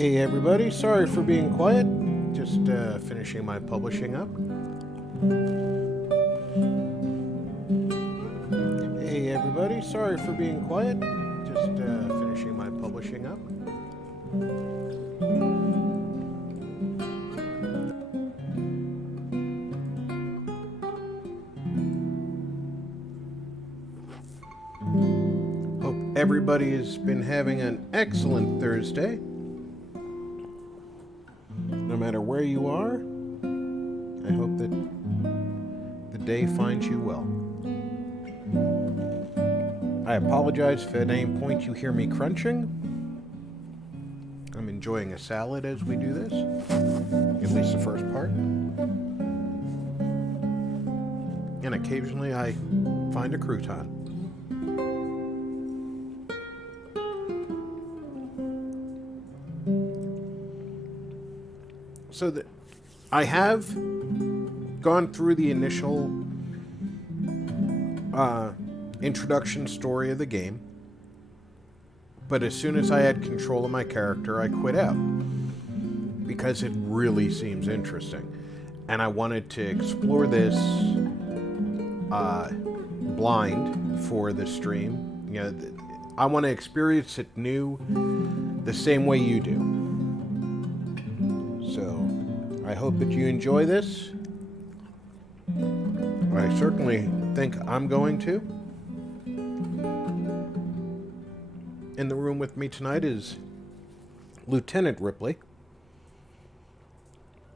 Hey everybody, sorry for being quiet. Just finishing my publishing up. Hey everybody, sorry for being quiet. Just finishing my publishing up. Hope everybody has been having an excellent Thursday. No matter where you are, I hope that the day finds you well. I apologize if at any point you hear me crunching. I'm enjoying a salad as we do this, at least the first part. And occasionally I find a crouton. So that I have gone through the initial introduction story of the game, but as soon as I had control of my character, I quit out because it really seems interesting, and I wanted to explore this blind for the stream. You know, I want to experience it new, the same way you do. So, I hope that you enjoy this. I certainly think I'm going to. In the room with me tonight is Lieutenant Ripley,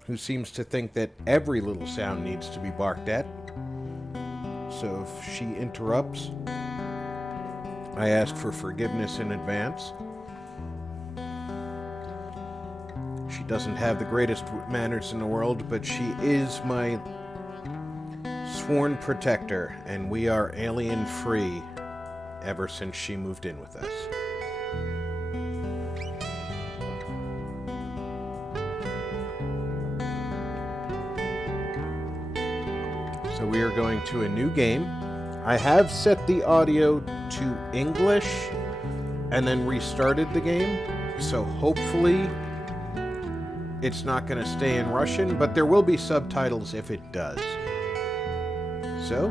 who seems to think that every little sound needs to be barked at. So if she interrupts, I ask for forgiveness in advance. She doesn't have the greatest manners in the world, but she is my sworn protector, and we are alien-free ever since she moved in with us. So we are going to a new game. I have set the audio to English and then restarted the game, so hopefully it's not going to stay in Russian, but there will be subtitles if it does. So,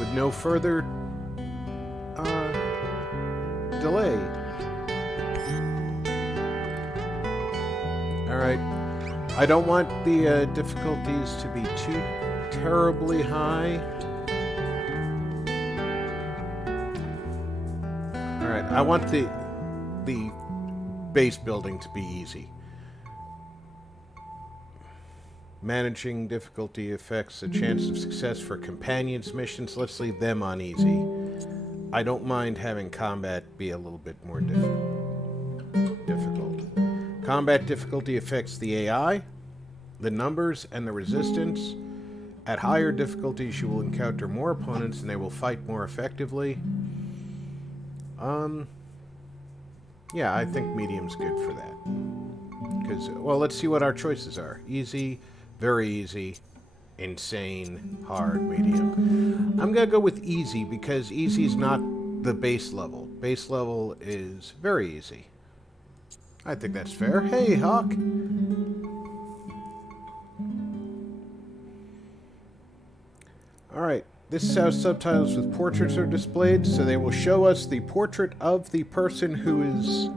with no further delay. Alright. I don't want the difficulties to be too terribly high. Alright, I want the base building to be easy. Managing difficulty affects the chance of success for companions' missions. Let's leave them on easy. I don't mind having combat be a little bit more difficult. Combat difficulty affects the AI, the numbers, and the resistance. At higher difficulties, you will encounter more opponents and they will fight more effectively. Yeah, I think medium's good for that. Because, well, let's see what our choices are. Easy, very easy, insane, hard, medium. I'm going to go with easy because easy is not the base level. Base level is very easy. I think that's fair. Hey, Hawk! Alright, this is how subtitles with portraits are displayed, so they will show us the portrait of the person who is,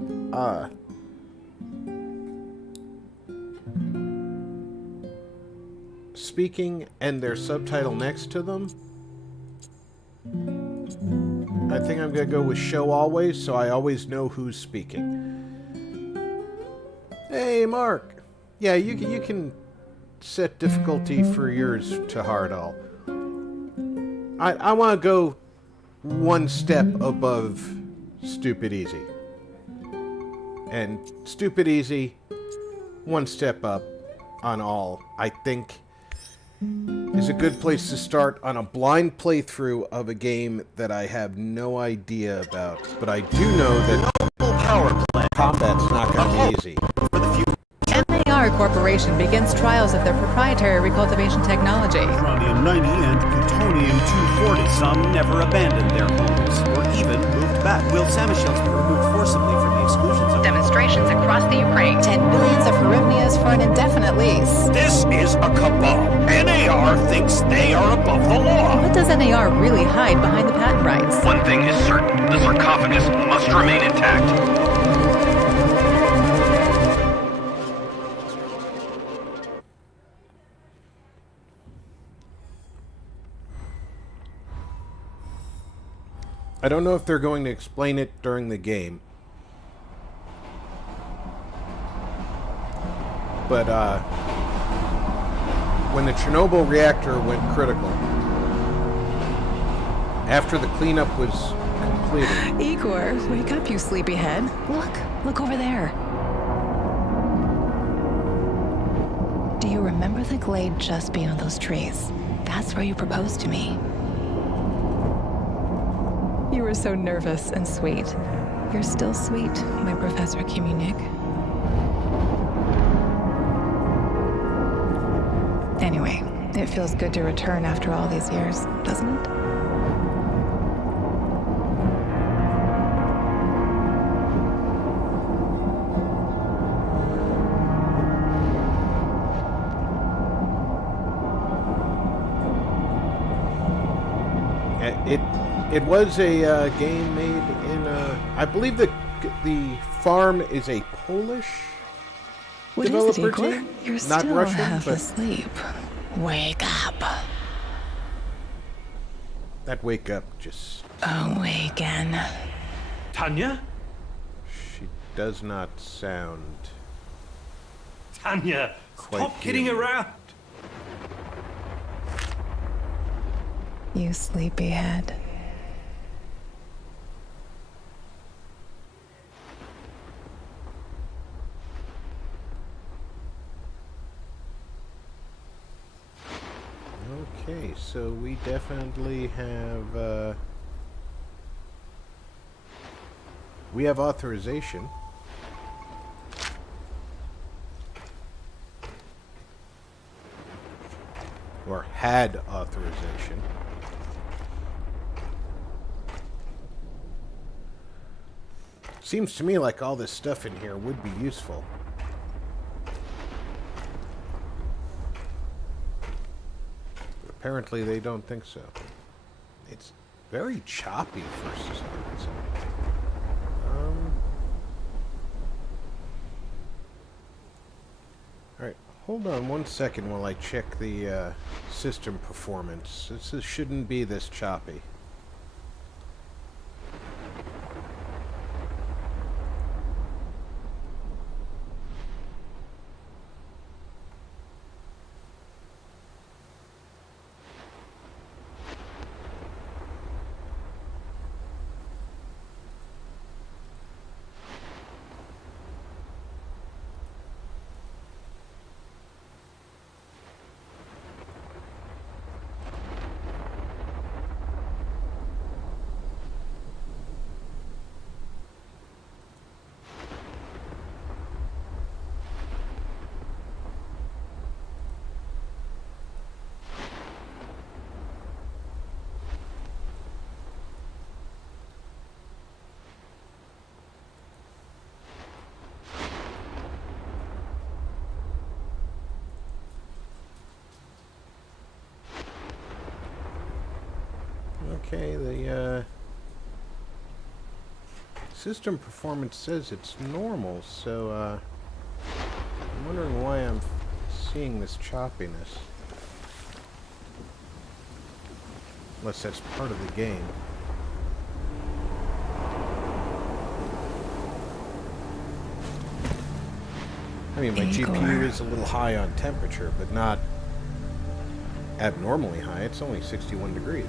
speaking and their subtitle next to them. I think I'm going to go with show always, so I always know who's speaking. Hey, Mark! Yeah, you can set difficulty for yours to hard all. I want to go one step above stupid easy. And stupid easy, one step up on all, I think, is a good place to start on a blind playthrough of a game that I have no idea about. But I do know that power play. combat's not going to be easy. And they are Corporation begins trials of their proprietary recultivation technology. Strontium-90 and plutonium-240. Some never abandoned their homes, or even moved back. Will Samashells be removed forcibly from the exclusion zone? Demonstrations across the Ukraine. 10 billions of hryvnias for an indefinite lease. This is a cabal. NAR thinks they are above the law. What does NAR really hide behind the patent rights? One thing is certain. The sarcophagus must remain intact. I don't know if they're going to explain it during the game. But, when the Chernobyl reactor went critical, after the cleanup was completed... Igor, wake up, you sleepyhead. Look over there. Do you remember the glade just beyond those trees? That's where you proposed to me. You were so nervous and sweet. You're still sweet, my Professor Kimunik. Anyway, it feels good to return after all these years, doesn't it? It was a game made in, I believe the farm is a Polish developer team, You're not still Russian, half but asleep. Wake up. that wake up just... Awaken. Tanya? She does not sound... Tanya, Quite stop kidding human. around. You sleepyhead. Okay, so we definitely have, we have authorization. Or had authorization. Seems to me like all this stuff in here would be useful. Apparently they don't think so. It's very choppy for some reason. Alright, hold on one second while I check the system performance. This shouldn't be this choppy. Okay, the system performance says it's normal, so I'm wondering why I'm seeing this choppiness. Unless that's part of the game. I mean, my GPU is a little high on temperature, but not abnormally high. It's only 61 degrees.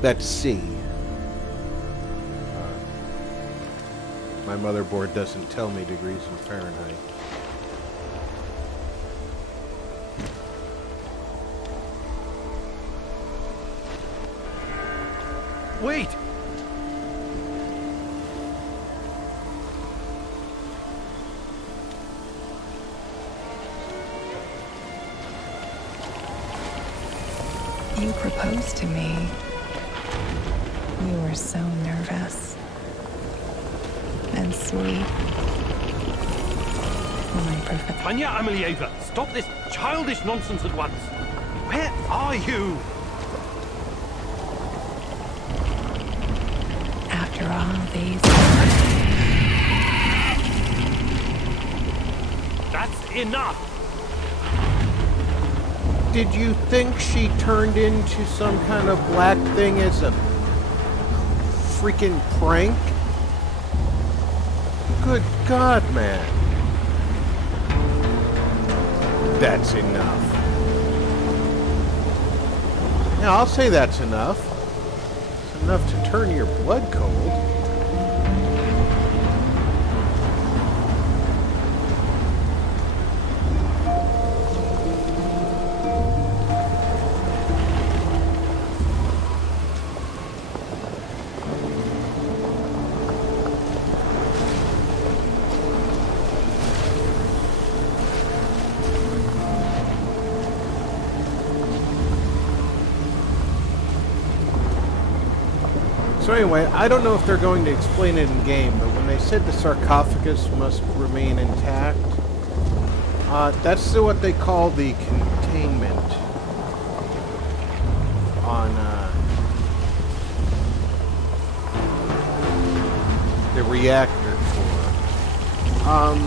That's C. My motherboard doesn't tell me degrees in Fahrenheit. Wait! You proposed to me. You were so nervous. And sweet. My perfect. Anya Amelieva, stop this childish nonsense at once. Where are you? After all these... That's enough. Did you think she turned into some kind of black thing as a freaking prank? Good God, man. That's enough. Yeah, I'll say that's enough. It's enough to turn your blood cold. So anyway, I don't know if they're going to explain it in game, but when they said the sarcophagus must remain intact, that's what they call the containment on the reactor core.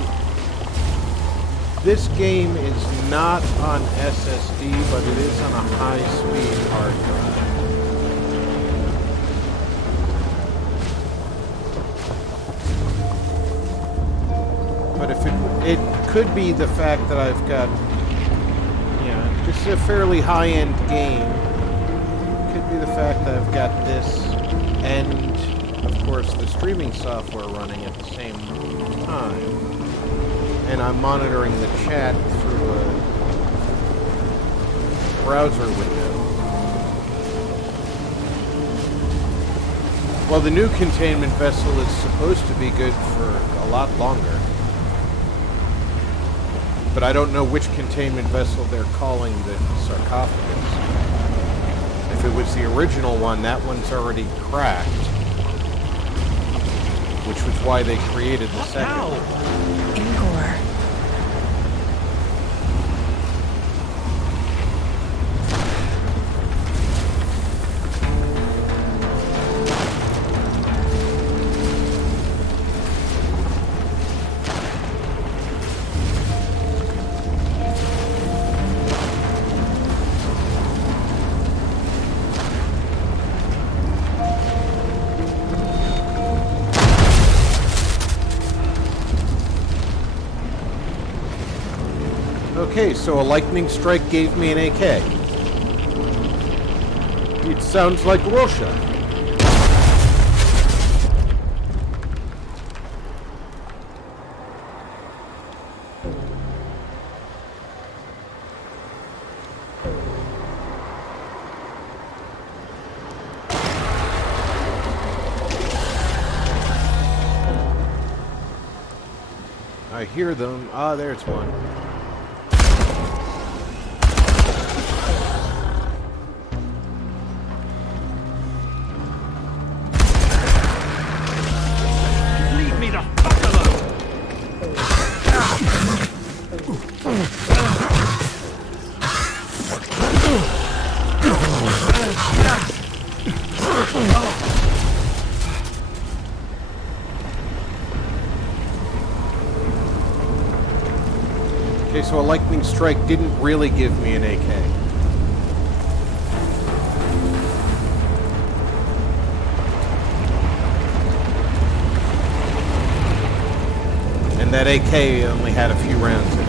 This game is not on SSD, but it is on a high-speed hard drive. But if it could be the fact that I've got, just a fairly high-end game. It could be the fact that I've got this and, of course, the streaming software running at the same time. And I'm monitoring the chat through a browser window. Well, the new containment vessel is supposed to be good for a lot longer. But I don't know which containment vessel they're calling the sarcophagus. If it was the original one, that one's already cracked. Which was why they created the second one. Igor. Okay, so a lightning strike gave me an AK. It sounds like Russia. I hear them. Ah, there's one. Okay, so a lightning strike didn't really give me an AK. And that AK only had a few rounds in it.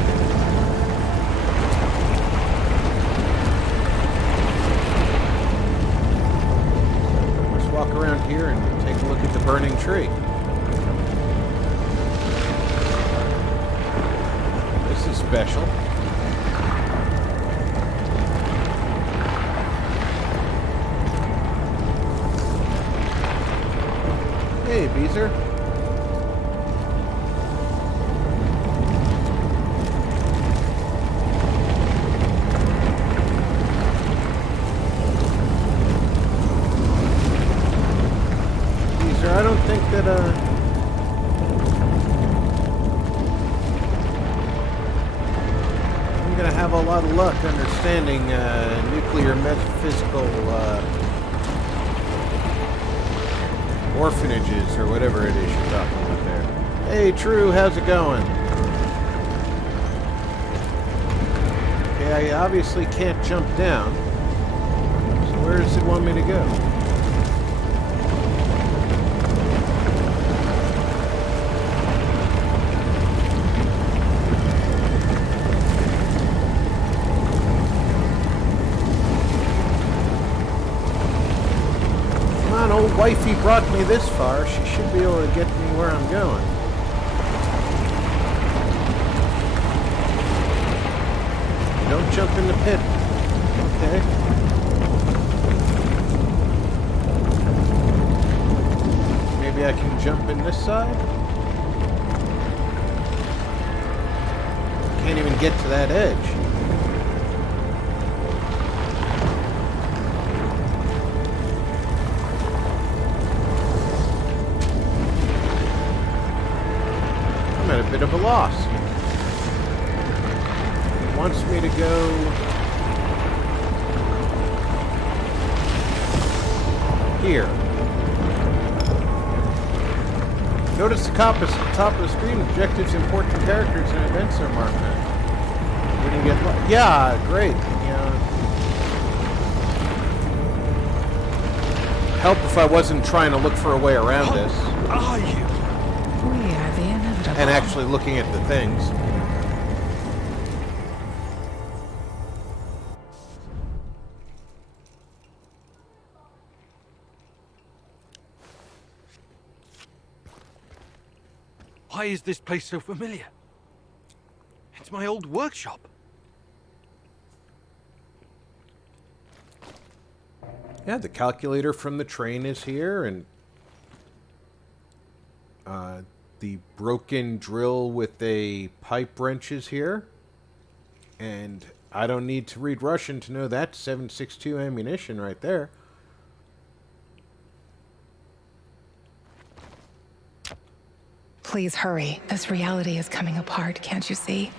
Let's walk around here and take a look at the burning tree. This is special. Hey, Beezer. going to have a lot of luck understanding nuclear metaphysical orphanages or whatever it is you're talking about there. Hey, True, how's it going? Okay, I obviously can't jump down. So where does it want me to go? Old wifey brought me this far. She should be able to get me where I'm going. Don't jump in the pit. Okay. Maybe I can jump in this side? Can't even get to that edge. At a bit of a loss. It wants me to go here. Notice the top of the screen. Objectives, important characters, and events are marked on. We didn't get lost. Yeah, great. Yeah. Help if I wasn't trying to look for a way around this. Are you? We are the inevitable. And actually looking at the things. Why is this place so familiar? It's my old workshop. Yeah, the calculator from the train is here, and the broken drill with a pipe wrench is here. And I don't need to read Russian to know that's 7.62 ammunition right there. Please hurry. This reality is coming apart, can't you see?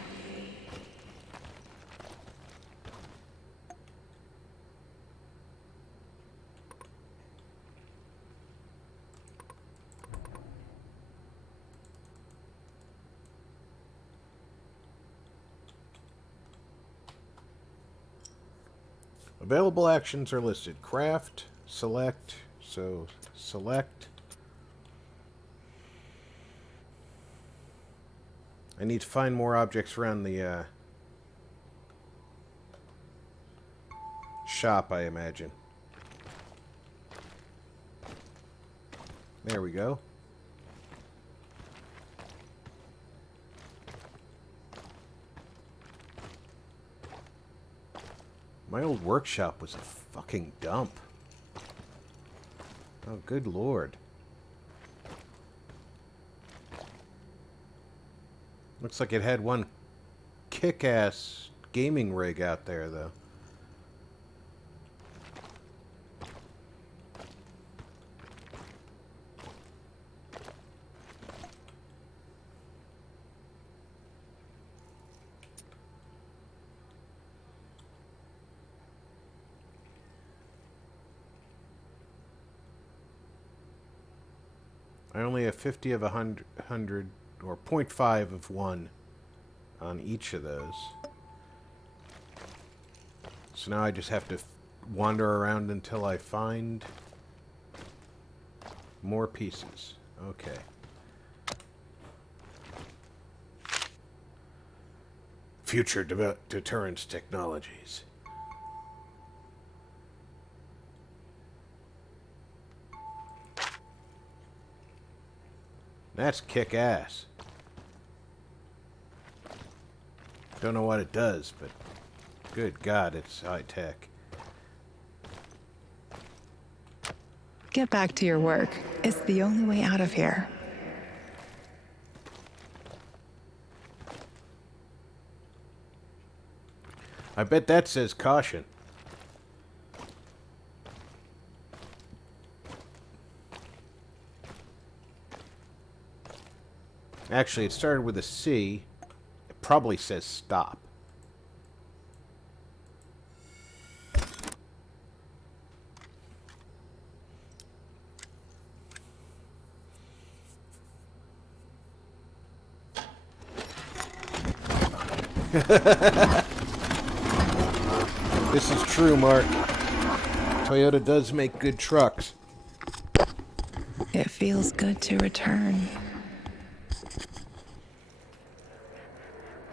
Available actions are listed. Craft, select, so select. I need to find more objects around the shop, I imagine. There we go. My old workshop was a fucking dump. Oh, good lord. Looks like it had one kick-ass gaming rig out there, though. I only have 50 of 100 or 0.5 of 1 on each of those. So now I just have to wander around until I find more pieces. Okay. Future deterrence technologies. That's kick-ass. Don't know what it does, but good God, it's high-tech. Get back to your work. It's the only way out of here. I bet that says caution. Actually, it started with a C. It probably says stop. This is true, Mark. Toyota does make good trucks. It feels good to return.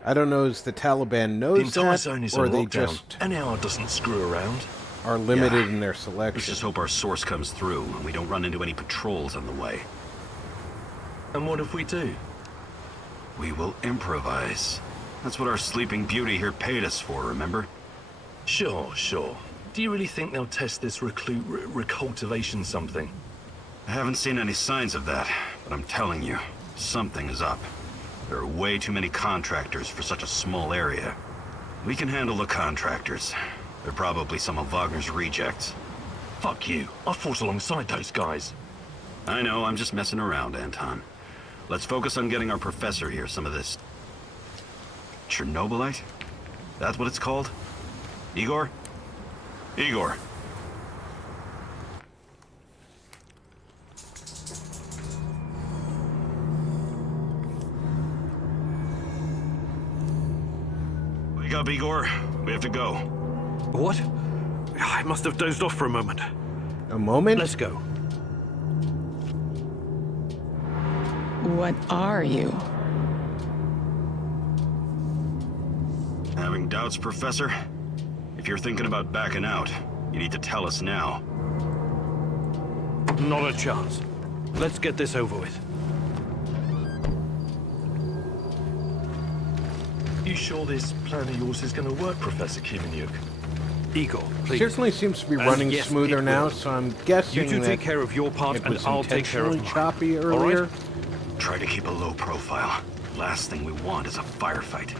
I don't know if the Taliban knows The entire that, zone is or on they lockdown. just NAR doesn't screw around. are limited in their Let's selection. just hope our source comes through and we don't run into any patrols on the way. And what if we do? We will improvise. That's what our sleeping beauty here paid us for, remember? Sure. Do you really think they'll test this recultivation something? I haven't seen any signs of that, but I'm telling you, something is up. There are way too many contractors for such a small area. We can handle the contractors. They're probably some of Wagner's rejects. Fuck you. I fought alongside those guys. I know, I'm just messing around, Anton. Let's focus on getting our professor here some of this... Chernobylite? That's what it's called? Igor? Igor. Wake up, Igor. We have to go. What? I must have dozed off for a moment. A moment? Let's go. What are you? Having doubts, Professor? If you're thinking about backing out, you need to tell us now. Not a chance. Let's get this over with. You sure this plan of yours is going to work, Professor Kimenyuk? Igor, please. Certainly seems to be And running yes, smoother it now, will. so I'm guessing You two that take care of your part, it and was I'll take care of intentionally mine. choppy All right? earlier. Try to keep a low profile. Last thing we want is a firefight.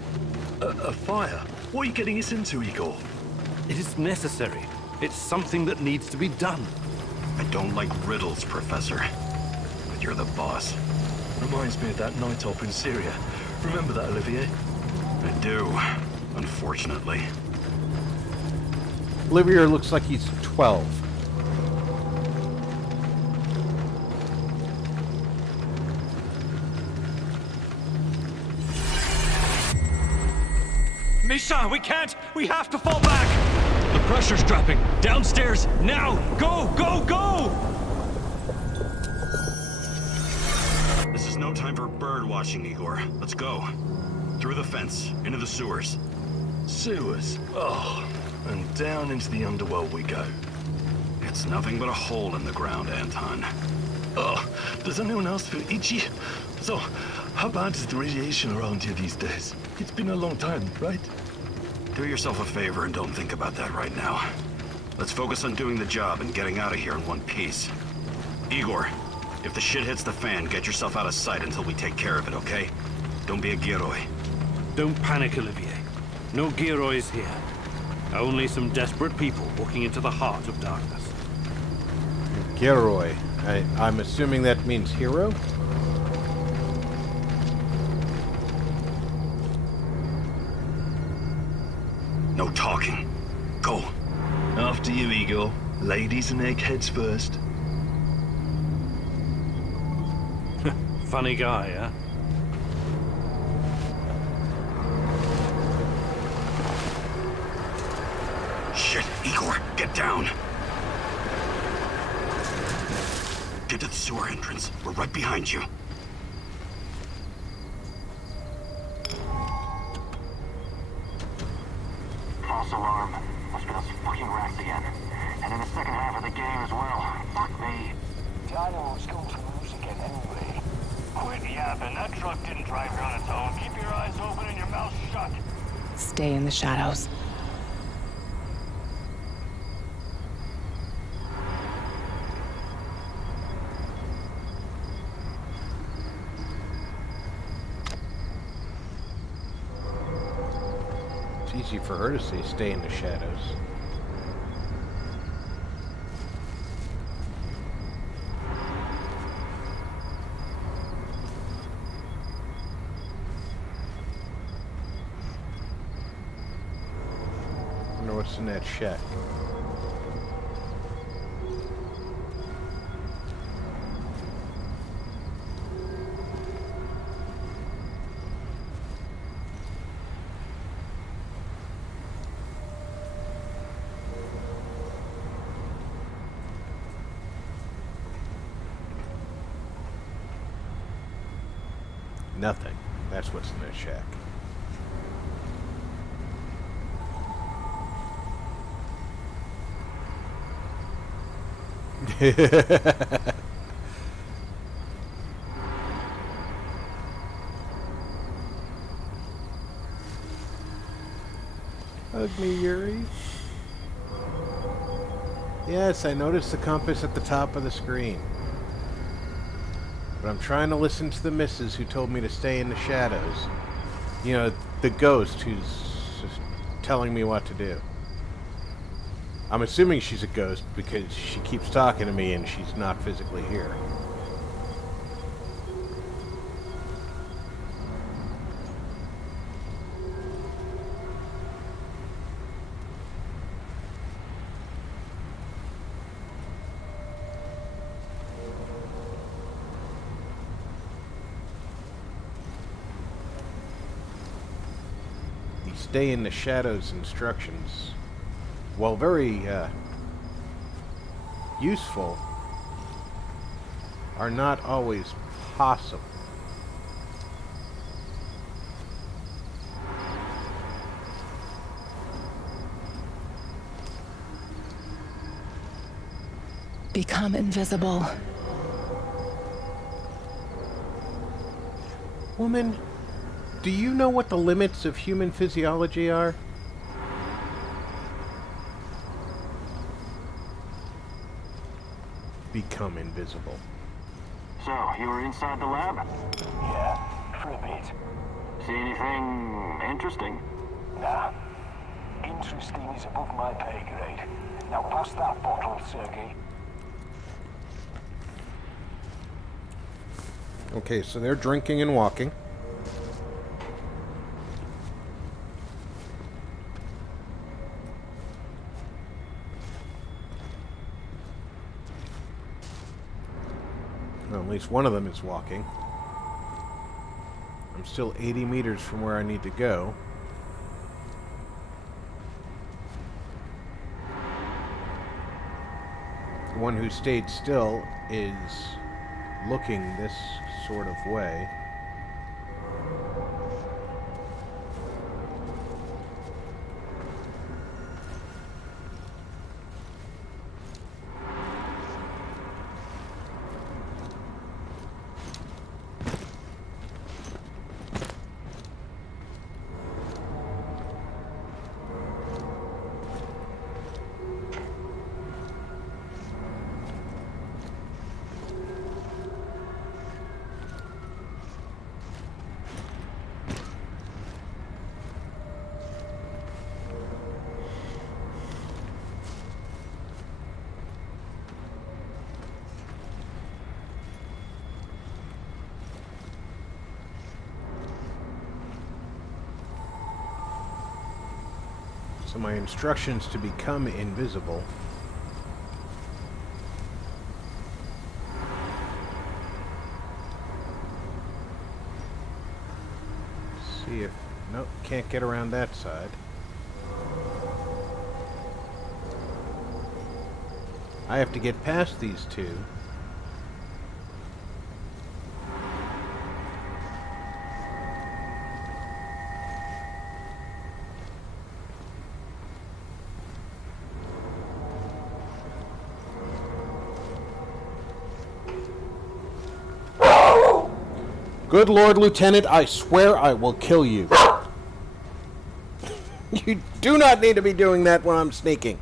A fire? What are you getting us into, Igor? It is necessary. It's something that needs to be done. I don't like riddles, Professor. But you're the boss. Reminds me of that night op in Syria. Remember that, Olivier? I do, unfortunately. Olivier looks like he's 12. Misha, we can't! We have to fall back! The pressure's dropping. Downstairs, now! Go, go, go! This is no time for bird watching, Igor. Let's go. Through the fence, into the sewers. Sewers. Oh, and down into the underworld we go. It's nothing but a hole in the ground, Anton. Oh, does anyone else feel itchy? So, how bad is the radiation around here these days? It's been a long time, right? Do yourself a favor and don't think about that right now. Let's focus on doing the job and getting out of here in one piece. Igor, if the shit hits the fan, get yourself out of sight until we take care of it, okay? Don't be a Gieroi. Don't panic, Olivier. No Giroids here. Only some desperate people walking into the heart of darkness. Geroi. I'm assuming that means hero? No talking. Go. After you, Igor. Ladies and eggheads first. Funny guy, huh? Shit, Igor, get down. Get to the sewer entrance. We're right behind you. False alarm. Must be those fucking rats again. And in the second half of the game as well. Fuck me. Dynamos going to lose again anyway. Quit yapping. That truck didn't drive here on its own. Keep your eyes open and your mouth shut. Stay in the shadows. It's easy for her to say stay in the shadows. Wonder what's in that shack. Nothing. That's what's in that shack. Hug me, Yuri. Yes, I noticed the compass at the top of the screen. But I'm trying to listen to the missus who told me to stay in the shadows. You know, the ghost who's just telling me what to do. I'm assuming she's a ghost because she keeps talking to me and she's not physically here. Stay in the shadows instructions, while very useful, are not always possible. Become invisible. Woman, do you know what the limits of human physiology are? Become invisible. So, you were inside the lab? Yeah, for a bit. See anything interesting? Nah. Interesting is above my pay grade. Now pass that bottle, Sergey. Okay, so they're drinking and walking. Well, at least one of them is walking. I'm still 80 meters from where I need to go. The one who stayed still is looking this sort of way. So my instructions to become invisible. See if... Nope, can't get around that side. I have to get past these two. Good Lord, Lieutenant, I swear I will kill you. You do not need to be doing that when I'm sneaking.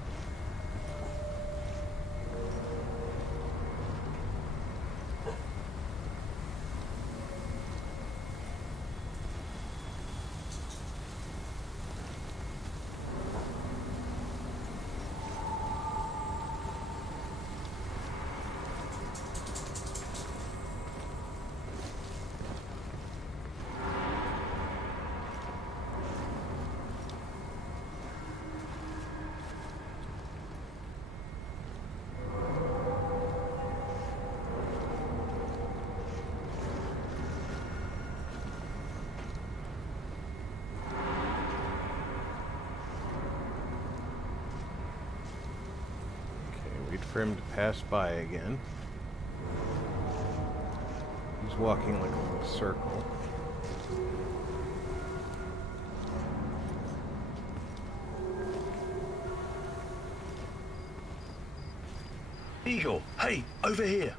For him to pass by again. He's walking like a little circle. Igor, hey, over here.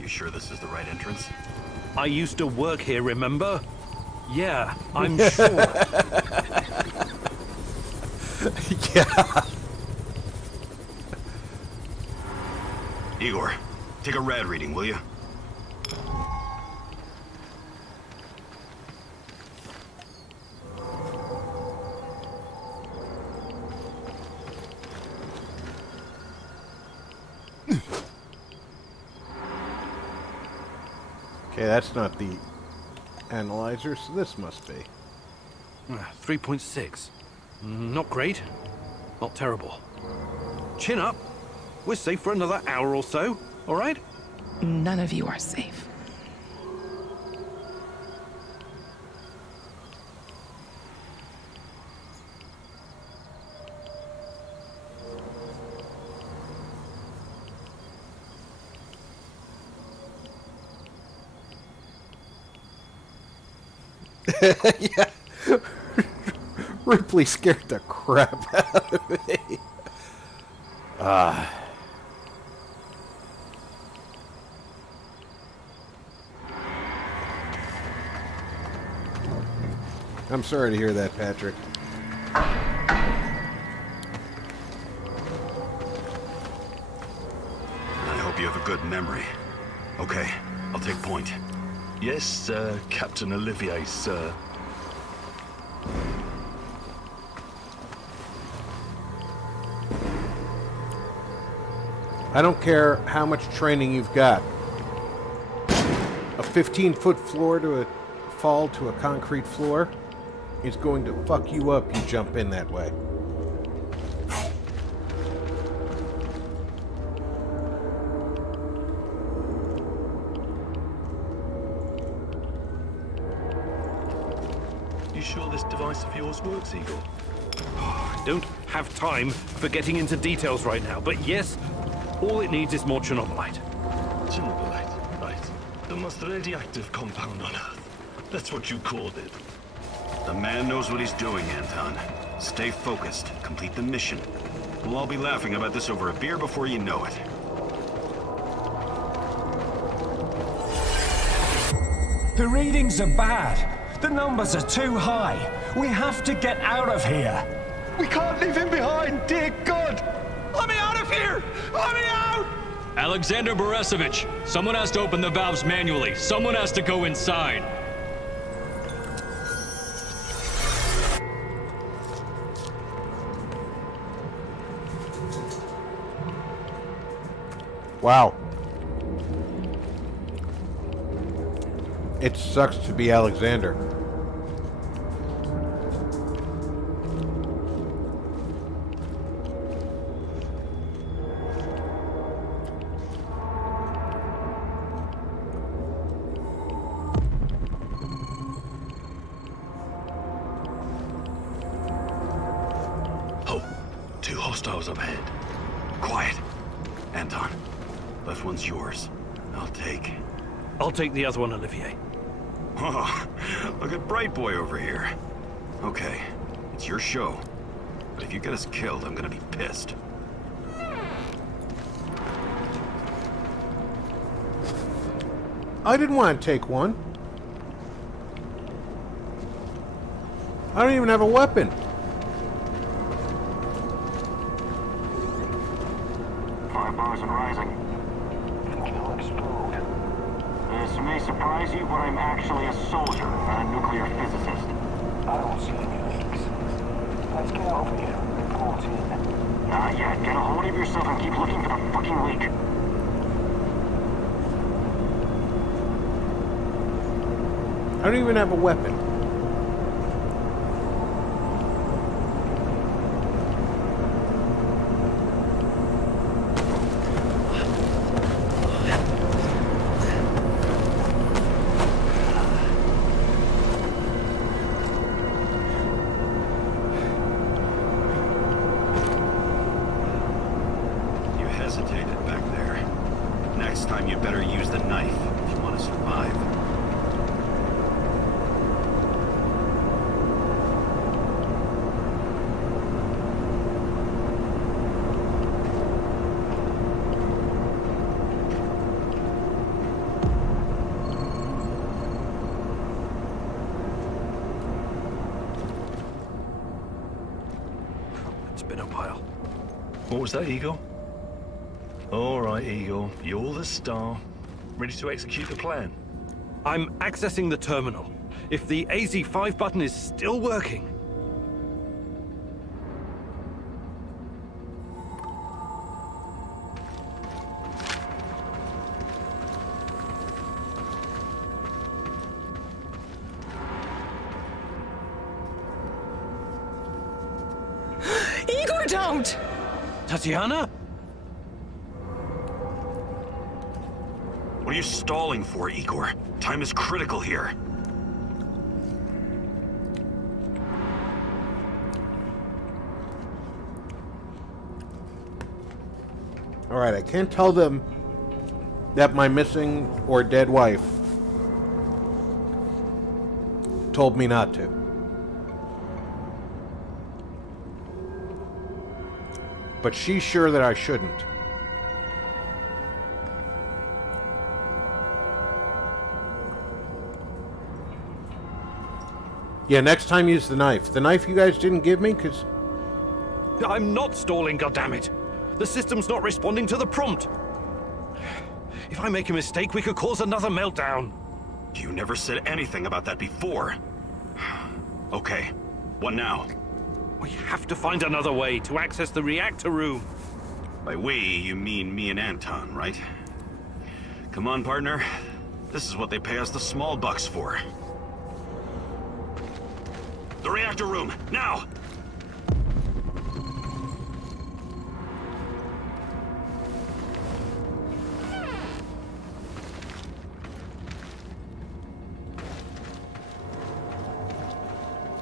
You sure this is the right entrance? I used to work here, remember? Yeah, I'm sure. Yeah. Igor, take a rad reading, will you? Okay, that's not the analyzer, so this must be. 3.6. Not great. Not terrible. Chin up. We're safe for another hour or so, all right? None of you are safe. Yeah. Ripley scared the crap out of me. I'm sorry to hear that, Patrick. I hope you have a good memory. Okay, I'll take point. Yes, Captain Olivier, sir. I don't care how much training you've got. A 15-foot floor to a fall to a concrete floor is going to fuck you up. You jump in that way. You sure this device of yours works, Igor? I don't have time for getting into details right now, but yes, all it needs is more Chernobylite. Chernobylite, right. The most radioactive compound on Earth. That's what you called it. The man knows what he's doing, Anton. Stay focused. Complete the mission. We'll all be laughing about this over a beer before you know it. The readings are bad. The numbers are too high. We have to get out of here. We can't leave him behind, dear God! Let me out of here! Let me out! Alexander Borisovich, someone has to open the valves manually. Someone has to go inside. Wow. It sucks to be Alexander. Oh, two hostiles up ahead. Quiet. Anton, left one's yours. I'll take the other one, Olivier. Oh, look at Bright Boy over here. Okay, it's your show. But if you get us killed, I'm gonna be pissed. I didn't want to take one. I don't even have a weapon. Bars and rising. It'll explode. This may surprise you, but I'm actually a soldier, not a nuclear physicist. I don't see any leaks. Let's get over here. Report in. Not yet. Get a hold of yourself and keep looking for the fucking leak. I don't even have a weapon. You hesitated back there. Next time you better use the knife if you want to survive. What was that, Eagle? All right, Eagle. You're the star. Ready to execute the plan? I'm accessing the terminal. If the AZ5 button is still working... Igor, don't! Tatiana? What are you stalling for, Igor? Time is critical here. Alright, I can't tell them that my missing or dead wife told me not to. But she's sure that I shouldn't. Yeah, next time use the knife. The knife you guys didn't give me, because... I'm not stalling, goddammit! The system's not responding to the prompt! If I make a mistake, we could cause another meltdown. You never said anything about that before. Okay, what now? We have to find another way to access the reactor room. By we, you mean me and Anton, right? Come on, partner. This is what they pay us the small bucks for. The reactor room, now!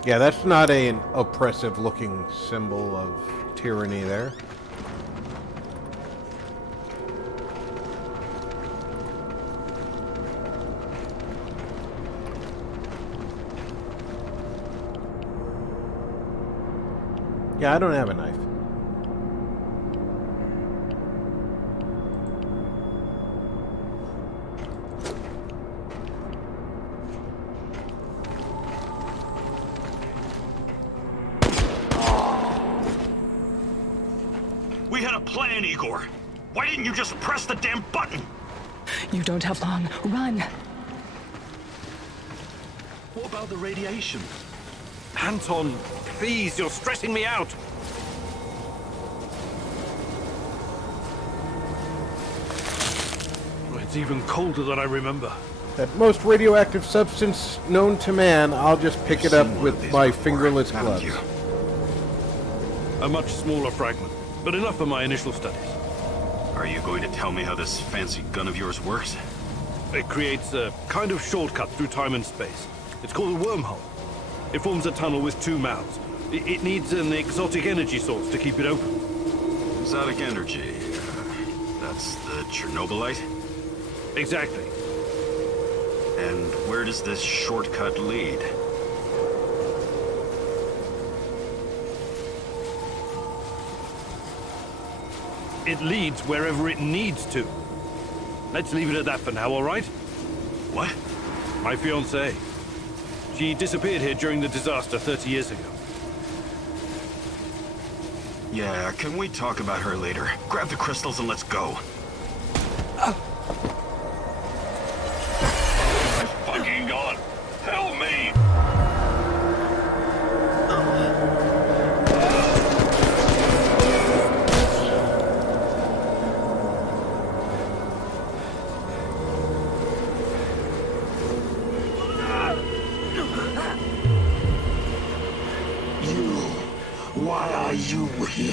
Yeah, that's not an oppressive-looking symbol of tyranny there. Yeah, I don't have a knife. We had a plan, Igor. Why didn't you just press the damn button? You don't have long. Run! What about the radiation? Anton, please, you're stressing me out. It's even colder than I remember. That most radioactive substance known to man, I'll just pick it up with my fingerless gloves. A much smaller fragment, but enough for my initial studies. Are you going to tell me how this fancy gun of yours works? It creates a kind of shortcut through time and space. It's called a wormhole. It forms a tunnel with two mouths. It needs an exotic energy source to keep it open. Exotic energy. That's the Chernobylite? Exactly. And where does this shortcut lead? It leads wherever it needs to. Let's leave it at that for now, all right? What? My fiancée. She disappeared here during the disaster 30 years ago. Yeah, can we talk about her later? Grab the crystals and let's go. My fucking God! Help me! Why are you here?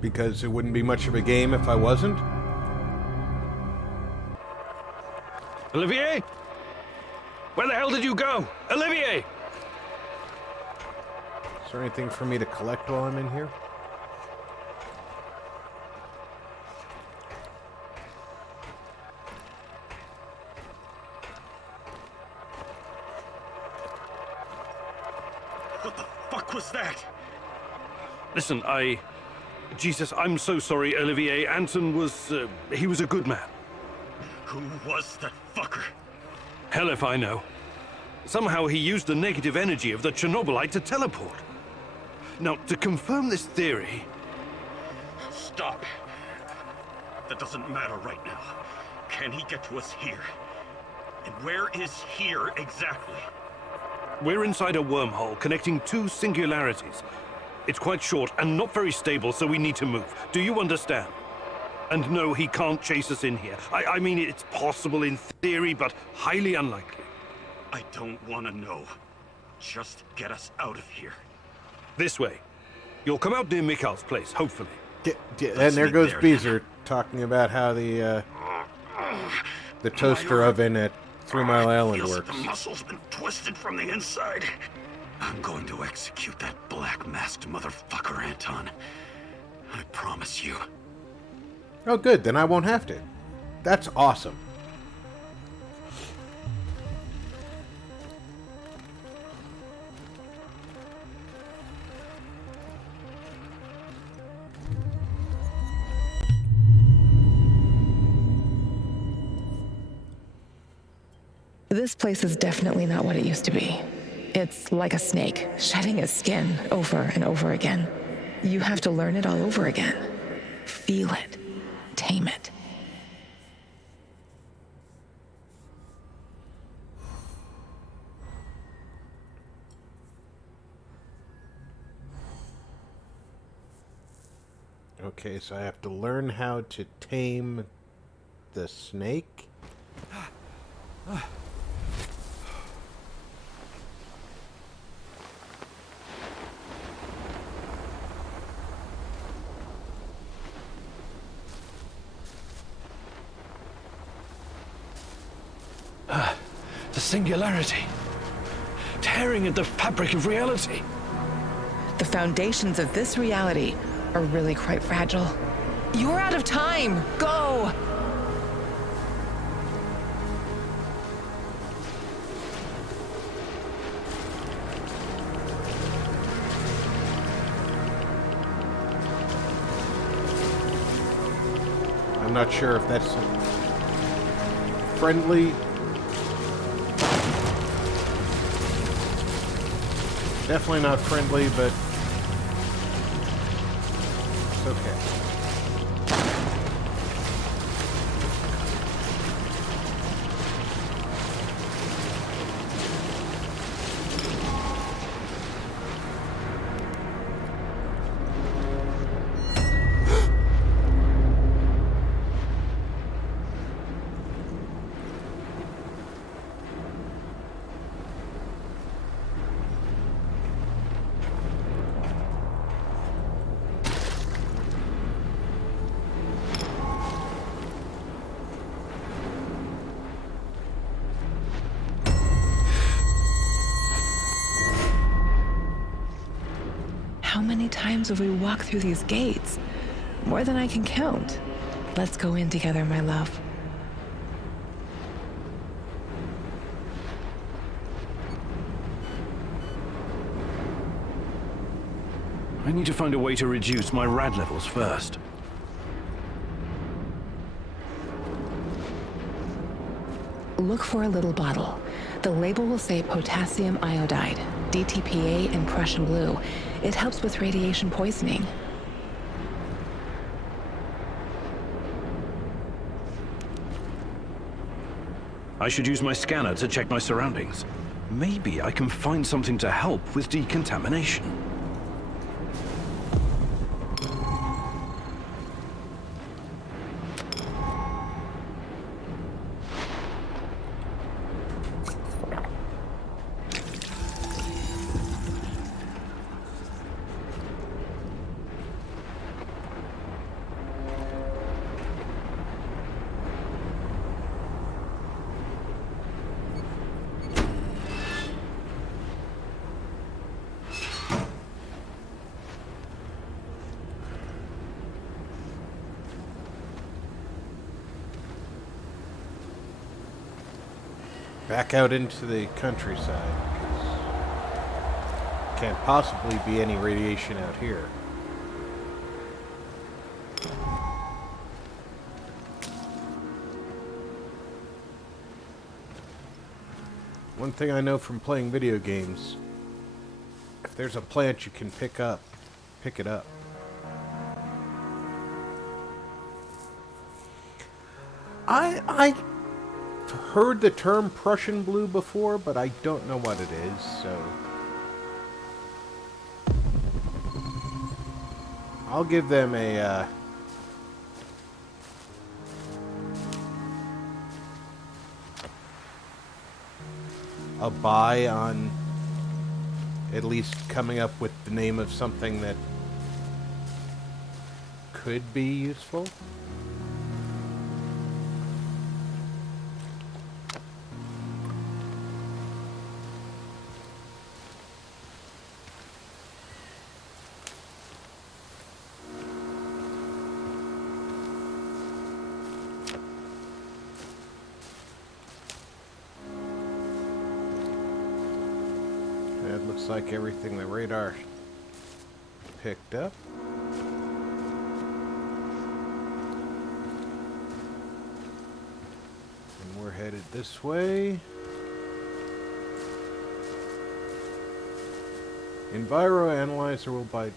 Because it wouldn't be much of a game if I wasn't. Olivier? Where the hell did you go? Olivier! Is there anything for me to collect while I'm in here? What the fuck was that? Listen, Jesus, I'm so sorry, Olivier. Anton was, he was a good man. Who was that fucker? Hell if I know. Somehow he used the negative energy of the Chernobylite to teleport. Now, to confirm this theory... Stop. That doesn't matter right now. Can he get to us here? And where is here exactly? We're inside a wormhole connecting two singularities. It's quite short and not very stable, so we need to move. Do you understand? And no, he can't chase us in here. I mean, it's possible in theory, but highly unlikely. I don't want to know. Just get us out of here. This way. You'll come out near Mikhail's place, hopefully. And there goes Beezer talking about how the toaster oven at 3 Mile Island Feels works. like the muscle's been twisted from the inside. I'm going to execute that black-masked motherfucker, Anton. I promise you. Oh, good. Then I won't have to. That's awesome. This place is definitely not what it used to be. It's like a snake, shedding its skin over and over again. You have to learn it all over again. Feel it. Tame it. Okay, so I have to learn how to tame the snake? The singularity. Tearing at the fabric of reality. The foundations of this reality are really quite fragile. You're out of time! Go! I'm not sure if that's friendly. Definitely not friendly, but it's okay. How many times have we walked through these gates? More than I can count. Let's go in together, my love. I need to find a way to reduce my rad levels first. Look for a little bottle. The label will say potassium iodide, DTPA, and Prussian blue. It helps with radiation poisoning. I should use my scanner to check my surroundings. Maybe I can find something to help with decontamination. Back out into the countryside, 'cause can't possibly be any radiation out here. One thing I know from playing video games, if If there's a plant you can pick up, pick it up. I heard the term Prussian blue before, but I don't know what it is, so I'll give them a buy on at least coming up with the name of something that could be useful. It looks like everything the radar picked up. And we're headed this way. Enviro Analyzer will by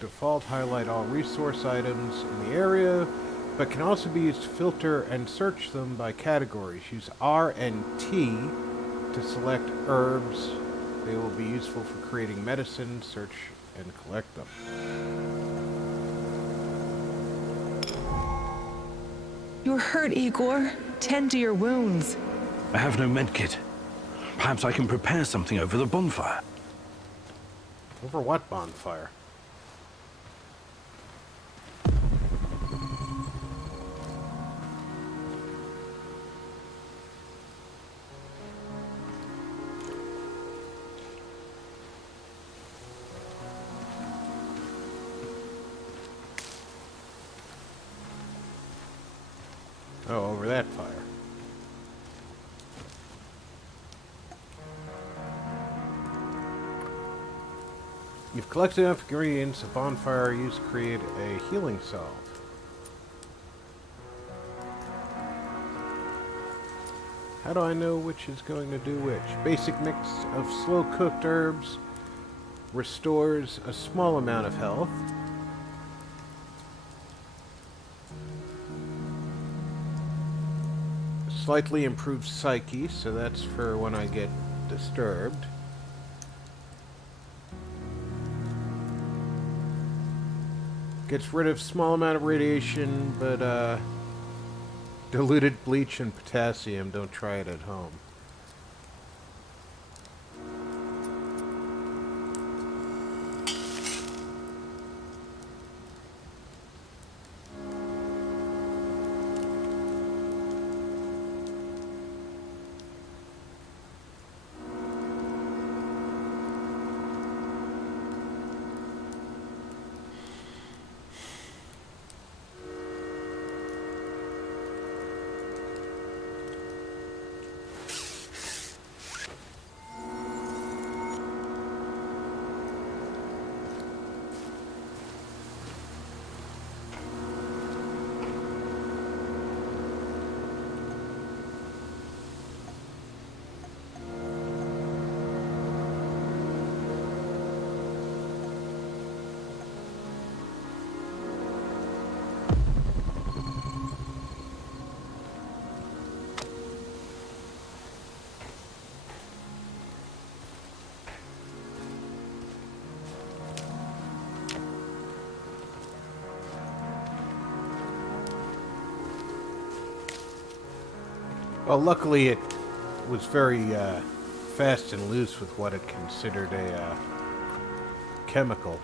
default highlight all resource items in the area, but can also be used to filter and search them by categories. Use R and T to select herbs. They will be useful for creating medicine, search, and collect them. You're hurt, Igor. Tend to your wounds. I have no medkit. Perhaps I can prepare something over the bonfire. Over what bonfire? Oh, over that fire. You've collected enough ingredients, a bonfire used to create a healing salve. How do I know which is going to do which? Basic mix of slow-cooked herbs restores a small amount of health. Slightly improves psyche, so that's for when I get disturbed. Gets rid of small amount of radiation, but diluted bleach and potassium, don't try it at home. Well, luckily it was very fast and loose with what it considered a chemical.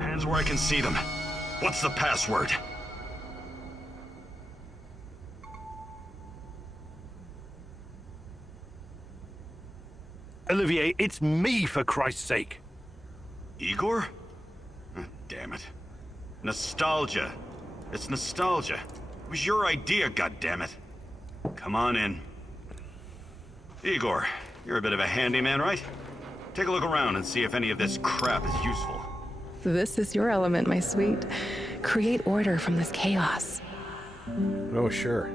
Hands where I can see them. What's the password? Olivier, it's me, for Christ's sake. Igor? Damn it. Nostalgia. It's nostalgia. It was your idea, goddammit. Come on in. Igor, you're a bit of a handyman, right? Take a look around and see if any of this crap is useful. This is your element, my sweet. Create order from this chaos. Oh, sure.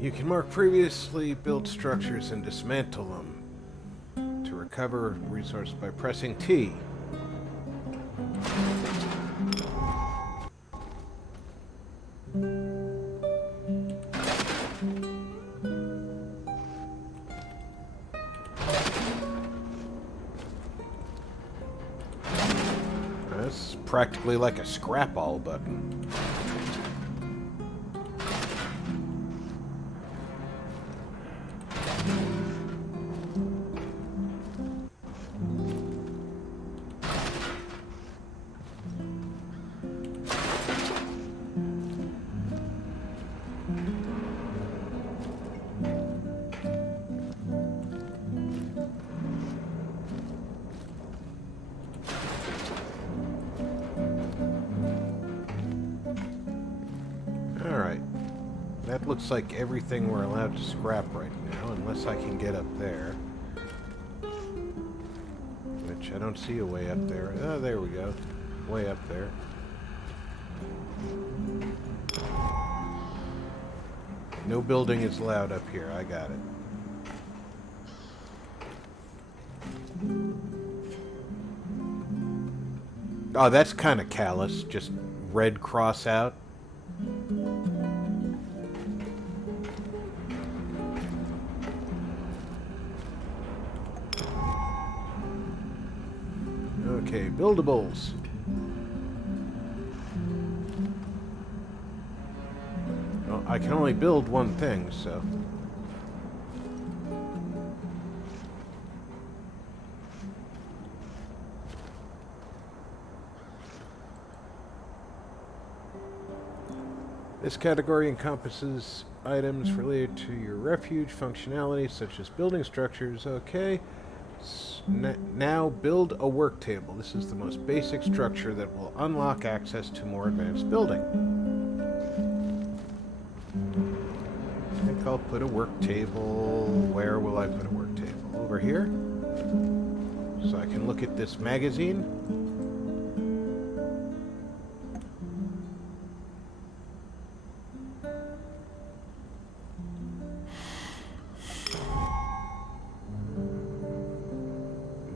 You can mark previously built structures and dismantle them. To recover resource by pressing T. That's practically like a scrap all button. Alright. That looks like everything we're allowed to scrap right now, unless I can get up there. Which I don't see a way up there. Oh, there we go. Way up there. No building is allowed up here. I got it. Oh, that's kind of callous. Just red cross out. Okay, buildables. Well, I can only build one thing, so... This category encompasses items related to your refuge functionality, such as building structures. Okay. Now build a work table. This is the most basic structure that will unlock access to more advanced building. I think I'll put a work table. Where will I put a work table? Over here? So I can look at this magazine.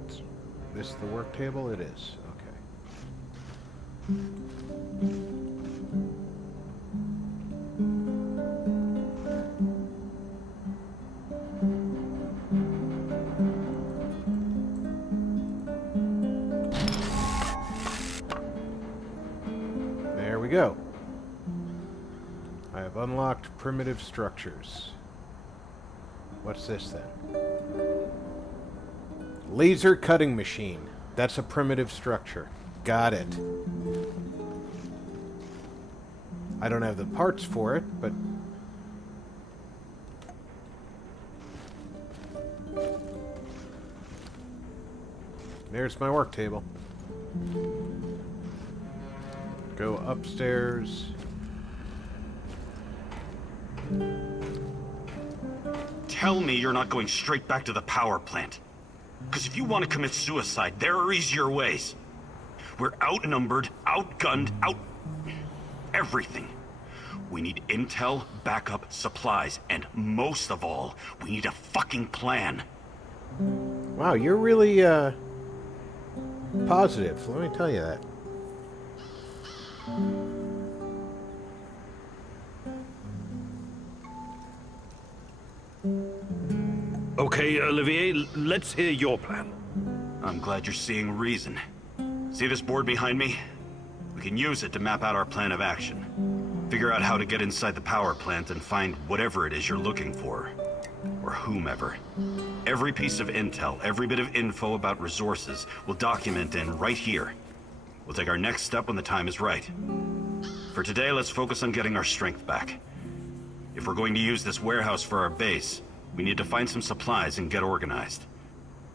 Is this the work table? It is. Okay. There we go. I have unlocked primitive structures. What's this then? Laser cutting machine. That's a primitive structure. Got it. I don't have the parts for it, but... There's my work table. Go upstairs. Tell me you're not going straight back to the power plant. Because if you want to commit suicide, there are easier ways. We're outnumbered, outgunned, everything. We need intel, backup, supplies, and most of all, we need a fucking plan. Wow, you're really, positive. Let me tell you that. Okay, Olivier, let's hear your plan. I'm glad you're seeing reason. See this board behind me? We can use it to map out our plan of action. Figure out how to get inside the power plant and find whatever it is you're looking for. Or whomever. Every piece of intel, every bit of info about resources, we'll document in right here. We'll take our next step when the time is right. For today, let's focus on getting our strength back. If we're going to use this warehouse for our base, we need to find some supplies and get organized.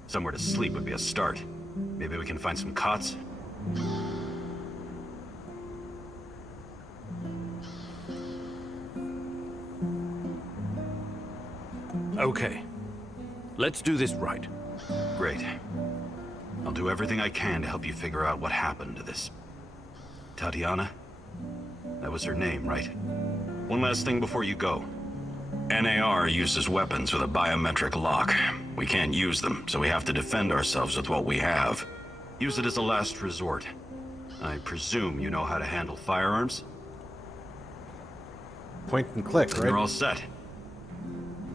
Somewhere to sleep would be a start. Maybe we can find some cots? Okay. Let's do this right. Great. I'll do everything I can to help you figure out what happened to this... Tatiana? That was her name, right? One last thing before you go. NAR uses weapons with a biometric lock. We can't use them, so we have to defend ourselves with what we have. Use it as a last resort. I presume you know how to handle firearms? Point and click, Then right? you're all set.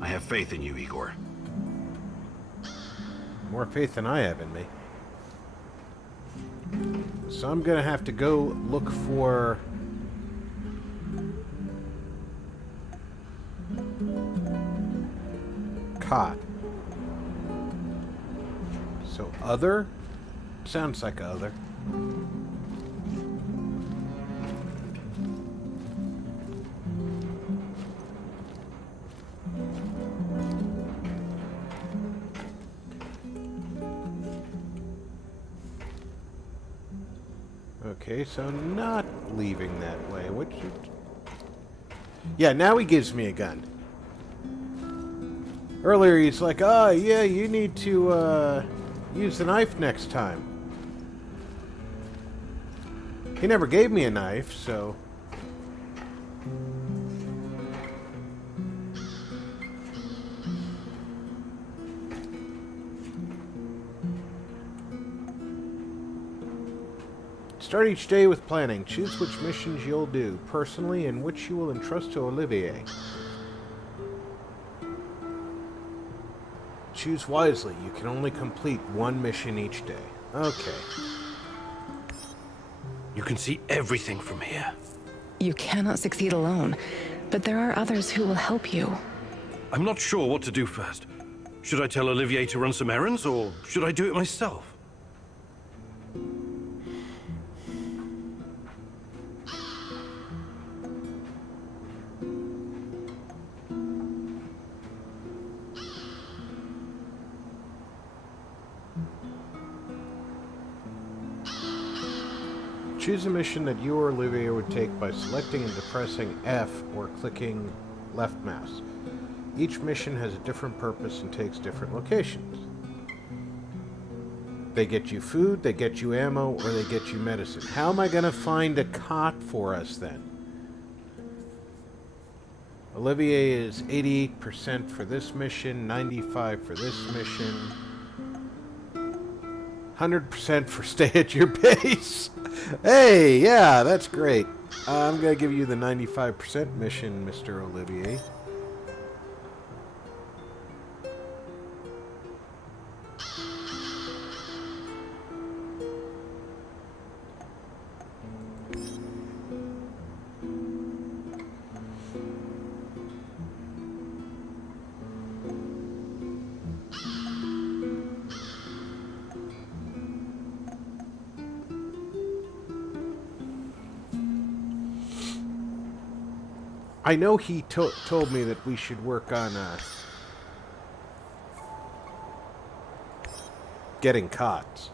I have faith in you, Igor. More faith than I have in me. So I'm gonna have to go look for... cot. So other? Sounds like other. Okay, so not leaving that way. What should... Yeah, now he gives me a gun. Earlier he's like, oh, yeah, you need to, use the knife next time. He never gave me a knife, so... Start each day with planning. Choose which missions you'll do personally and which you will entrust to Olivier. Choose wisely. You can only complete one mission each day. Okay. You can see everything from here. You cannot succeed alone, but there are others who will help you. I'm not sure what to do first. Should I tell Olivier to run some errands, or should I do it myself? Choose a mission that you or Olivier would take by selecting and depressing F or clicking left mouse. Each mission has a different purpose and takes different locations. They get you food, they get you ammo, or they get you medicine. How am I going to find a cot for us then? Olivier is 88% for this mission, 95% for this mission, 100% for stay at your base. Hey, yeah, that's great. I'm going to give you the 95% mission, Mr. Olivier. I know he told me that we should work on getting cots.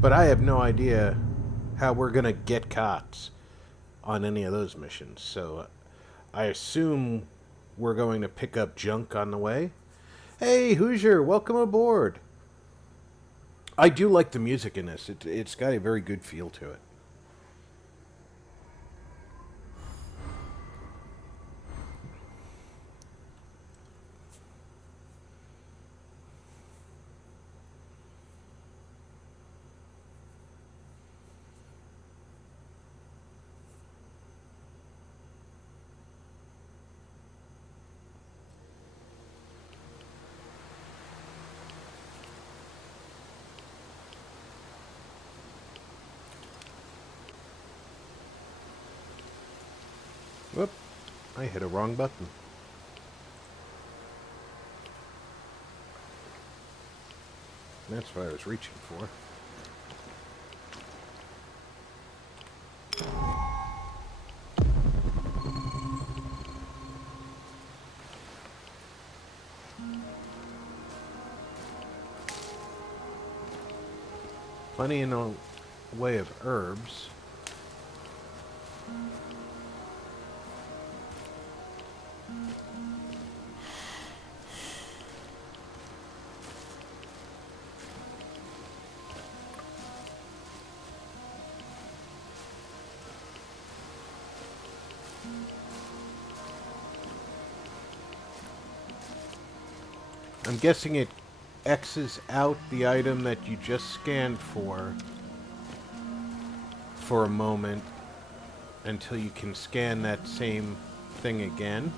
But I have no idea how we're going to get cots on any of those missions. So I assume we're going to pick up junk on the way. Hey, Hoosier, welcome aboard. I do like the music in this. It's got a very good feel to it. Whoop, I hit a wrong button. That's what I was reaching for. Plenty in the way of herbs. I'm guessing it X's out the item that you just scanned for a moment until you can scan that same thing again.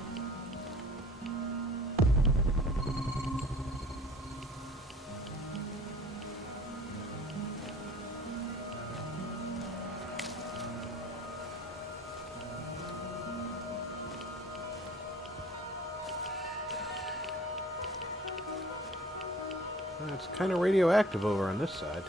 It's kind of radioactive over on this side.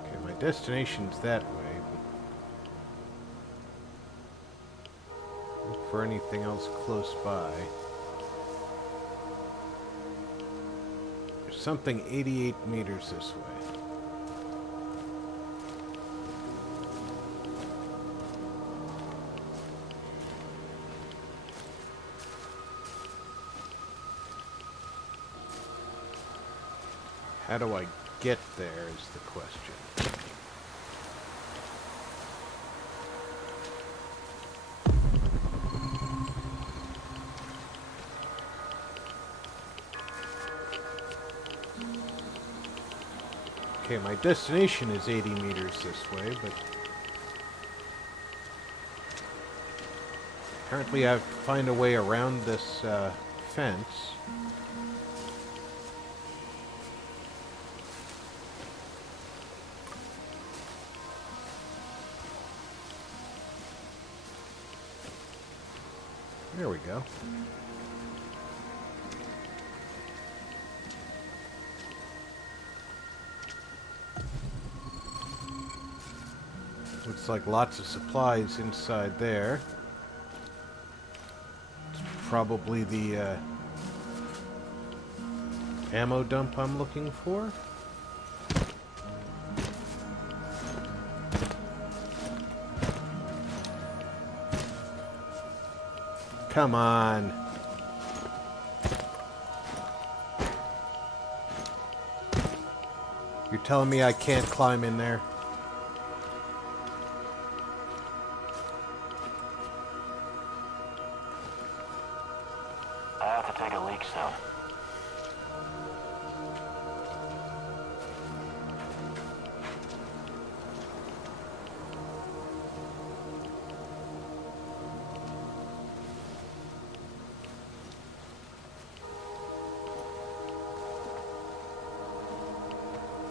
Okay, my destination's that way, but look for anything else close by. Something 88 meters this way. How do I get there is the question. Okay, my destination is 80 meters this way, but apparently I have to find a way around this fence. There we go. Looks like lots of supplies inside there. It's probably the ammo dump I'm looking for. Come on. You're telling me I can't climb in there? I have to take a leak soon.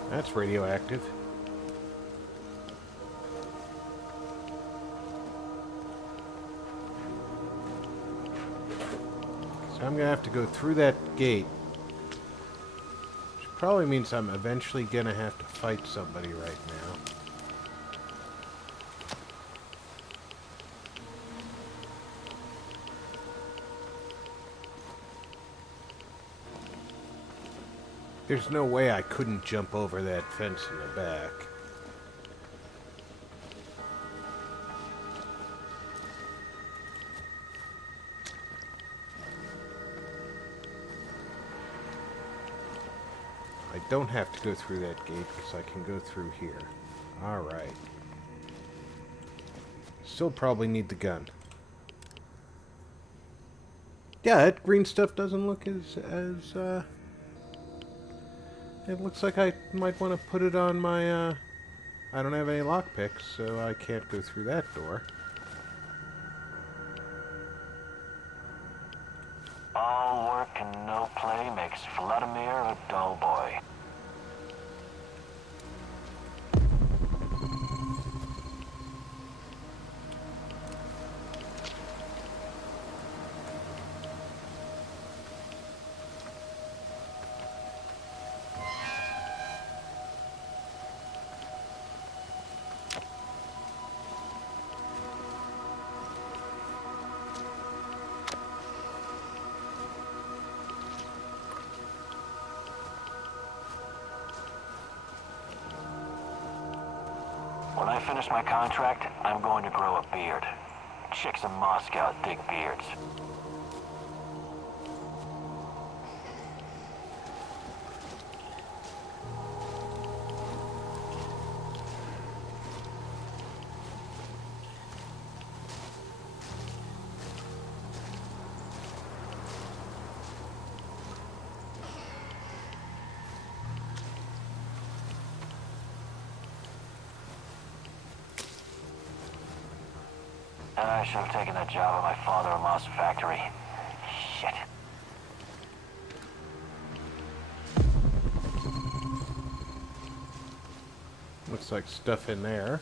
That's radioactive. So I'm gonna have to go through that gate. Which probably means I'm eventually gonna have to fight somebody right now. There's no way I couldn't jump over that fence in the back. I don't have to go through that gate because I can go through here. Alright. Still probably need the gun. Yeah, that green stuff doesn't look as it looks like I might want to put it on my, I don't have any lockpicks, so I can't go through that door. All work and no play makes Vladimir a dull boy. When I finish my contract, I'm going to grow a beard. Chicks in Moscow dig beards. I should have taken that job at my father-in-law's factory. Shit. Looks like stuff in there.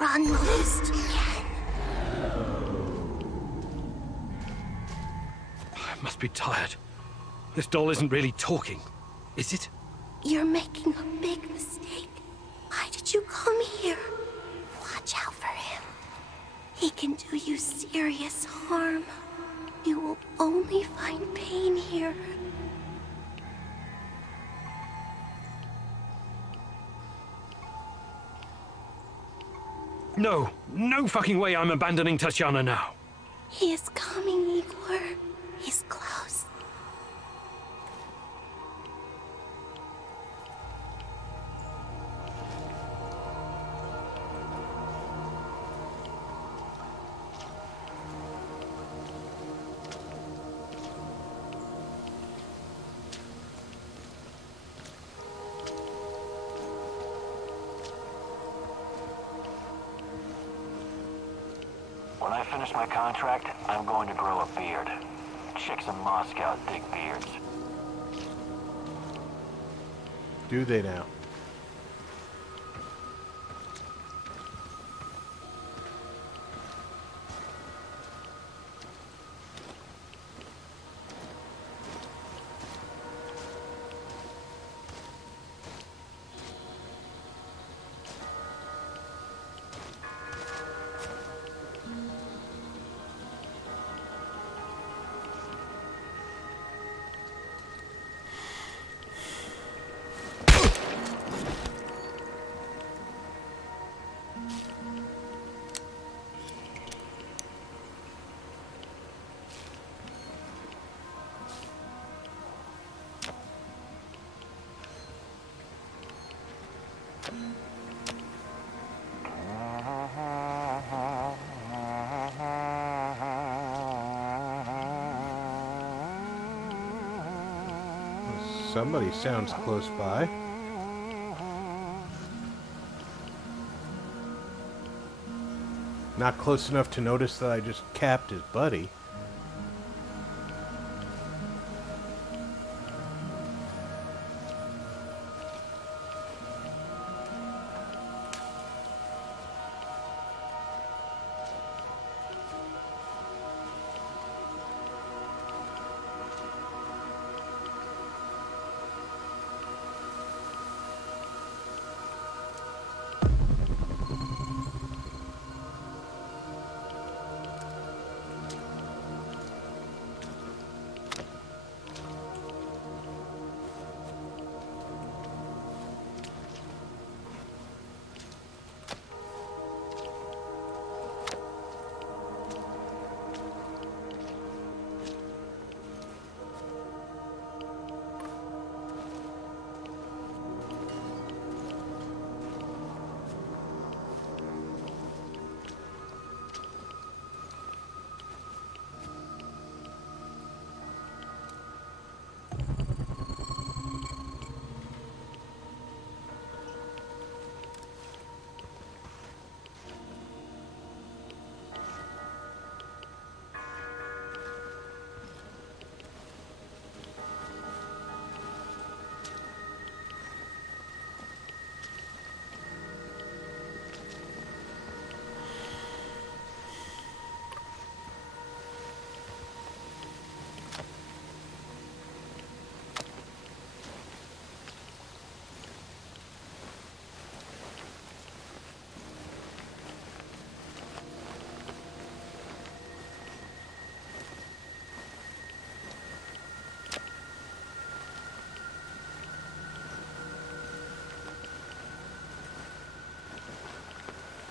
Run, most. I must be tired. This doll isn't really talking, is it? You're making a big mistake. Why did you come here? Watch out for him. He can do you serious harm. You will only find pain here. No, no fucking way I'm abandoning Tatiana now. He is coming, Igor. He's close. When I finish my contract, I'm going to grow a beard. Chicks in Moscow dig beards. Do they now? Somebody sounds close by. Not close enough to notice that I just capped his buddy.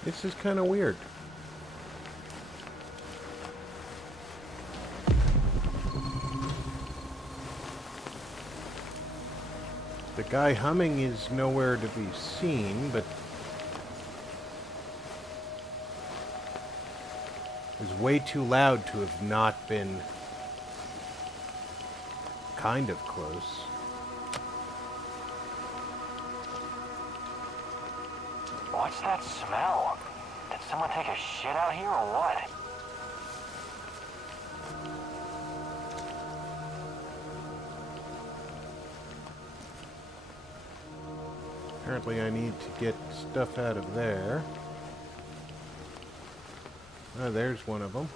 This is kind of weird. The guy humming is nowhere to be seen, but it was way too loud to have not been kind of close. What's that smell? Did someone take a shit out here or what? Apparently I need to get stuff out of there. Oh, there's one of them.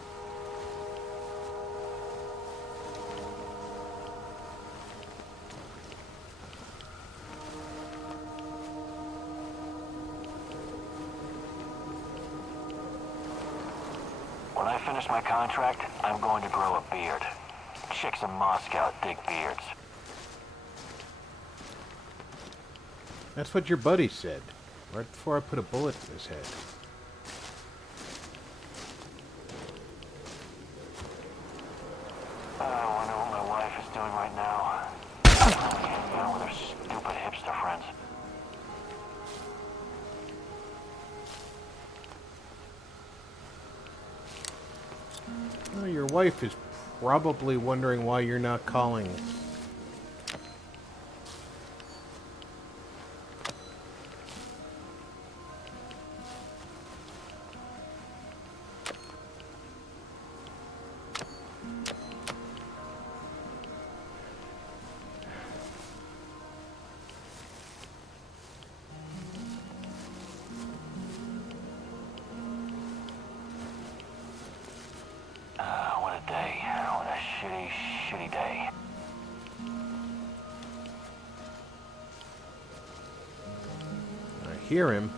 When I finish my contract, I'm going to grow a beard. Chicks in Moscow dig beards. That's what your buddy said, right before I put a bullet in his head. I wonder what my wife is doing right now. Probably hanging out with her stupid hipster friends. Well, your wife is probably wondering why you're not calling. What a day. What a shitty, shitty day. I hear him.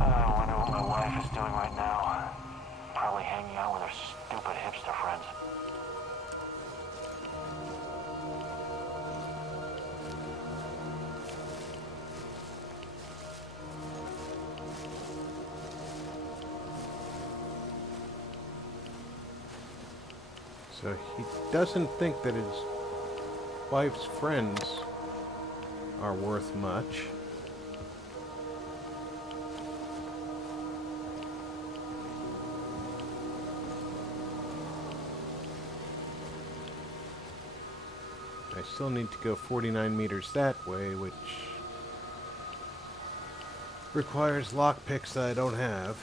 I wonder what my wife is doing right now. Probably hanging out with her stupid hipster friends. So he doesn't think that his wife's friends are worth much. I still need to go 49 meters that way, which requires lockpicks that I don't have.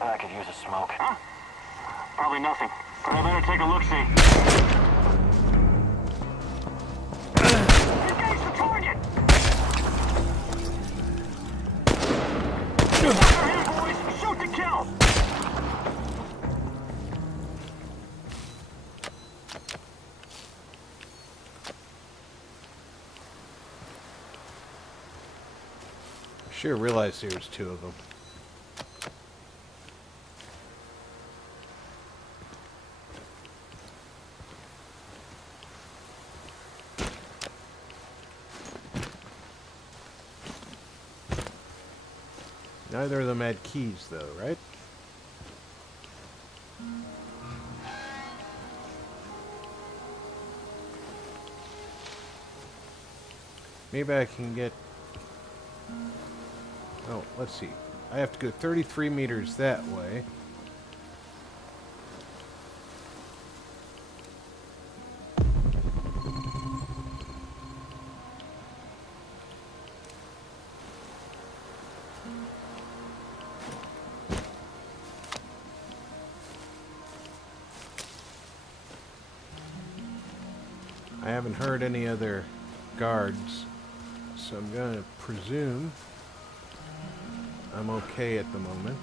I could use a smoke. Huh? Probably nothing. But I better take a look-see. Engage the target! Fire him, boys! Shoot to kill! Should have realized there was two of them. Neither of them had keys, though, right? Maybe I can get... Oh, let's see. I have to go 33 meters that way. I haven't heard any other guards, so I'm going to presume I'm okay at the moment.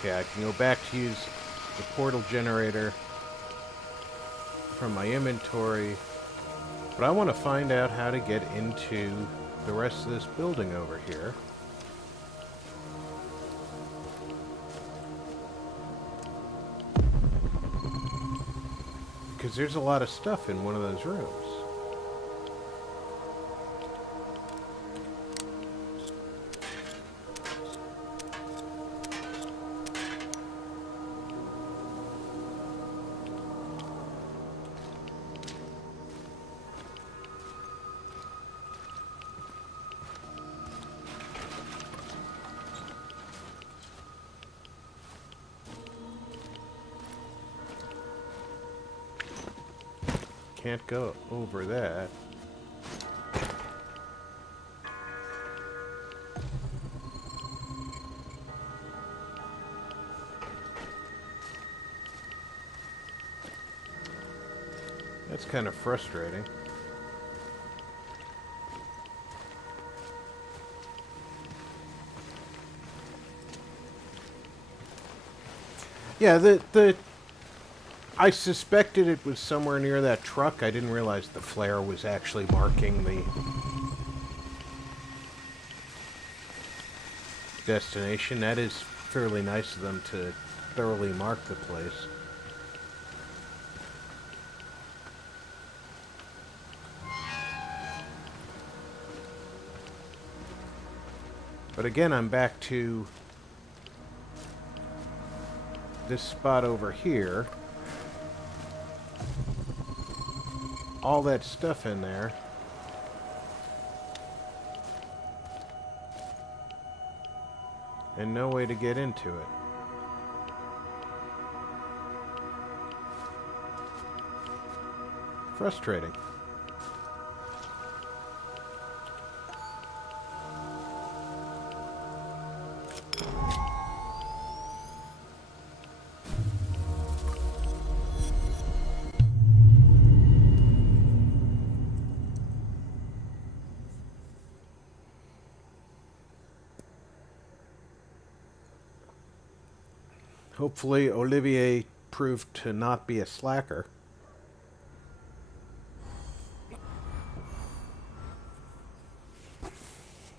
Okay, I can go back to use the portal generator from my inventory, but I want to find out how to get into the rest of this building over here. Because there's a lot of stuff in one of those rooms. Can't go over that. That's kind of frustrating. Yeah, I suspected it was somewhere near that truck. I didn't realize the flare was actually marking the destination. That is fairly nice of them to thoroughly mark the place. But again, I'm back to this spot over here. All that stuff in there. And no way to get into it. Frustrating. Hopefully, Olivier proved to not be a slacker.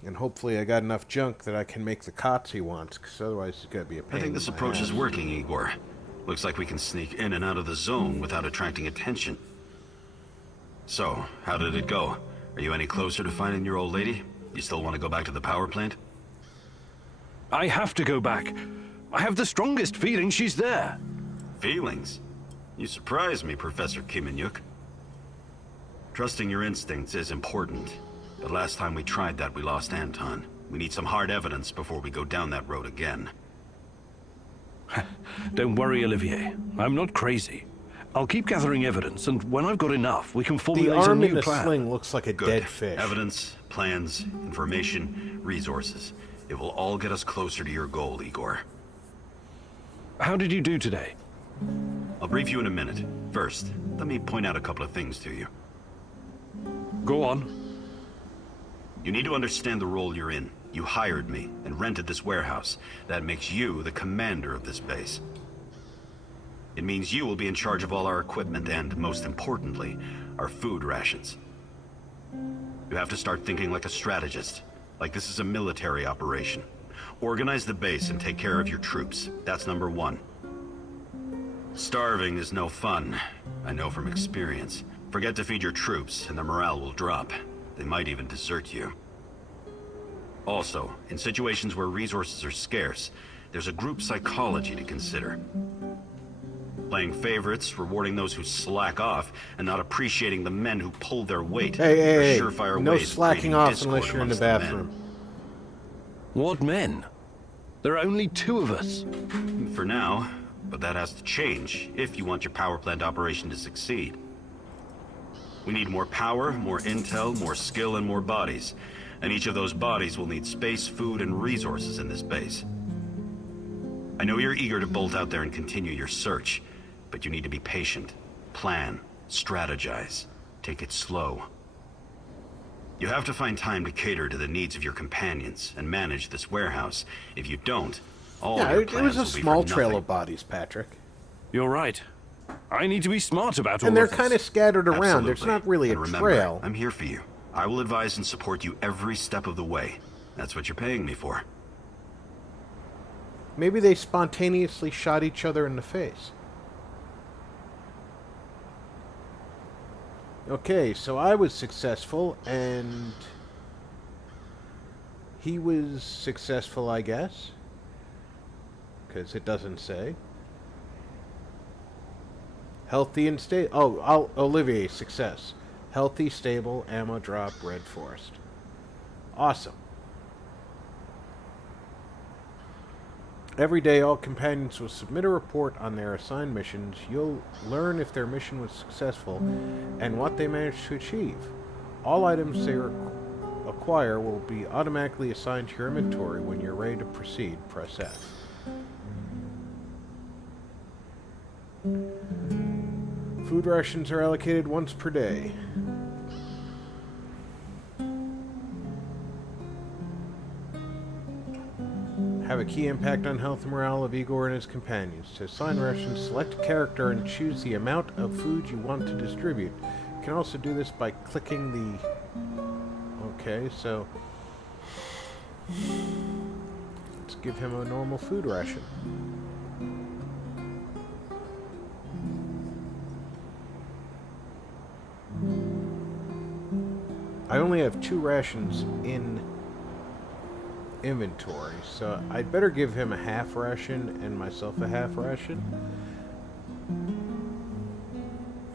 And hopefully I got enough junk that I can make the cots he wants, because otherwise it's going to be a pain. I think this approach is working, Igor. Looks like we can sneak in and out of the zone without attracting attention. So, how did it go? Are you any closer to finding your old lady? You still want to go back to the power plant? I have to go back. I have the strongest feeling she's there. Feelings? You surprise me, Professor Kimanyuk. Trusting your instincts is important, but last time we tried that, we lost Anton. We need some hard evidence before we go down that road again. Don't worry, Olivier. I'm not crazy. I'll keep gathering evidence, and when I've got enough, we can formulate a new plan. The arm in the sling looks like a dead fish. Evidence, plans, information, resources. It will all get us closer to your goal, Igor. How did you do today? I'll brief you in a minute. First, let me point out a couple of things to you. Go on. You need to understand the role you're in. You hired me and rented this warehouse. That makes you the commander of this base. It means you will be in charge of all our equipment and, most importantly, our food rations. You have to start thinking like a strategist, like this is a military operation. Organize the base and take care of your troops. That's number one. Starving is no fun. I know from experience. Forget to feed your troops and their morale will drop. They might even desert you. Also, in situations where resources are scarce, there's a group psychology to consider. Playing favorites, rewarding those who slack off, and not appreciating the men who pull their weight. Hey, surefire no ways of slacking creating off discord unless you're in the amongst men. bathroom. What men? There are only 2 of us. For now, but that has to change if you want your power plant operation to succeed. We need more power, more intel, more skill, and more bodies. And each of those bodies will need space, food, and resources in this base. I know you're eager to bolt out there and continue your search, but you need to be patient, plan, strategize, take it slow. You have to find time to cater to the needs of your companions and manage this warehouse. If you don't, all your it plans was a will be small for trail nothing. of bodies, Patrick. You're right. I need to be smart about all And they're of this. kind of scattered around. There's Absolutely. not really a And remember, trail. I'm here for you. I will advise and support you every step of the way. That's what you're paying me for. Maybe they spontaneously shot each other in the face. Okay, so I was successful, and he was successful, I guess. Because it doesn't say. Healthy and stable. Oh, Olivier, success. Healthy, stable, ammo drop, red forest. Awesome. Every day, all companions will submit a report on their assigned missions. You'll learn if their mission was successful and what they managed to achieve. All items they acquire will be automatically assigned to your inventory. When you're ready to proceed, press F. Food rations are allocated once per day. Have a key impact on health and morale of Igor and his companions. To assign rations, select a character and choose the amount of food you want to distribute. You can also do this by clicking the... Okay, so... Let's give him a normal food ration. I only have 2 rations in inventory, so I'd better give him a half ration and myself a half ration.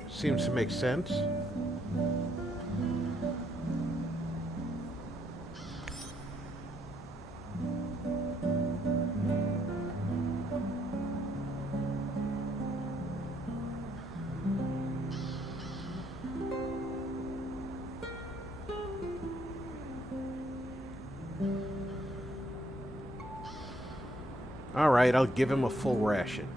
Seems to make sense. Alright, I'll give him a full ration.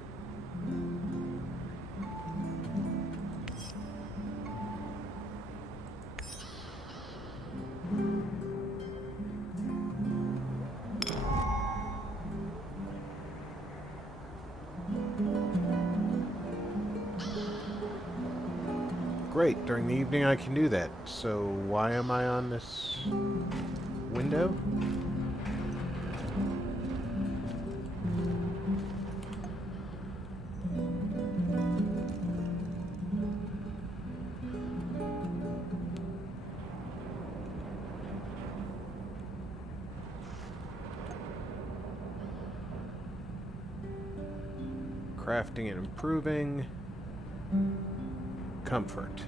Great, during the evening I can do that. So why am I on this window? Crafting and improving. Comfort.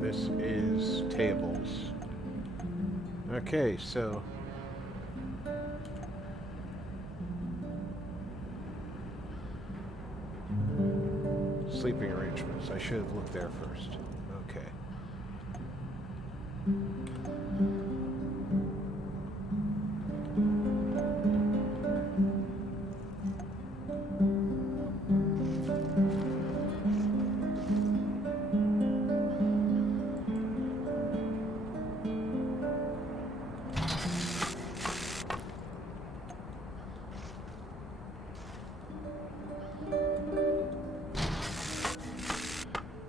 This is tables. Okay, so sleeping arrangements. I should have looked there first. Okay.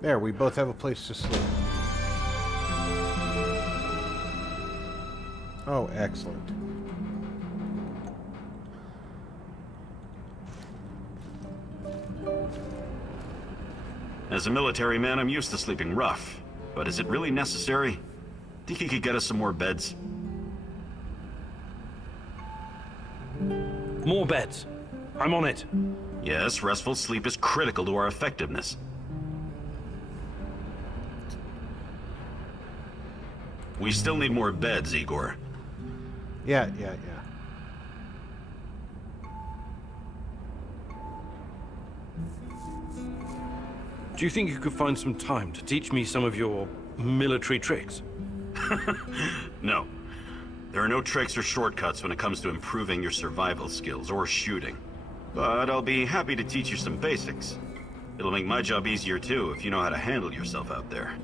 There, we both have a place to sleep. Oh, excellent. As a military man, I'm used to sleeping rough. But is it really necessary? Think he could get us some more beds? More beds. I'm on it. Yes, restful sleep is critical to our effectiveness. We still need more beds, Igor. Yeah. Do you think you could find some time to teach me some of your military tricks? No. There are no tricks or shortcuts when it comes to improving your survival skills or shooting. But I'll be happy to teach you some basics. It'll make my job easier too if you know how to handle yourself out there.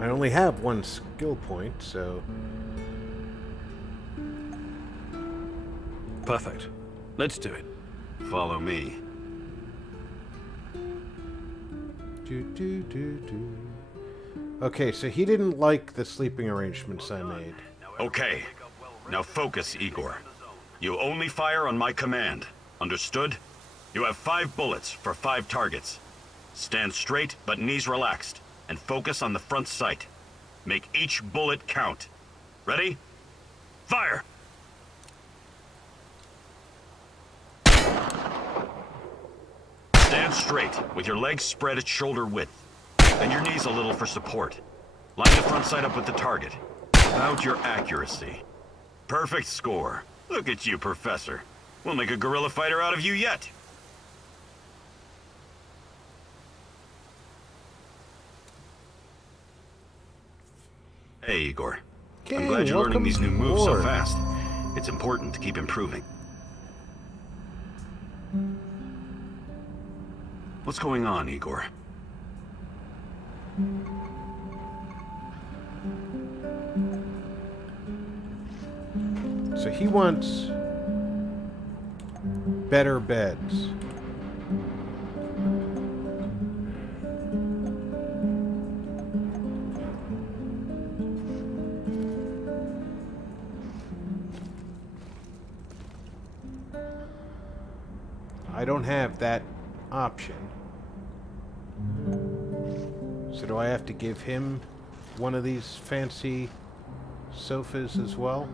I only have one skill point, so... Perfect. Let's do it. Follow me. Okay, so he didn't like the sleeping arrangements I made. Okay. Now focus, Igor. You only fire on my command. Understood? You have 5 bullets for 5 targets. Stand straight, but knees relaxed, and focus on the front sight. Make each bullet count. Ready? Fire! Stand straight, with your legs spread at shoulder width. Bend your knees a little for support. Line the front sight up with the target. About your accuracy. Perfect score. Look at you, Professor. We'll make a guerrilla fighter out of you yet. Hey, Igor. I'm glad you're learning these new moves so fast. It's important to keep improving. What's going on, Igor? So he wants better beds. I don't have that option. So do I have to give him one of these fancy sofas as well?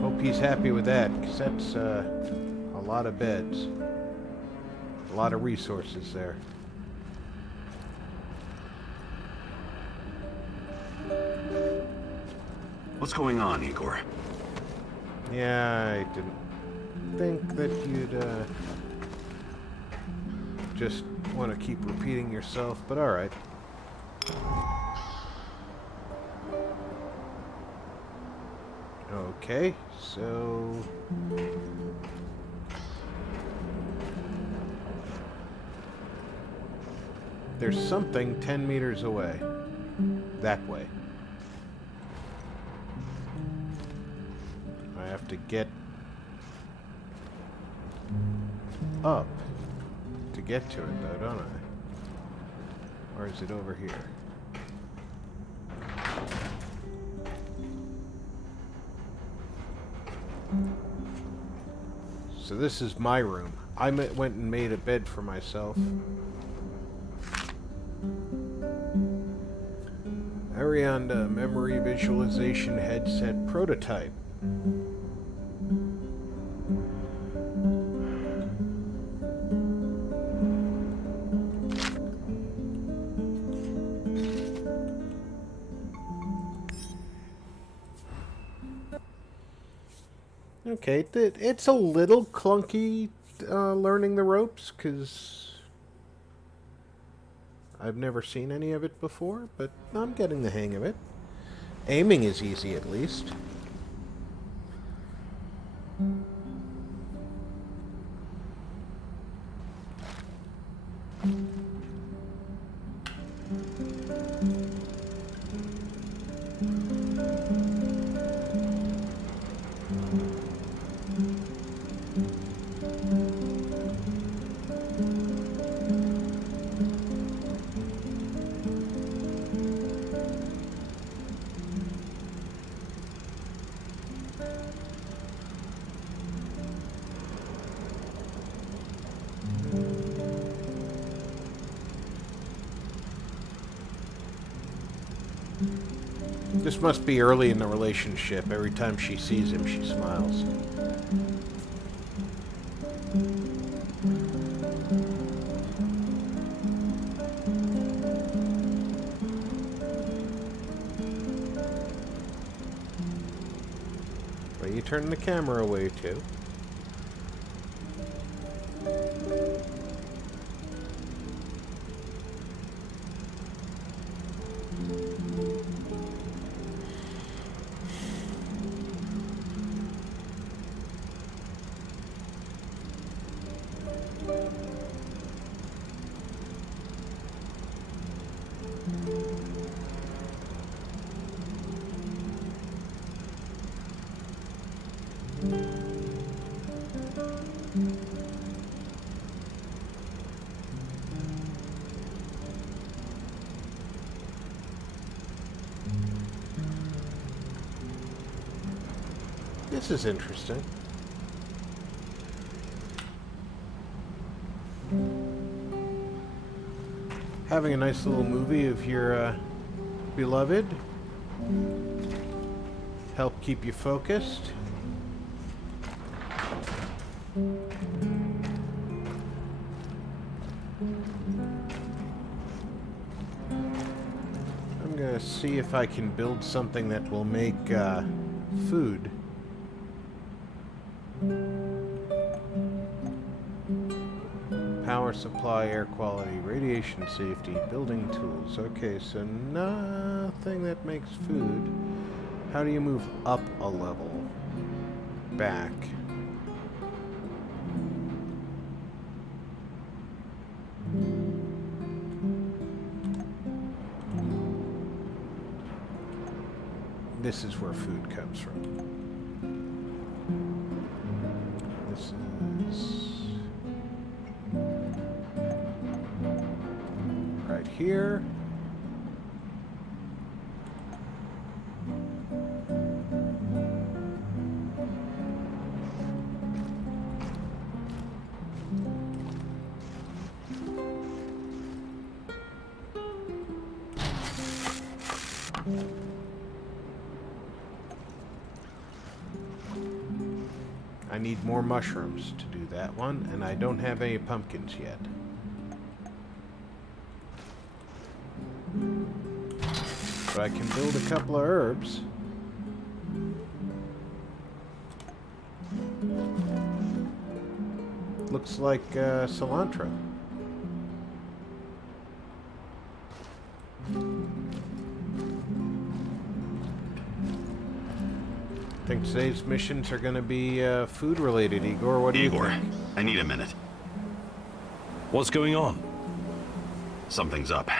Hope he's happy with that, because that's a lot of beds. A lot of resources there. What's going on, Igor? Yeah, I didn't think that you'd just want to keep repeating yourself, but alright. Okay, so... there's something 10 meters away. That way. I have to get up to get to it, though, don't I? Or is it over here? So this is my room. I went and made a bed for myself. Arianda Memory Visualization Headset Prototype. Okay, it's a little clunky learning the ropes, because I've never seen any of it before, but I'm getting the hang of it. Aiming is easy, at least. This must be early in the relationship. Every time she sees him, she smiles. Why are you turning the camera away, too? This is interesting. Having a nice little movie of your beloved. Help keep you focused. I'm gonna see if I can build something that will make food. Power supply, air quality, radiation safety, building tools. Okay, so nothing that makes food. How do you move up a level? Back. This is where food comes from. This is right here. I need more mushrooms to do that one, and I don't have any pumpkins yet. But I can build a couple of herbs. Looks like cilantro. I think today's missions are going to be food related. Igor, what do you think? Igor, I need a minute. What's going on? Something's up.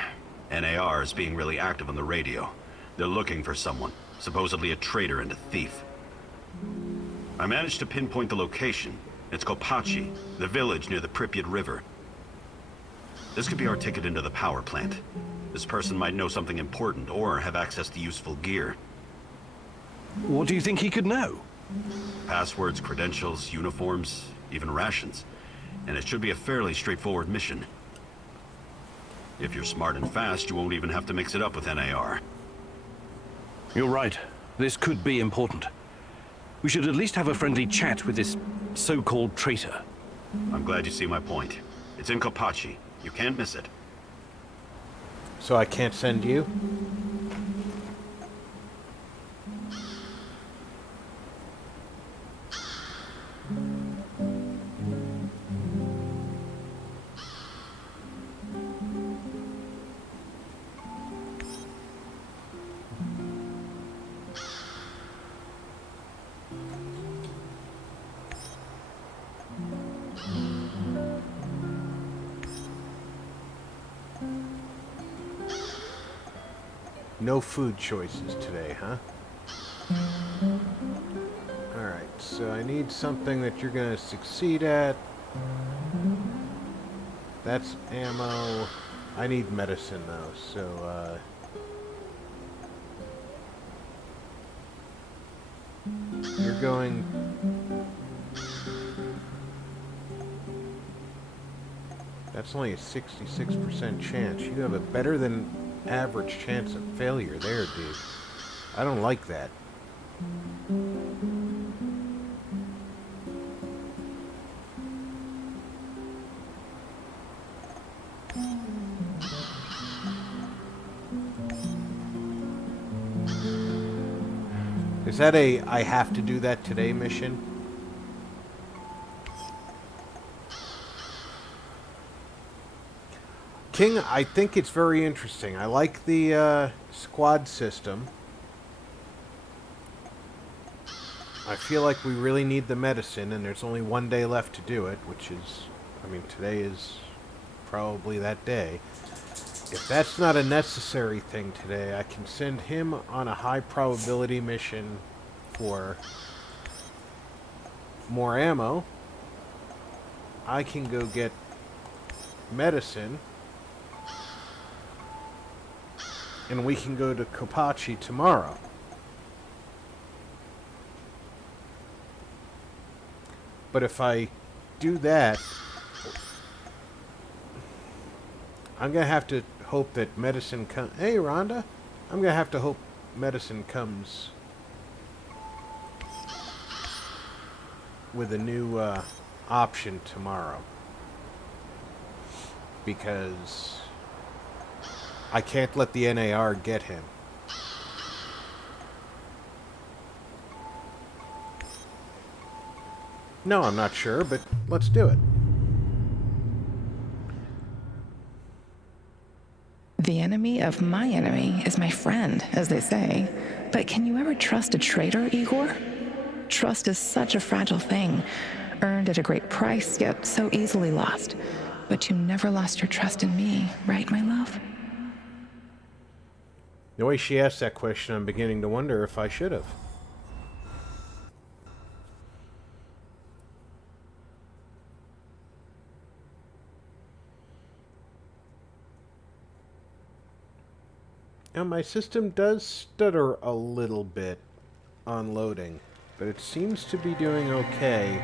NAR is being really active on the radio. They're looking for someone, supposedly a traitor and a thief. I managed to pinpoint the location. It's Kopachi, the village near the Pripyat River. This could be our ticket into the power plant. This person might know something important or have access to useful gear. What do you think he could know? Passwords, credentials, uniforms, even rations. And it should be a fairly straightforward mission. If you're smart and fast, you won't even have to mix it up with NAR. You're right. This could be important. We should at least have a friendly chat with this so-called traitor. I'm glad you see my point. It's in Kopachi. You can't miss it. So I can't send you? No food choices today, huh? Alright, so I need something that you're gonna succeed at. That's ammo. I need medicine though, so you're going... That's only a 66% chance. You have a better than average chance of failure there, dude. I don't like that. Is that a I have to do that today mission? King, I think it's very interesting. I like the squad system. I feel like we really need the medicine, and there's only one day left to do it, which is, I mean, today is probably that day. If that's not a necessary thing today, I can send him on a high probability mission for more ammo. I can go get medicine, and we can go to Kopachi tomorrow. But if I do that, I'm going to have to hope that medicine comes... Hey, Rhonda. I'm going to have to hope medicine comes with a new option tomorrow. Because I can't let the NAR get him. No, I'm not sure, but let's do it. The enemy of my enemy is my friend, as they say. But can you ever trust a traitor, Igor? Trust is such a fragile thing, earned at a great price, yet so easily lost. But you never lost your trust in me, right, my love? The way she asked that question, I'm beginning to wonder if I should have. Now, my system does stutter a little bit on loading, but it seems to be doing okay.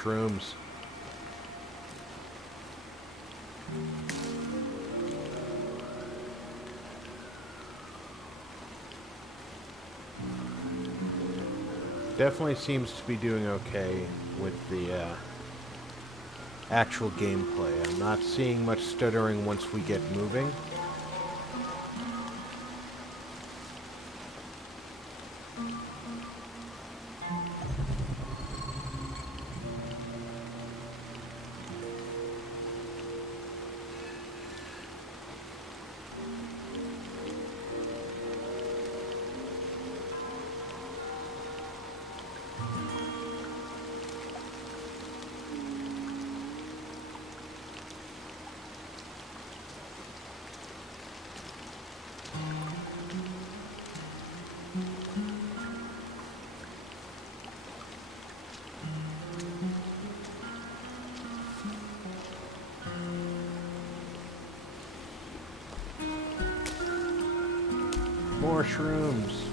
Shrooms. Definitely seems to be doing okay with the actual gameplay. I'm not seeing much stuttering once we get moving. More shrooms.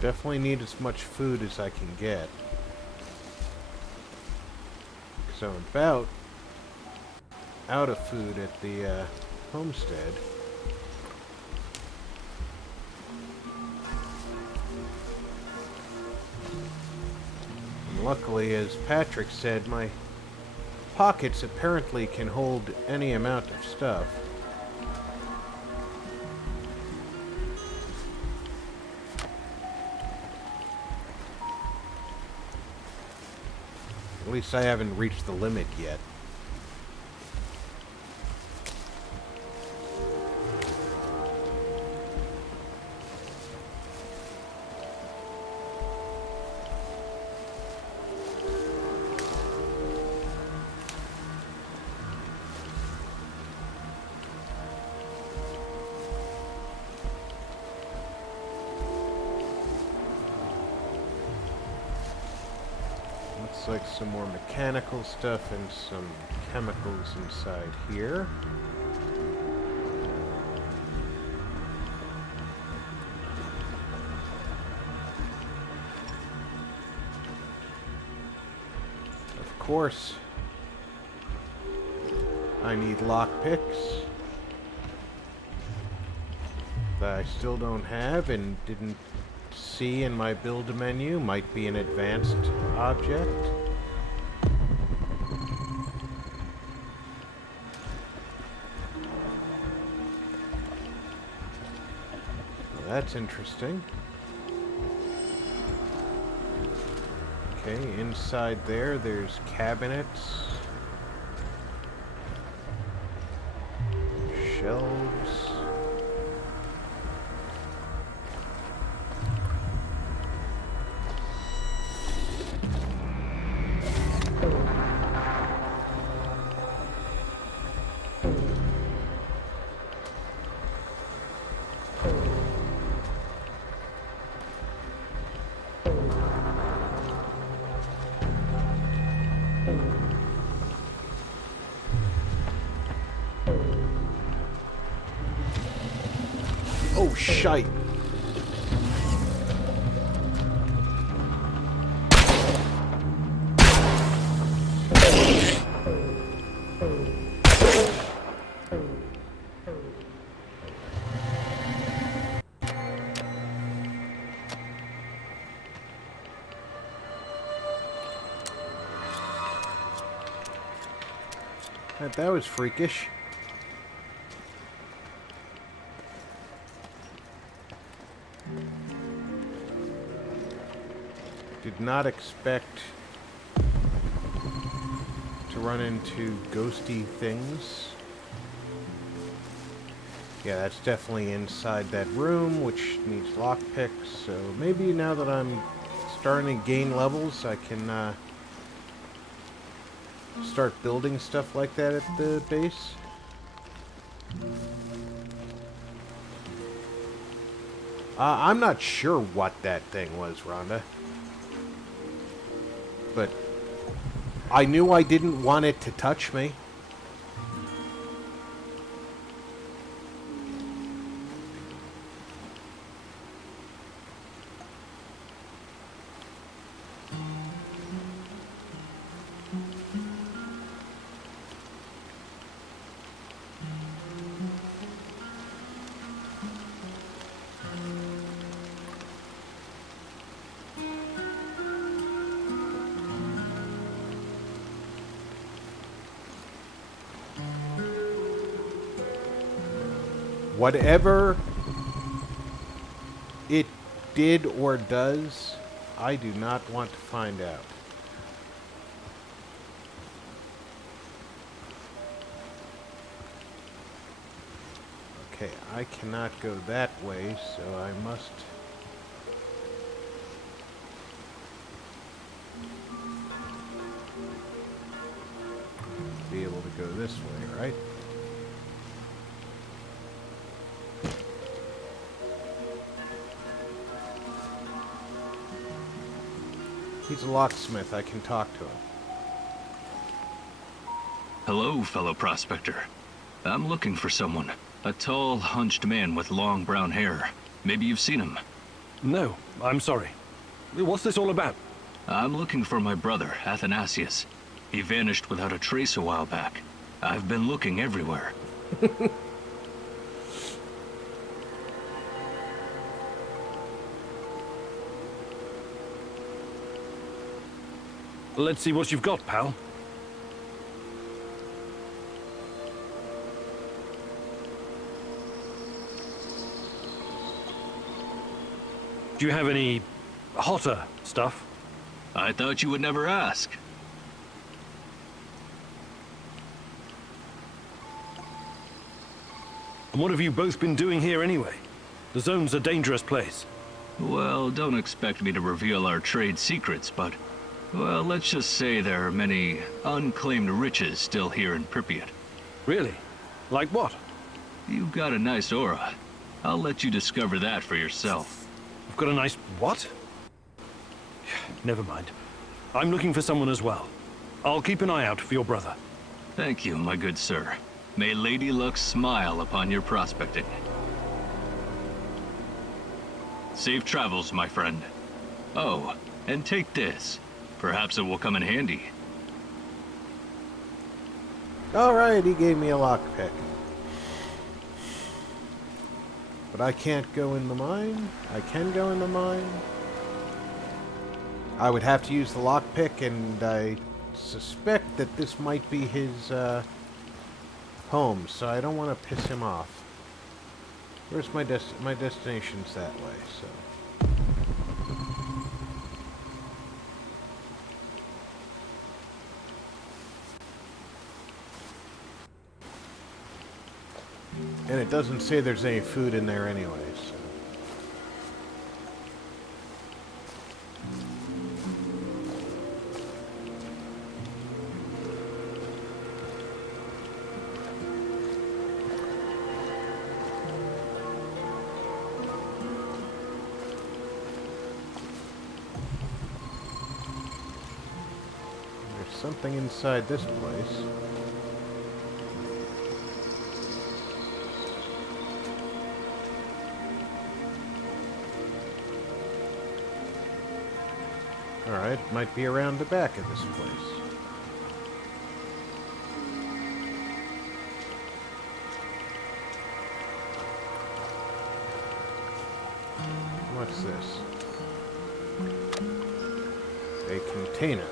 Definitely need as much food as I can get. Because I'm about out of food at the homestead. Luckily, as Patrick said, my pockets apparently can hold any amount of stuff. At least I haven't reached the limit yet. looks like some more mechanical stuff and some chemicals inside here. Of course, I need lockpicks that I still don't have and didn't see in my build menu. Might be an advanced object. Well, that's interesting. Okay, inside there's cabinets, shelves. Oh, shite. That was freakish. Did not expect to run into ghosty things. Yeah, that's definitely inside that room, which needs lockpicks. So maybe now that I'm starting to gain levels, I can start building stuff like that at the base. I'm not sure what that thing was, Rhonda. But I knew I didn't want it to touch me. Whatever it did or does, I do not want to find out. Okay, I cannot go that way, so I must be able to go this way, right? He's a locksmith. I can talk to him. Hello, fellow prospector. I'm looking for someone. A tall, hunched man with long brown hair. Maybe you've seen him. No, I'm sorry. What's this all about? I'm looking for my brother, Athanasius. He vanished without a trace a while back. I've been looking everywhere. Let's see what you've got, pal. Do you have any hotter stuff? I thought you would never ask. And what have you both been doing here anyway? The zone's a dangerous place. Well, don't expect me to reveal our trade secrets, but... well, let's just say there are many unclaimed riches still here in Pripyat. Really? Like what? You've got a nice aura. I'll let you discover that for yourself. I've got a nice what? Never mind. I'm looking for someone as well. I'll keep an eye out for your brother. Thank you, my good sir. May Lady Luck smile upon your prospecting. Safe travels, my friend. Oh, and take this. Perhaps it will come in handy. Alright, he gave me a lockpick. But I can't go in the mine? I can go in the mine? I would have to use the lockpick, and I suspect that this might be his, home, so I don't want to piss him off. Where's my destination's that way, so... And it doesn't say there's any food in there anyway, so... There's something inside this place. Alright, it might be around the back of this place. What's this? A container.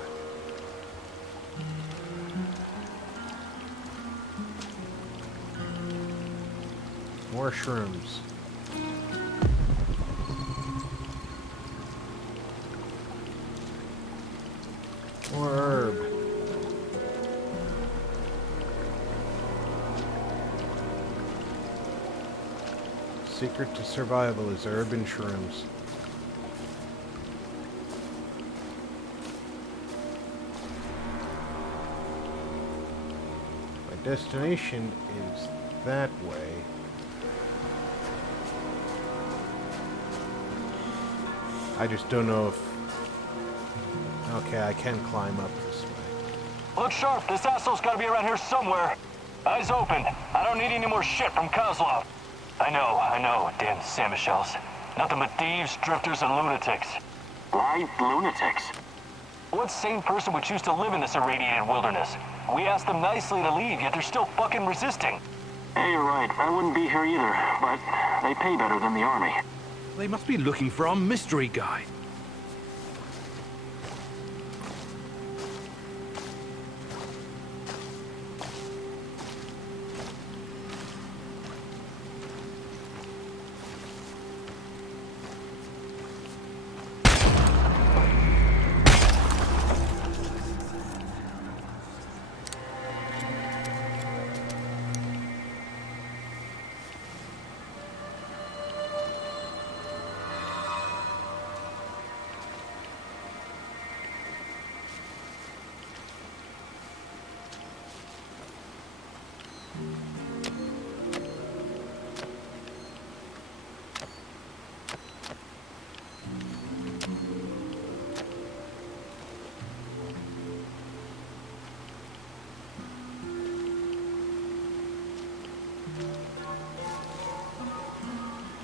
More shrooms. More herb. Secret to survival is herb and shrooms. My destination is that way. I just don't know if... Okay, I can climb up this way. Look sharp, this asshole's gotta be around here somewhere. Eyes open. I don't need any more shit from Kozlov. I know, damn salmon shells. Nothing but thieves, drifters, and lunatics. Why lunatics? What sane person would choose to live in this irradiated wilderness? We asked them nicely to leave, yet they're still fucking resisting. Hey, you're right. I wouldn't be here either, but they pay better than the army. They must be looking for our mystery guy.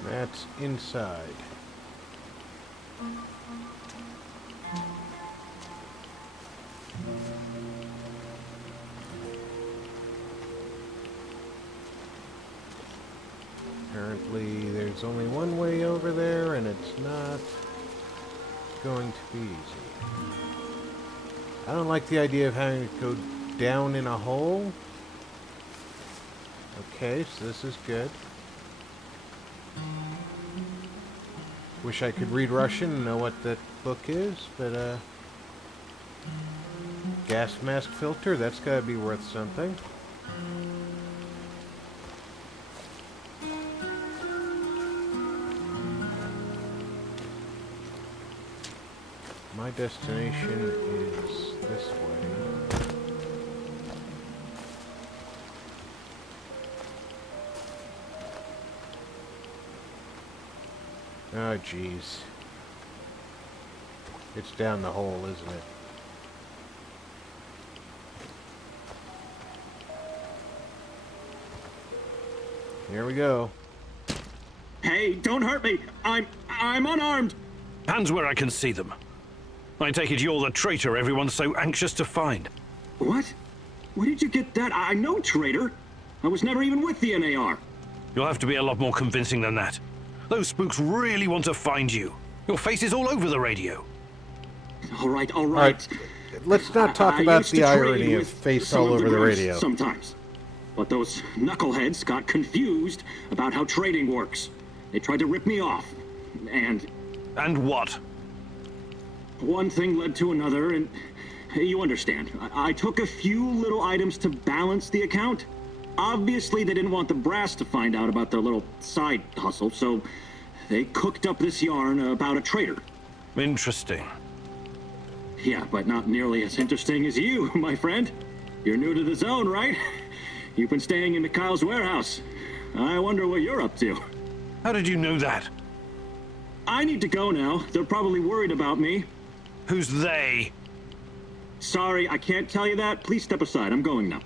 That's inside. Apparently there's only one way over there, and it's not going to be easy. I don't like the idea of having to go down in a hole. Okay, so this is good. Wish I could read Russian and know what that book is, but gas mask filter, that's gotta be worth something. My destination is this way. Oh, jeez. It's down the hole, isn't it? Here we go. Hey, don't hurt me. I'm unarmed. Hands where I can see them. I take it you're the traitor everyone's so anxious to find. What? Where did you get that? I know, traitor. I was never even with the NAR. You'll have to be a lot more convincing than that. Those spooks really want to find you. Your face is all over the radio. All right. All right. Let's not talk about the irony of face all over the radio. Sometimes. But those knuckleheads got confused about how trading works. They tried to rip me off. And what? One thing led to another, and you understand. I took a few little items to balance the account. Obviously, they didn't want the brass to find out about their little side hustle, so they cooked up this yarn about a traitor. Interesting. Yeah, but not nearly as interesting as you, my friend. You're new to the zone, right? You've been staying in Mikhail's warehouse. I wonder what you're up to. How did you know that? I need to go now. They're probably worried about me. Who's they? Sorry, I can't tell you that. Please step aside. I'm going now.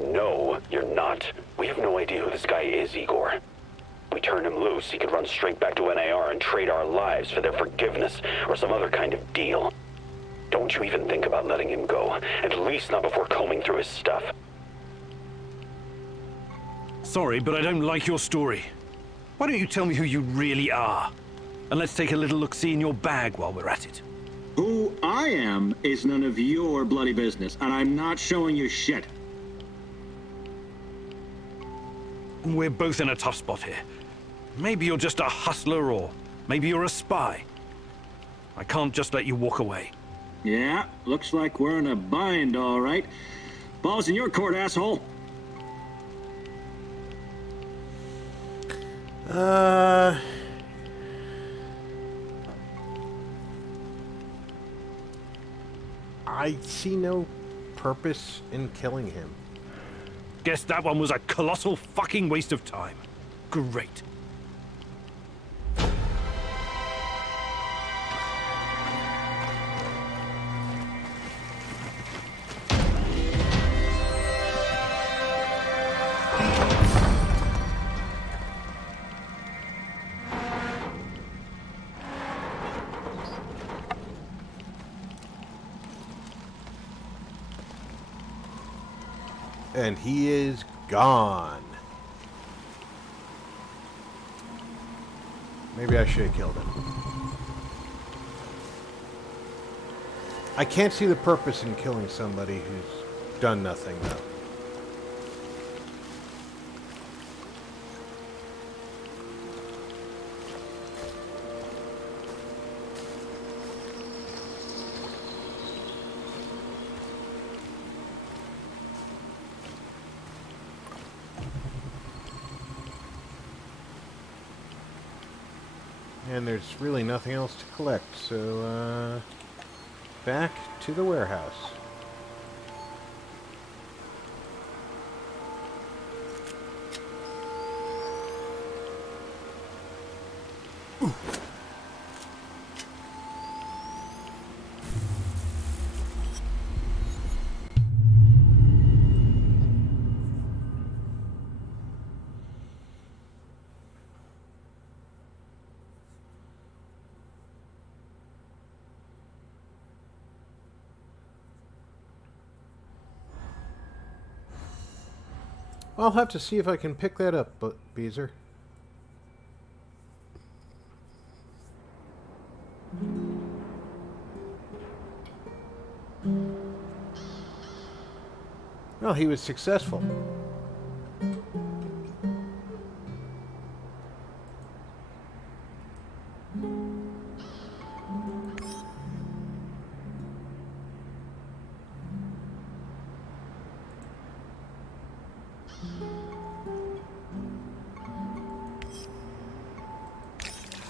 No, you're not. We have no idea who this guy is, Igor. We turn him loose, he could run straight back to NAR and trade our lives for their forgiveness or some other kind of deal. Don't you even think about letting him go, at least not before combing through his stuff. Sorry, but I don't like your story. Why don't you tell me who you really are? And let's take a little look-see in your bag while we're at it. Who I am is none of your bloody business, and I'm not showing you shit. We're both in a tough spot here. Maybe you're just a hustler, or maybe you're a spy. I can't just let you walk away. Yeah, looks like we're in a bind, all right. Ball's in your court, asshole. I see no purpose in killing him. Guess that one was a colossal fucking waste of time. Great. And he is gone. Maybe I should have killed him. I can't see the purpose in killing somebody who's done nothing, though. And there's really nothing else to collect, so, back to the warehouse. Ooh. I'll have to see if I can pick that up, Beezer. Well, he was successful.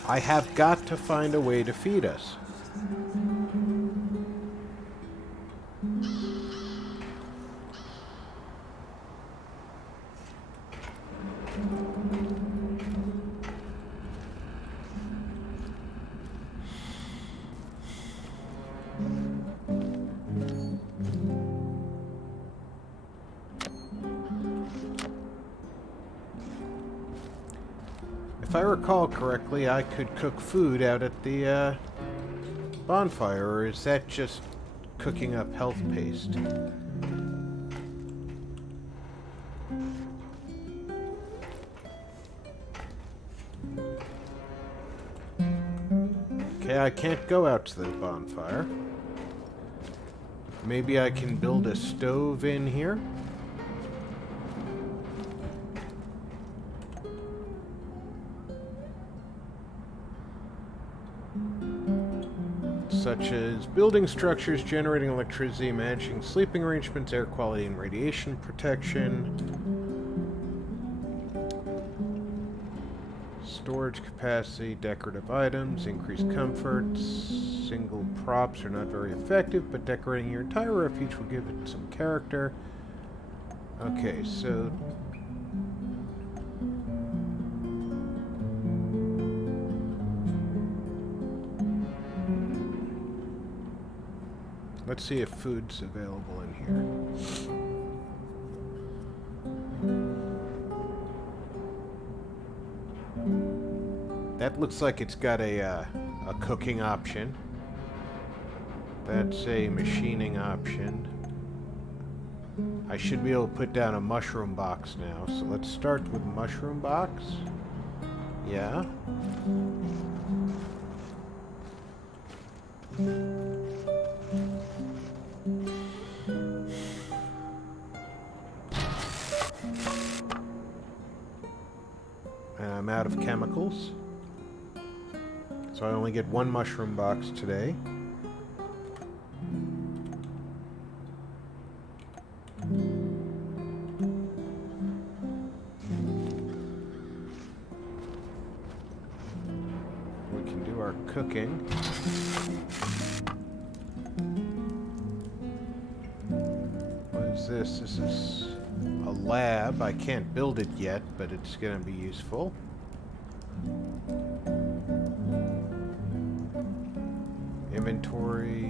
I have got to find a way to feed us. If I recall correctly, I could cook food out at the bonfire, or is that just cooking up health paste? Okay, I can't go out to the bonfire. Maybe I can build a stove in here? Such as building structures, generating electricity, managing sleeping arrangements, air quality and radiation protection, storage capacity, decorative items, increased comfort. Single props are not very effective, but decorating your entire refuge will give it some character. Okay, so let's see if food's available in here. That looks like it's got a cooking option. That's a machining option. I should be able to put down a mushroom box now. So let's start with mushroom box. Yeah. And I'm out of chemicals. So I only get one mushroom box today. We can do our cooking. What is this? This is a lab. I can't build it yet, but it's going to be useful. Inventory.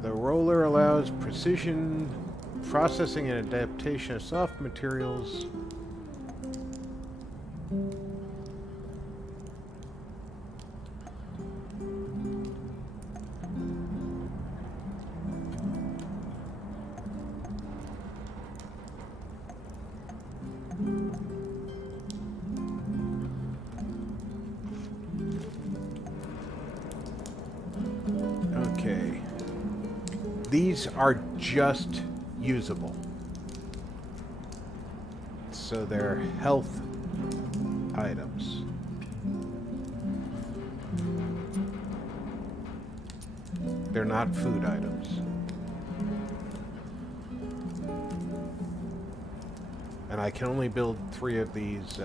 The roller allows precision processing and adaptation of soft materials. Okay. These are just usable. So they're health items. They're not food items. And I can only build 3 of these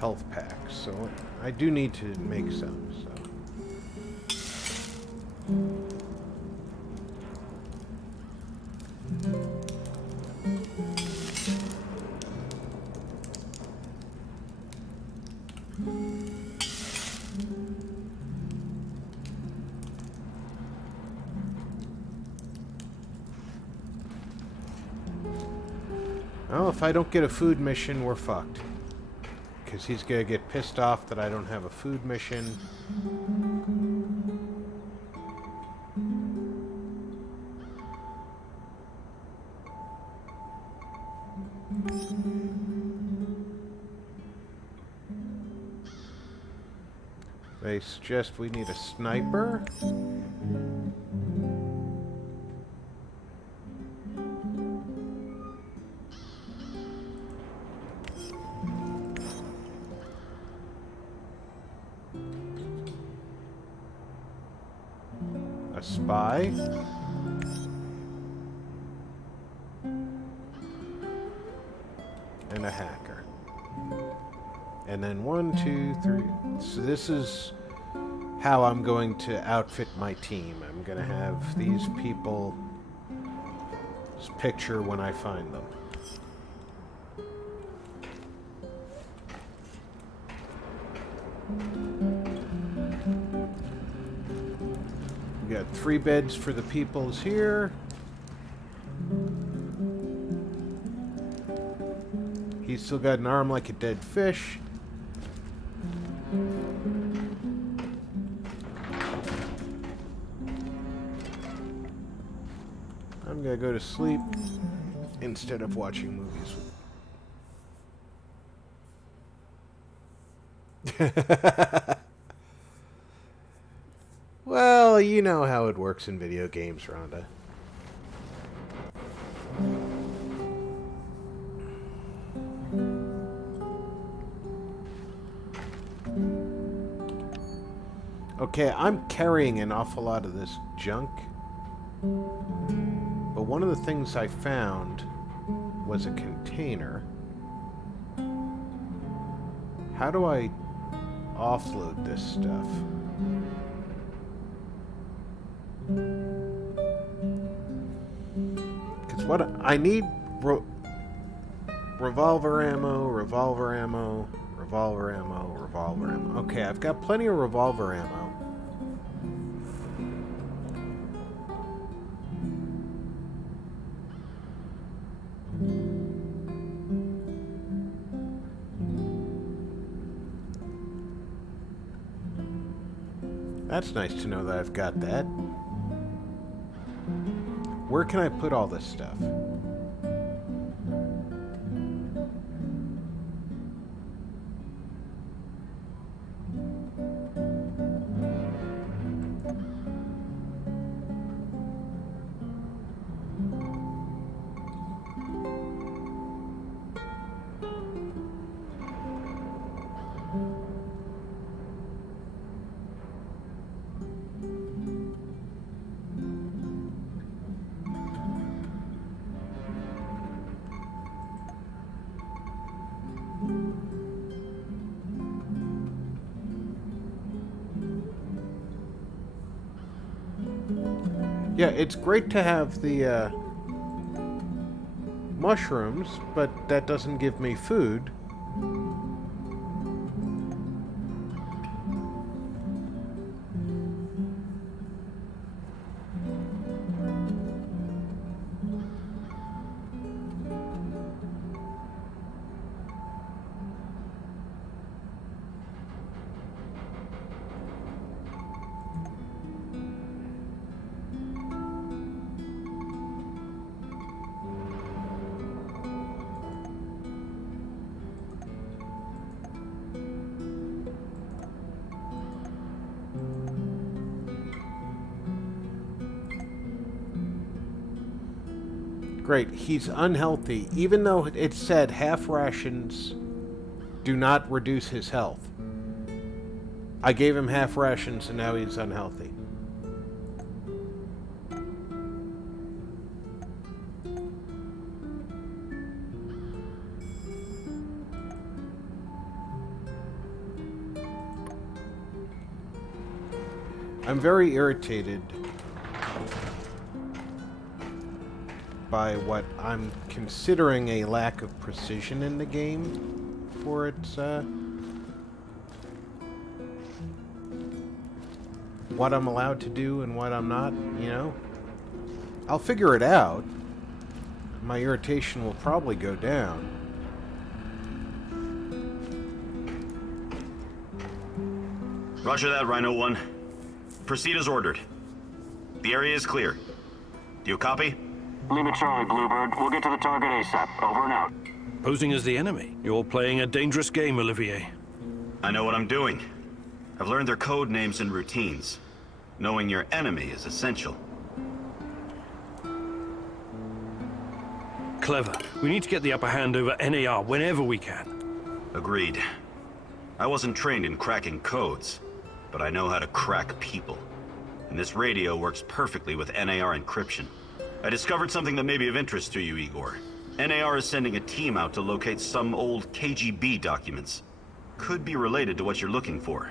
health packs, so I do need to make some, so. Well, if I don't get a food mission, we're fucked. Because he's gonna get pissed off that I don't have a food mission. They suggest we need a sniper. A spy. And a hacker. And then 1, 2, 3. So this is how I'm going to outfit my team. I'm going to have these people's picture when I find them. We got 3 beds for the peoples here. He's Still got an arm like a dead fish. I'm gonna go to sleep instead of watching movies. Well, you know how it works in video games, Rhonda. Okay, I'm carrying an awful lot of this junk. But one of the things I found was a container. How do I offload this stuff? Because what I need... revolver ammo, revolver ammo, revolver ammo, revolver ammo. Okay, I've got plenty of revolver ammo. That's nice to know that I've got that. Where can I put all this stuff? Yeah, it's great to have the mushrooms, but that doesn't give me food. Great, he's unhealthy, even though it said half rations do not reduce his health. I gave him half rations and now he's unhealthy. I'm very irritated by what I'm considering a lack of precision in the game for its, what I'm allowed to do and what I'm not, you know? I'll figure it out. My irritation will probably go down. Roger that, Rhino 1. Proceed as ordered. The area is clear. Do you copy? Lima Charlie, Bluebird. We'll get to the target ASAP. Over and out. Posing as the enemy. You're playing a dangerous game, Olivier. I know what I'm doing. I've learned their code names and routines. Knowing your enemy is essential. Clever. We need to get the upper hand over NAR whenever we can. Agreed. I wasn't trained in cracking codes, but I know how to crack people. And this radio works perfectly with NAR encryption. I discovered something that may be of interest to you, Igor. NAR is sending a team out to locate some old KGB documents. Could be related to what you're looking for.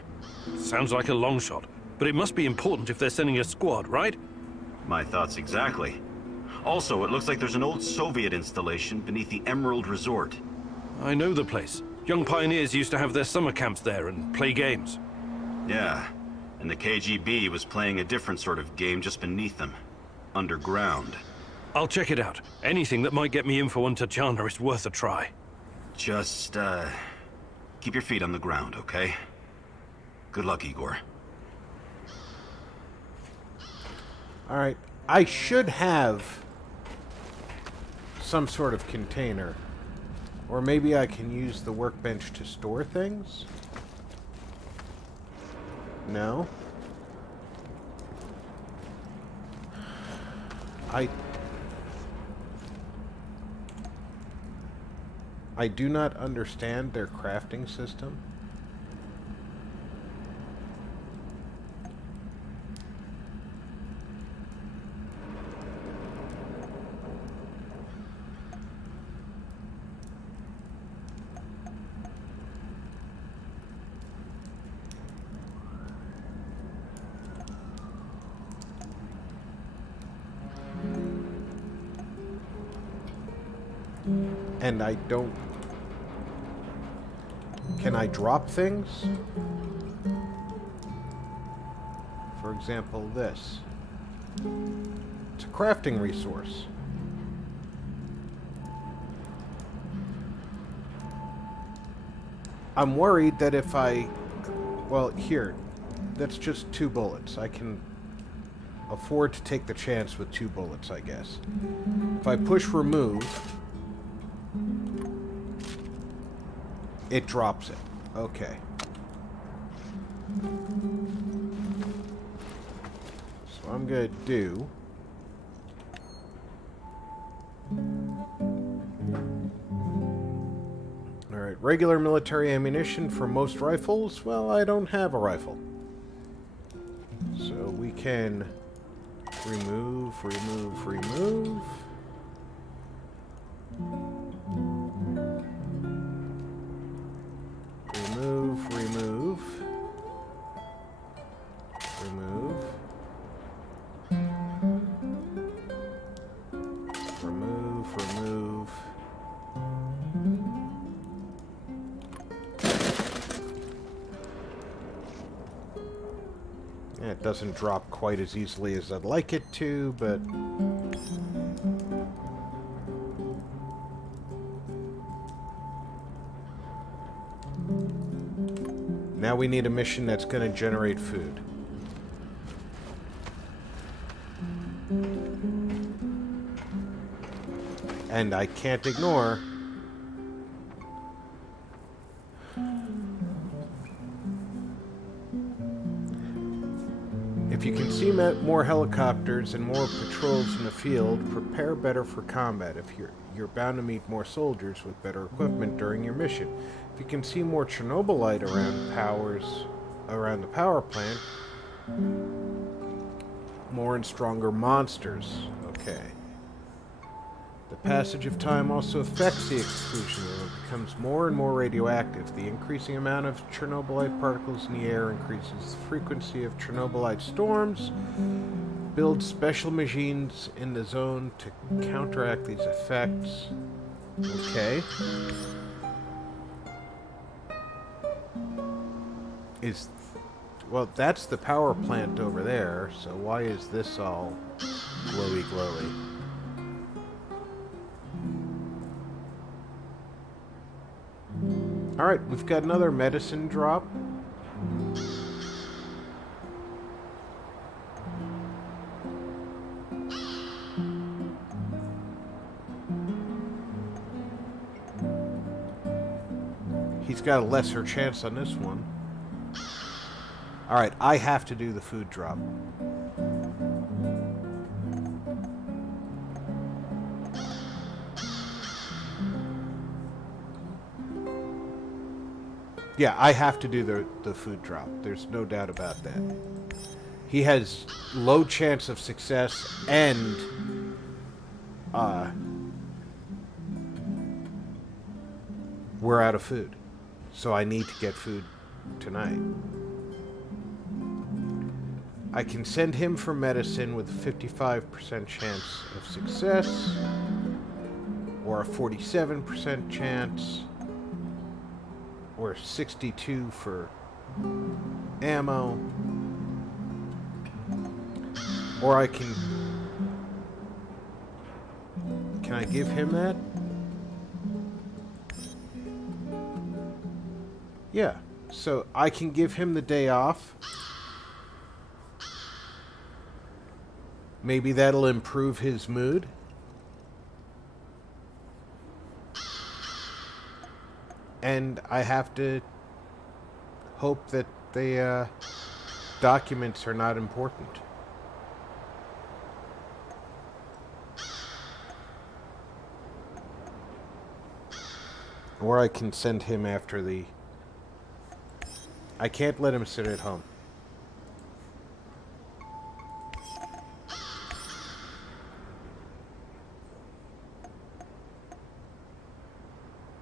Sounds like a long shot, but it must be important if they're sending a squad, right? My thoughts exactly. Also, it looks like there's an old Soviet installation beneath the Emerald Resort. I know the place. Young pioneers used to have their summer camps there and play games. Yeah, and the KGB was playing a different sort of game just beneath them. Underground. I'll check it out. Anything that might get me info on Tatiana is worth a try. Just, keep your feet on the ground, okay? Good luck, Igor. Alright, I should have some sort of container. Or maybe I can use the workbench to store things? No? I do not understand their crafting system. And I don't... Can I drop things? For example, this. It's a crafting resource. I'm worried that if I... Well, here. That's just 2 bullets. I can afford to take the chance with 2 bullets, I guess. If I push remove... It drops it. Okay. So I'm gonna do... Alright, regular military ammunition for most rifles. Well, I don't have a rifle. So we can remove. It doesn't drop quite as easily as I'd like it to, but... Now we need a mission that's going to generate food. And I can't ignore... If you can see more helicopters and more patrols in the field, prepare better for combat. If you're bound to meet more soldiers with better equipment during your mission. If you can see more Chernobylite around the power plant, more and stronger monsters. Okay. The passage of time also affects the exclusion. It becomes more and more radioactive. The increasing amount of Chernobylite particles in the air increases the frequency of Chernobylite storms. Build special machines in the zone to counteract these effects. Okay. Well, that's the power plant over there, so why is this all glowy? Alright, we've got another medicine drop. He's got a lesser chance on this one. Alright, I have to do the food drop. Yeah, I have to do the food drop. There's no doubt about that. He has low chance of success and we're out of food. So I need to get food tonight. I can send him for medicine with a 55% chance of success or a 47% chance. Or 62 for ammo. Or I can... Can I give him that? Yeah, so I can give him the day off. Maybe that'll improve his mood. And I have to hope that the documents are not important. Or I can send him after the... I can't let him sit at home.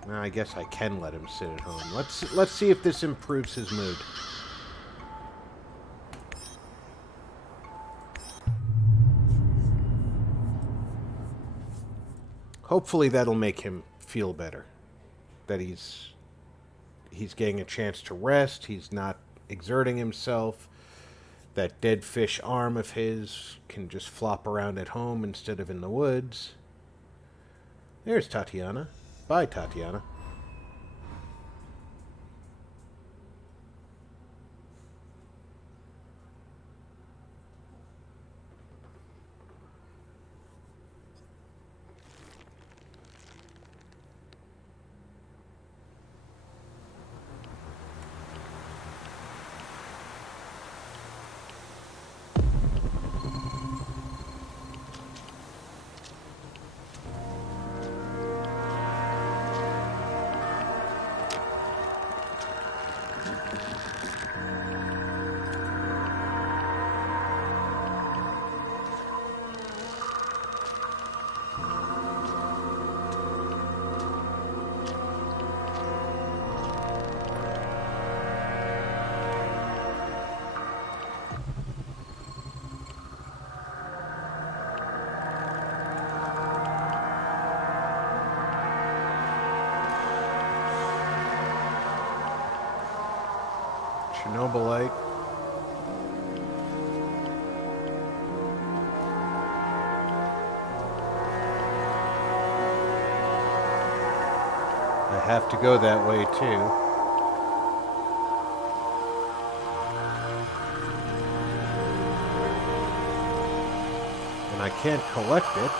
I guess I can let him sit at home. Let's see if this improves his mood. Hopefully that'll make him feel better. That he's getting a chance to rest, he's not exerting himself. That dead fish arm of his can just flop around at home instead of in the woods. There's Tatiana. Bye, Tatiana. Chernobylite. I have to go that way too. And I can't collect it.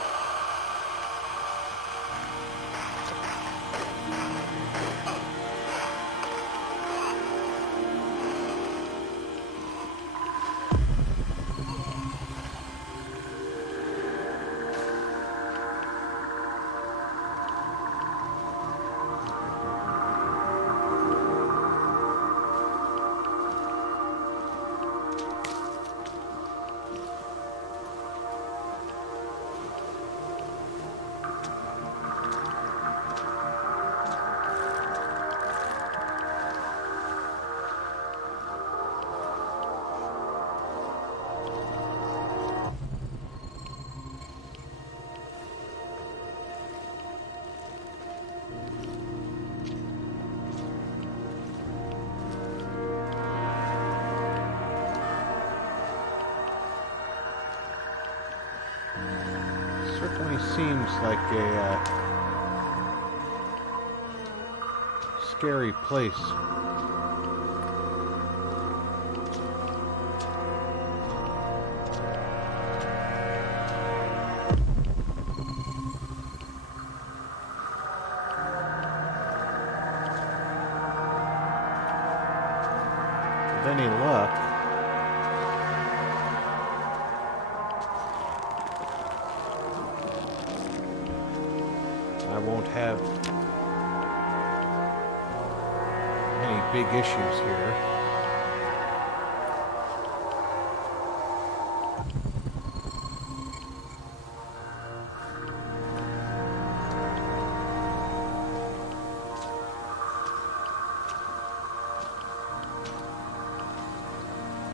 Certainly seems like a scary place. With any luck, I won't have any big issues here.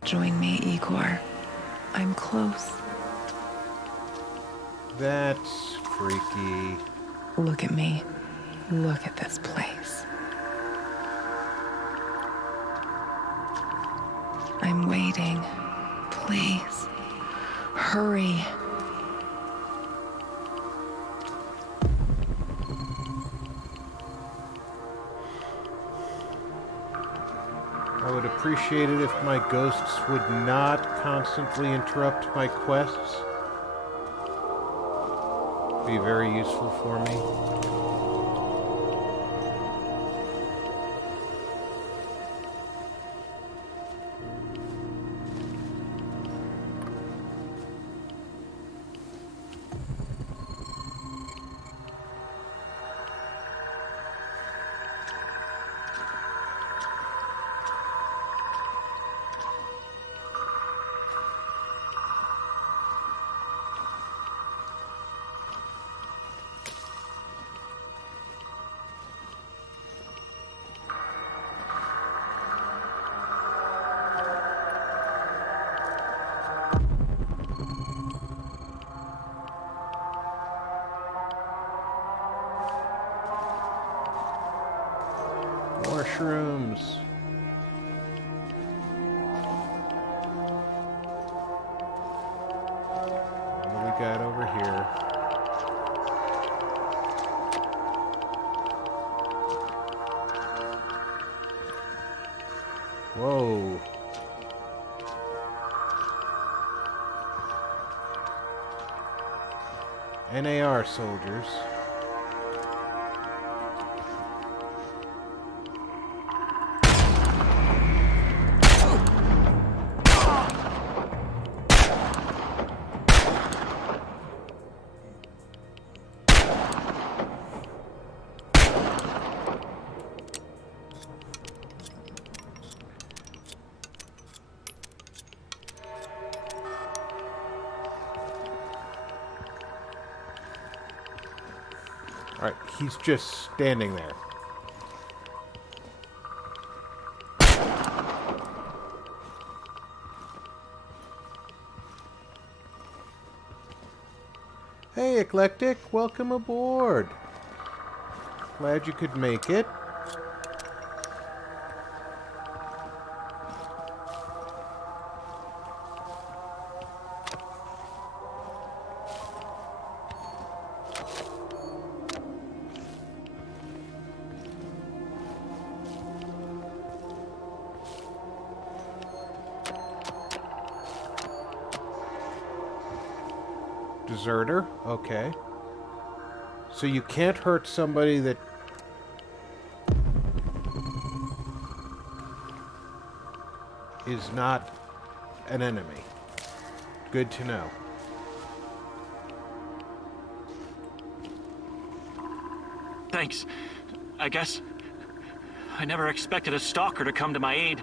Join me, Igor. I'm close. That's freaky. Look at me. Look at this place. I'm waiting. Please. Hurry. I would appreciate it if my ghosts would not constantly interrupt my quests. Be very useful for me. Mushrooms. What do we got over here? Whoa. NAR soldiers. Alright, he's just standing there. Hey, Eclectic, welcome aboard. Glad you could make it. Deserter, okay. So you can't hurt somebody that... is not an enemy. Good to know. Thanks. I guess I never expected a stalker to come to my aid.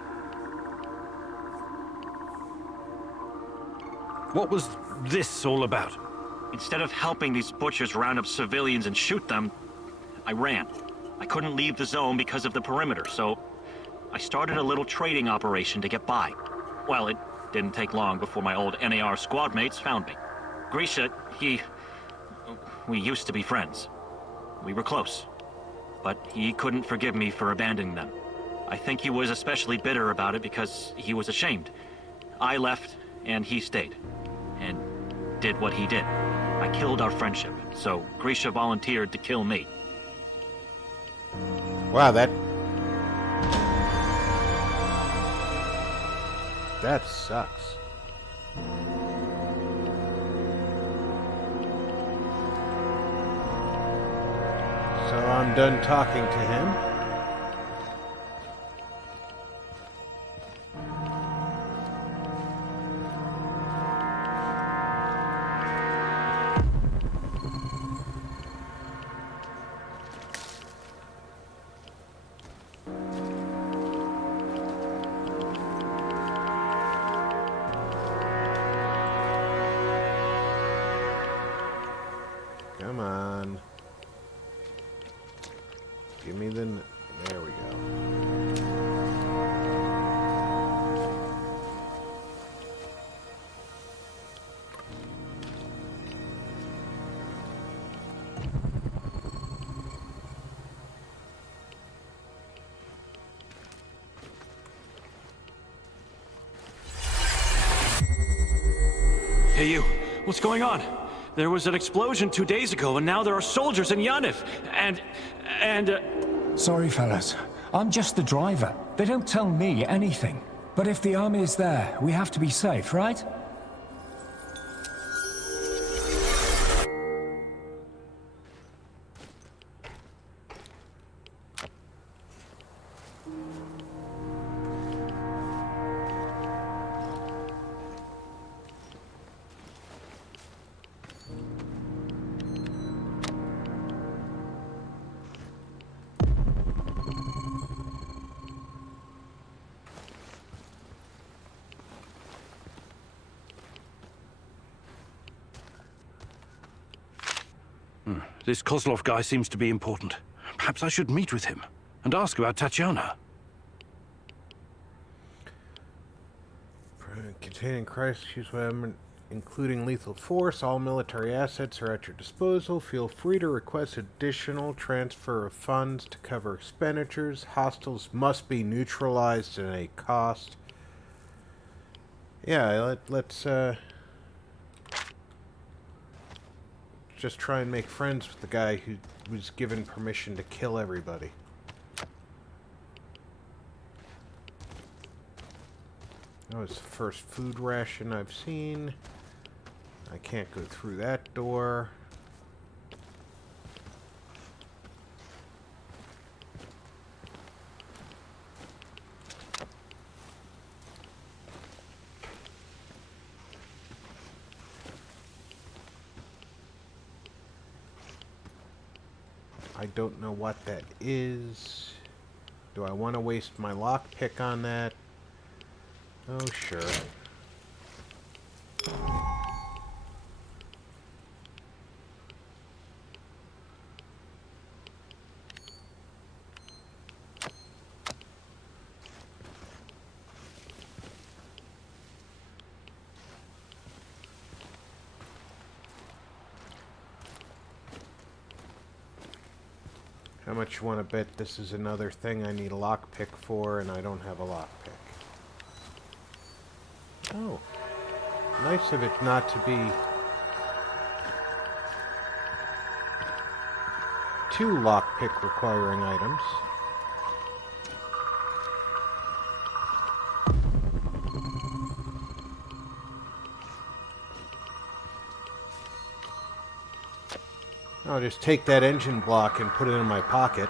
What was this all about? Instead of helping these butchers round up civilians and shoot them, I ran. I couldn't leave the zone because of the perimeter, so I started a little trading operation to get by. Well, it didn't take long before my old NAR squad mates found me. Grisha, we used to be friends. We were close. But he couldn't forgive me for abandoning them. I think he was especially bitter about it because he was ashamed. I left, and he stayed. And did what he did. I killed our friendship, so Grisha volunteered to kill me. Wow, that sucks. So I'm done talking to him. Come on. Give me the... There we go. Hey you, what's going on? There was an explosion 2 days ago, and now there are soldiers in Yaniv, and... Sorry, fellas. I'm just the driver. They don't tell me anything. But if the army is there, we have to be safe, right? This Kozlov guy seems to be important. Perhaps I should meet with him and ask about Tatiana. Containing crisis use weapon, including lethal force. All military assets are at your disposal. Feel free to request additional transfer of funds to cover expenditures. Hostiles must be neutralized at a cost. Yeah, let's just try and make friends with the guy who was given permission to kill everybody. That was the first food ration I've seen. I can't go through that door. I don't know what that is. Do I want to waste my lockpick on that? Oh, sure. How much you want to bet this is another thing I need a lockpick for, and I don't have a lockpick? Oh. Nice of it not to be two lockpick requiring items. I'll just take that engine block and put it in my pocket.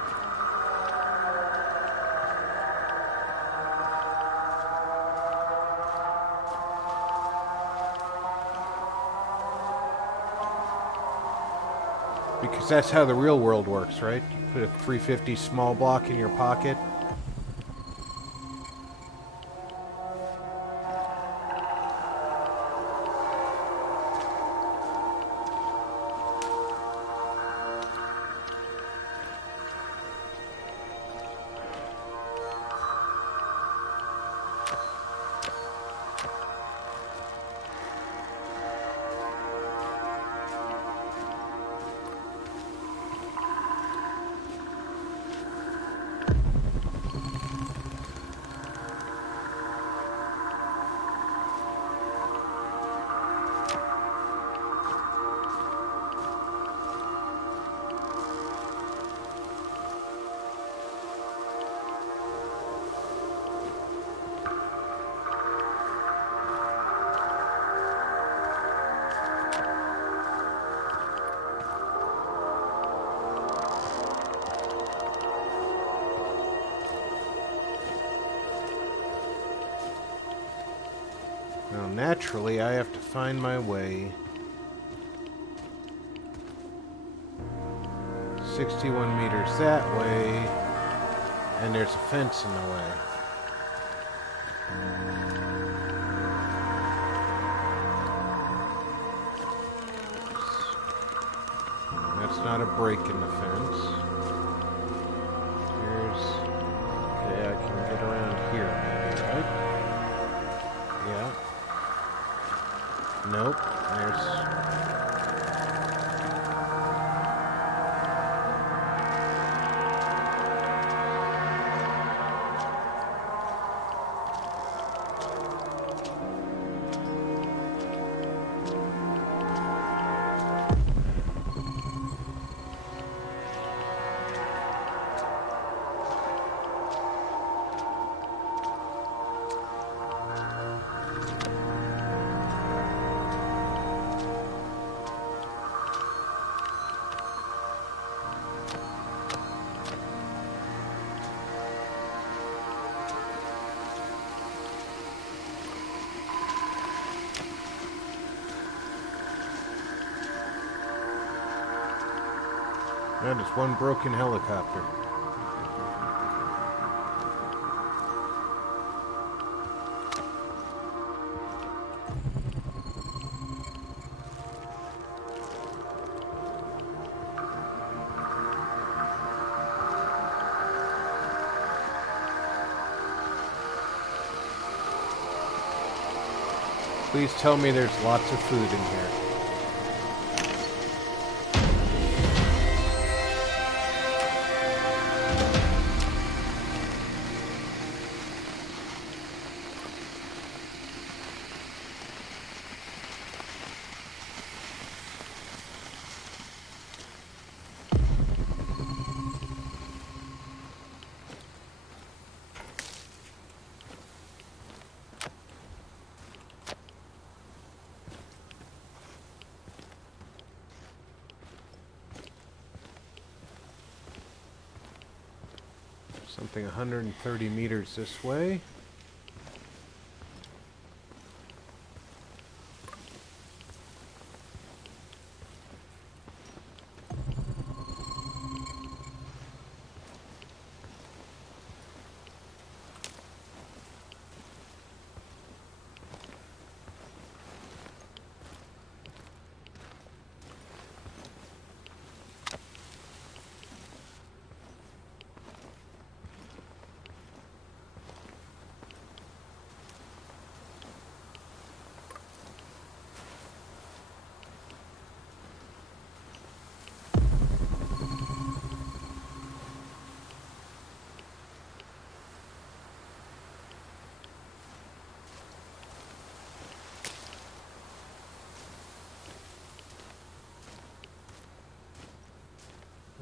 Because that's how the real world works, right? You put a 350 small block in your pocket. Now, naturally, I have to find my way 61 meters that way, and there's a fence in the way. That's not a break in the fence. Okay, I can get around here maybe, right? Yeah. Nope. And it's one broken helicopter. Please tell me there's lots of food in here. Something 130 meters this way.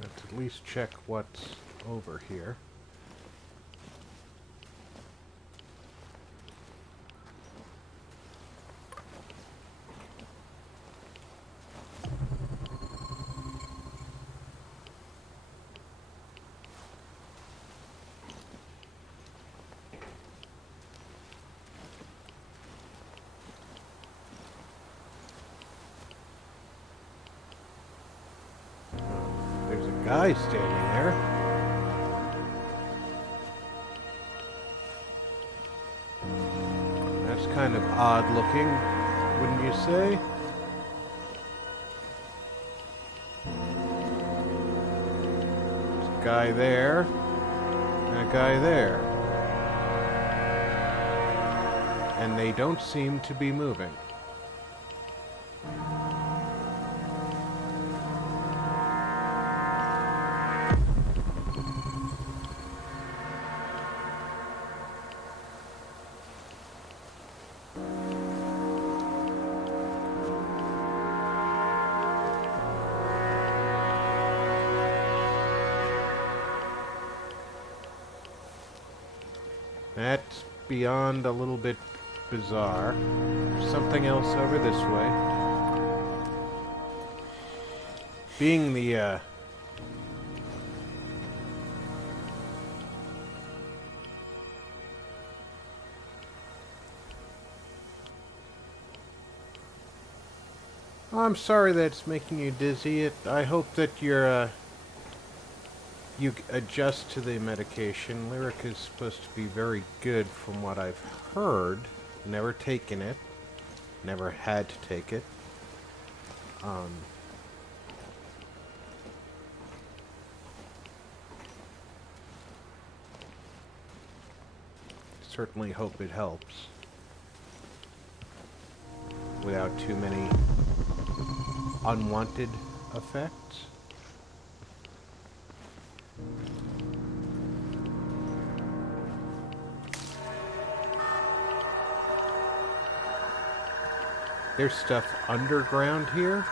Let's at least check what's over here. There's a guy standing there. That's kind of odd looking, wouldn't you say? There's a guy there, and a guy there. And they don't seem to be moving. That's beyond a little bit bizarre. There's something else over this way. Being the, I'm sorry that's making you dizzy. I hope that you're, you adjust to the medication. Lyric is supposed to be very good from what I've heard. Never taken it. Never had to take it. Certainly hope it helps. Without too many unwanted effects. There's stuff underground here.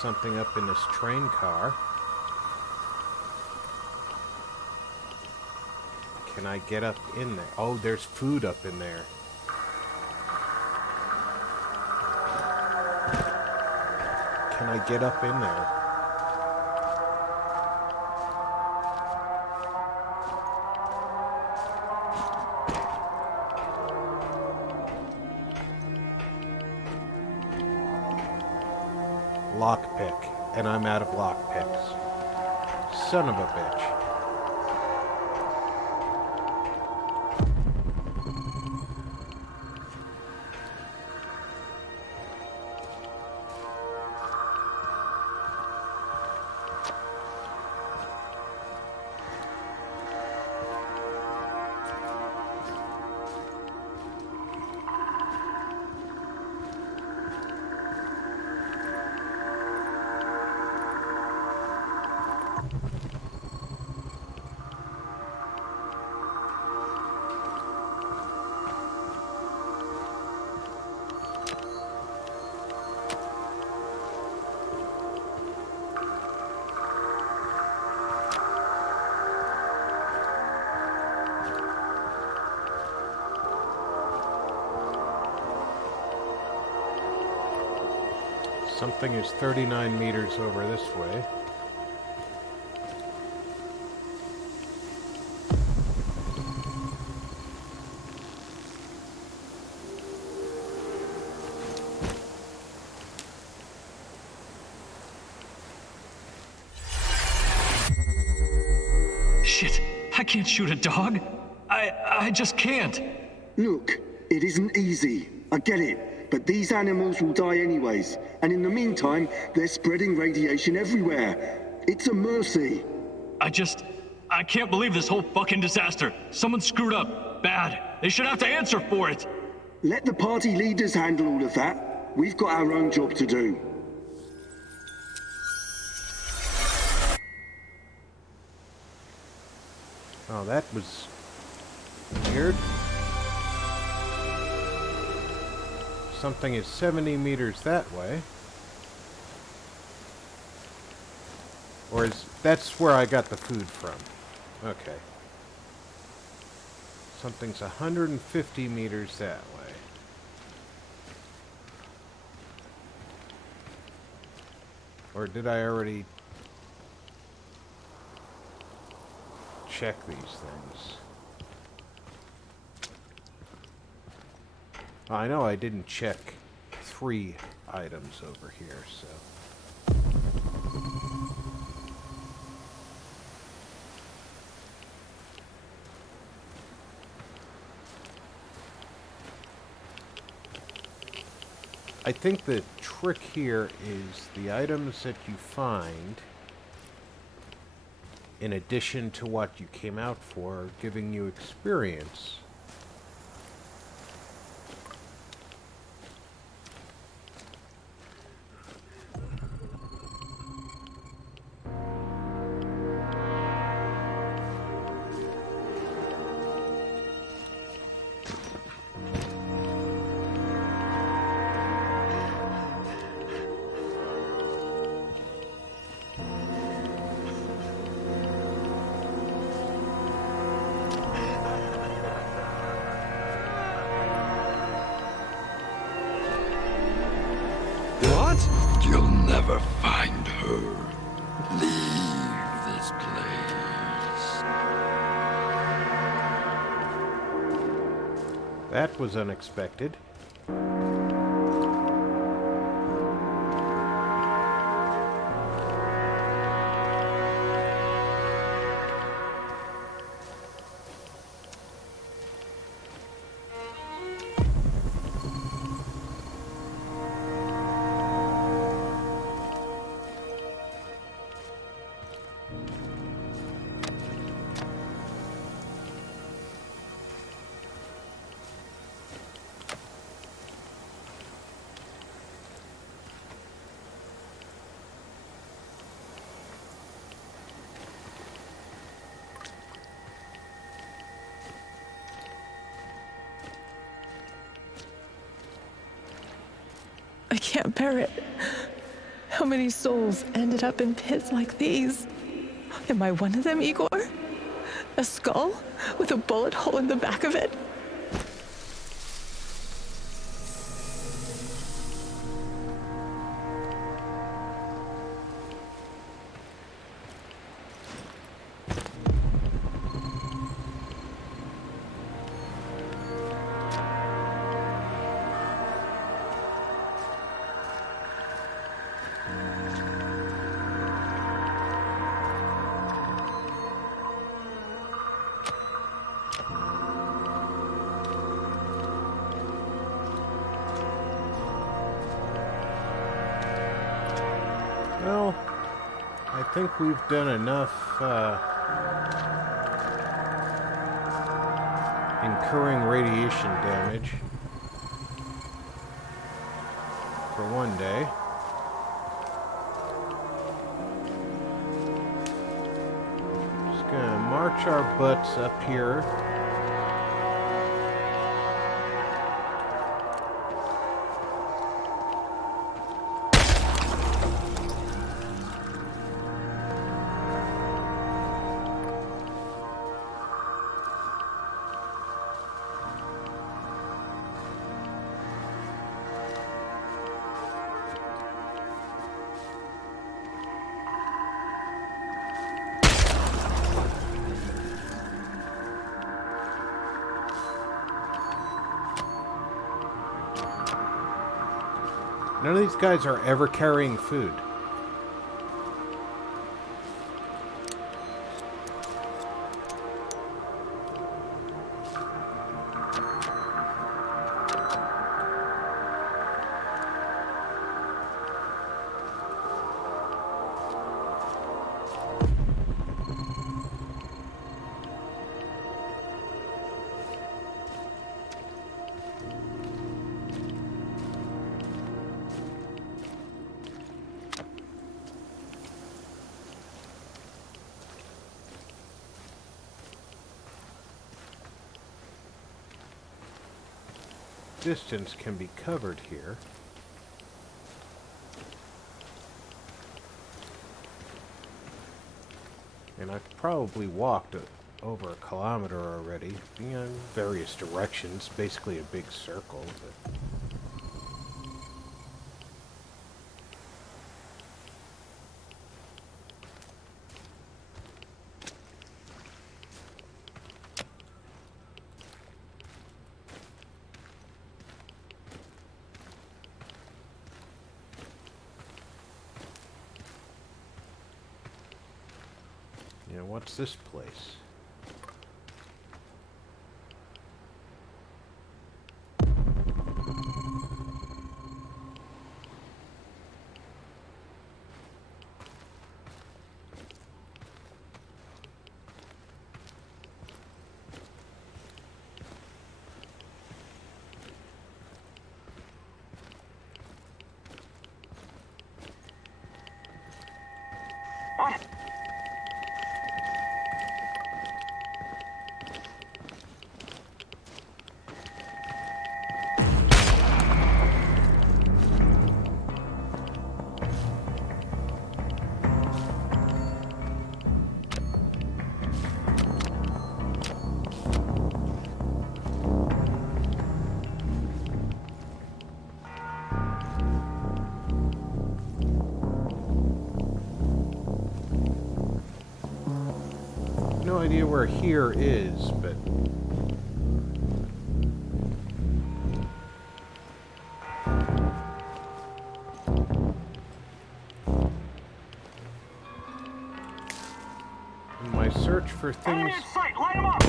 Something up in this train car. Can I get up in there? Oh, there's food up in there. Can I get up in there? lockpick, and I'm out of lockpicks. Son of a bitch. Something is 39 meters over this way. Shit, I can't shoot a dog. I just can't. Look, it isn't easy. I get it. But these animals will die anyways. And in the meantime, they're spreading radiation everywhere. It's a mercy. I can't believe this whole fucking disaster. Someone screwed up. Bad. They should have to answer for it. Let the party leaders handle all of that. We've got our own job to do. Oh, that was weird. Something is 70 meters that way. Or is... that's where I got the food from. Okay. Something's 150 meters that way. Or did I already check these things? I know I didn't check 3 items over here, so... I think the trick here is the items that you find, in addition to what you came out for, giving you experience. You'll never find her. Leave this place. That was unexpected. I can't bear it. How many souls ended up in pits like these? Am I one of them, Igor? A skull with a bullet hole in the back of it? think we've done enough incurring radiation damage for one day. Just gonna march our butts up here. None of these guys are ever carrying food. Distance can be covered here. And I've probably walked over a kilometer already, in various directions, basically a big circle. But what's this place? What? No idea where here is, but in my search for things. Enemy in sight! Light him up!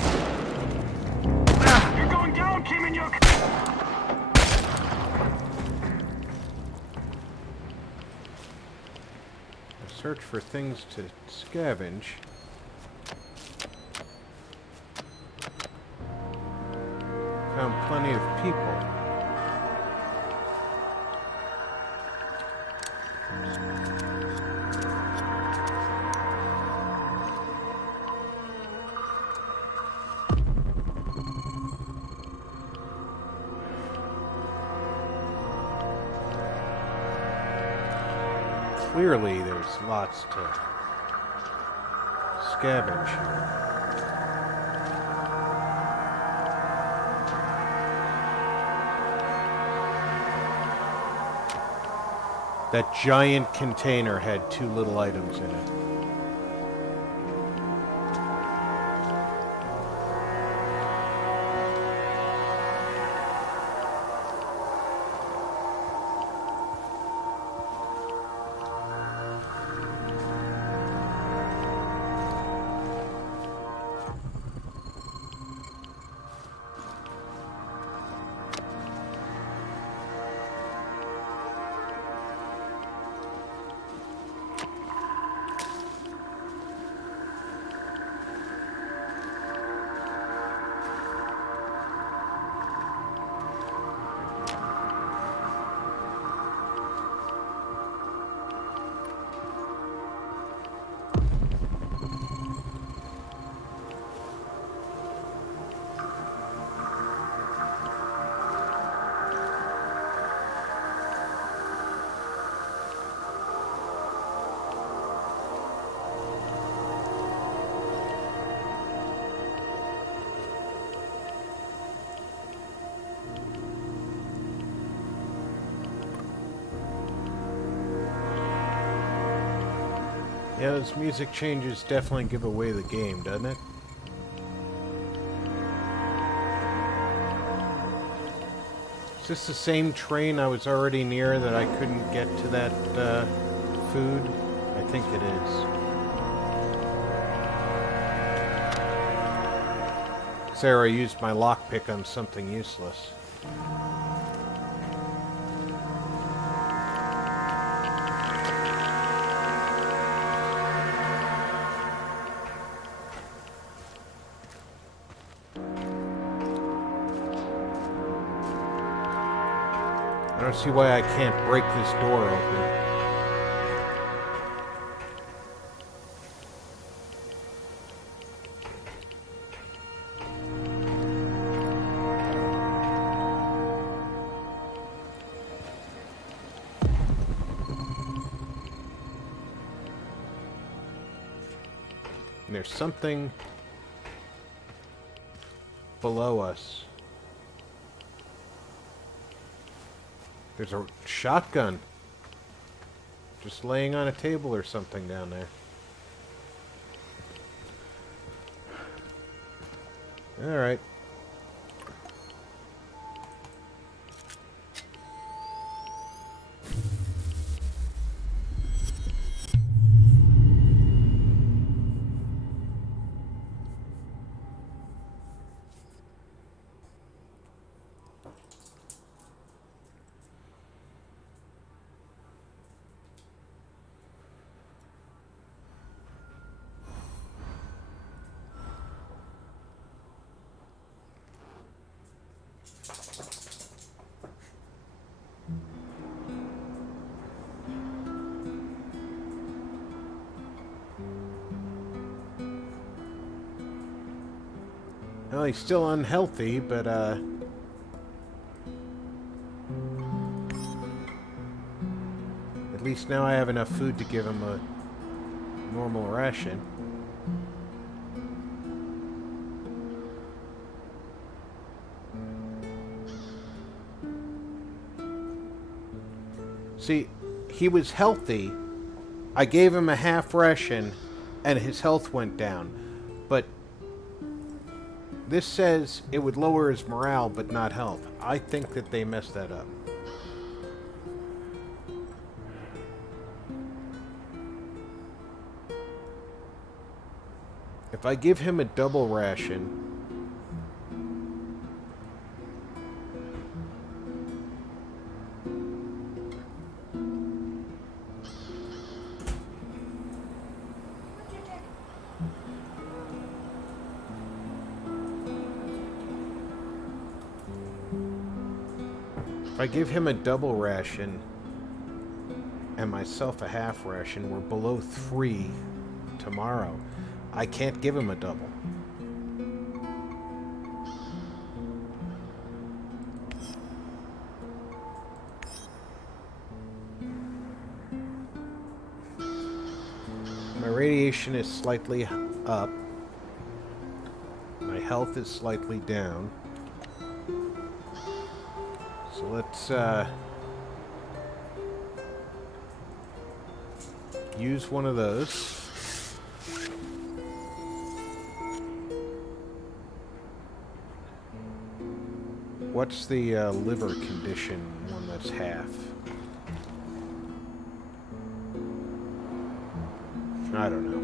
You're going down, Kim and Yuk! Search for things to scavenge. Found plenty of people. Clearly, there's lots to scavenge here. That giant container had 2 little items in it. Yeah, those music changes definitely give away the game, doesn't it? Is this the same train I was already near that I couldn't get to that food? I think it is. Sarah used my lockpick on something useless. I don't see why I can't break this door open. And there's something below us. There's a shotgun just laying on a table or something down there. All right. Well, he's still unhealthy, but, at least now I have enough food to give him a normal ration. See, he was healthy. I gave him a half ration, and his health went down. But this says it would lower his morale, but not health. I think that they messed that up. If I give him a double ration, I give him a double ration and myself a half ration, we're below 3 tomorrow. I can't give him a double. My radiation is slightly up. My health is slightly down. So let's use one of those. What's the liver condition one that's half? I don't know.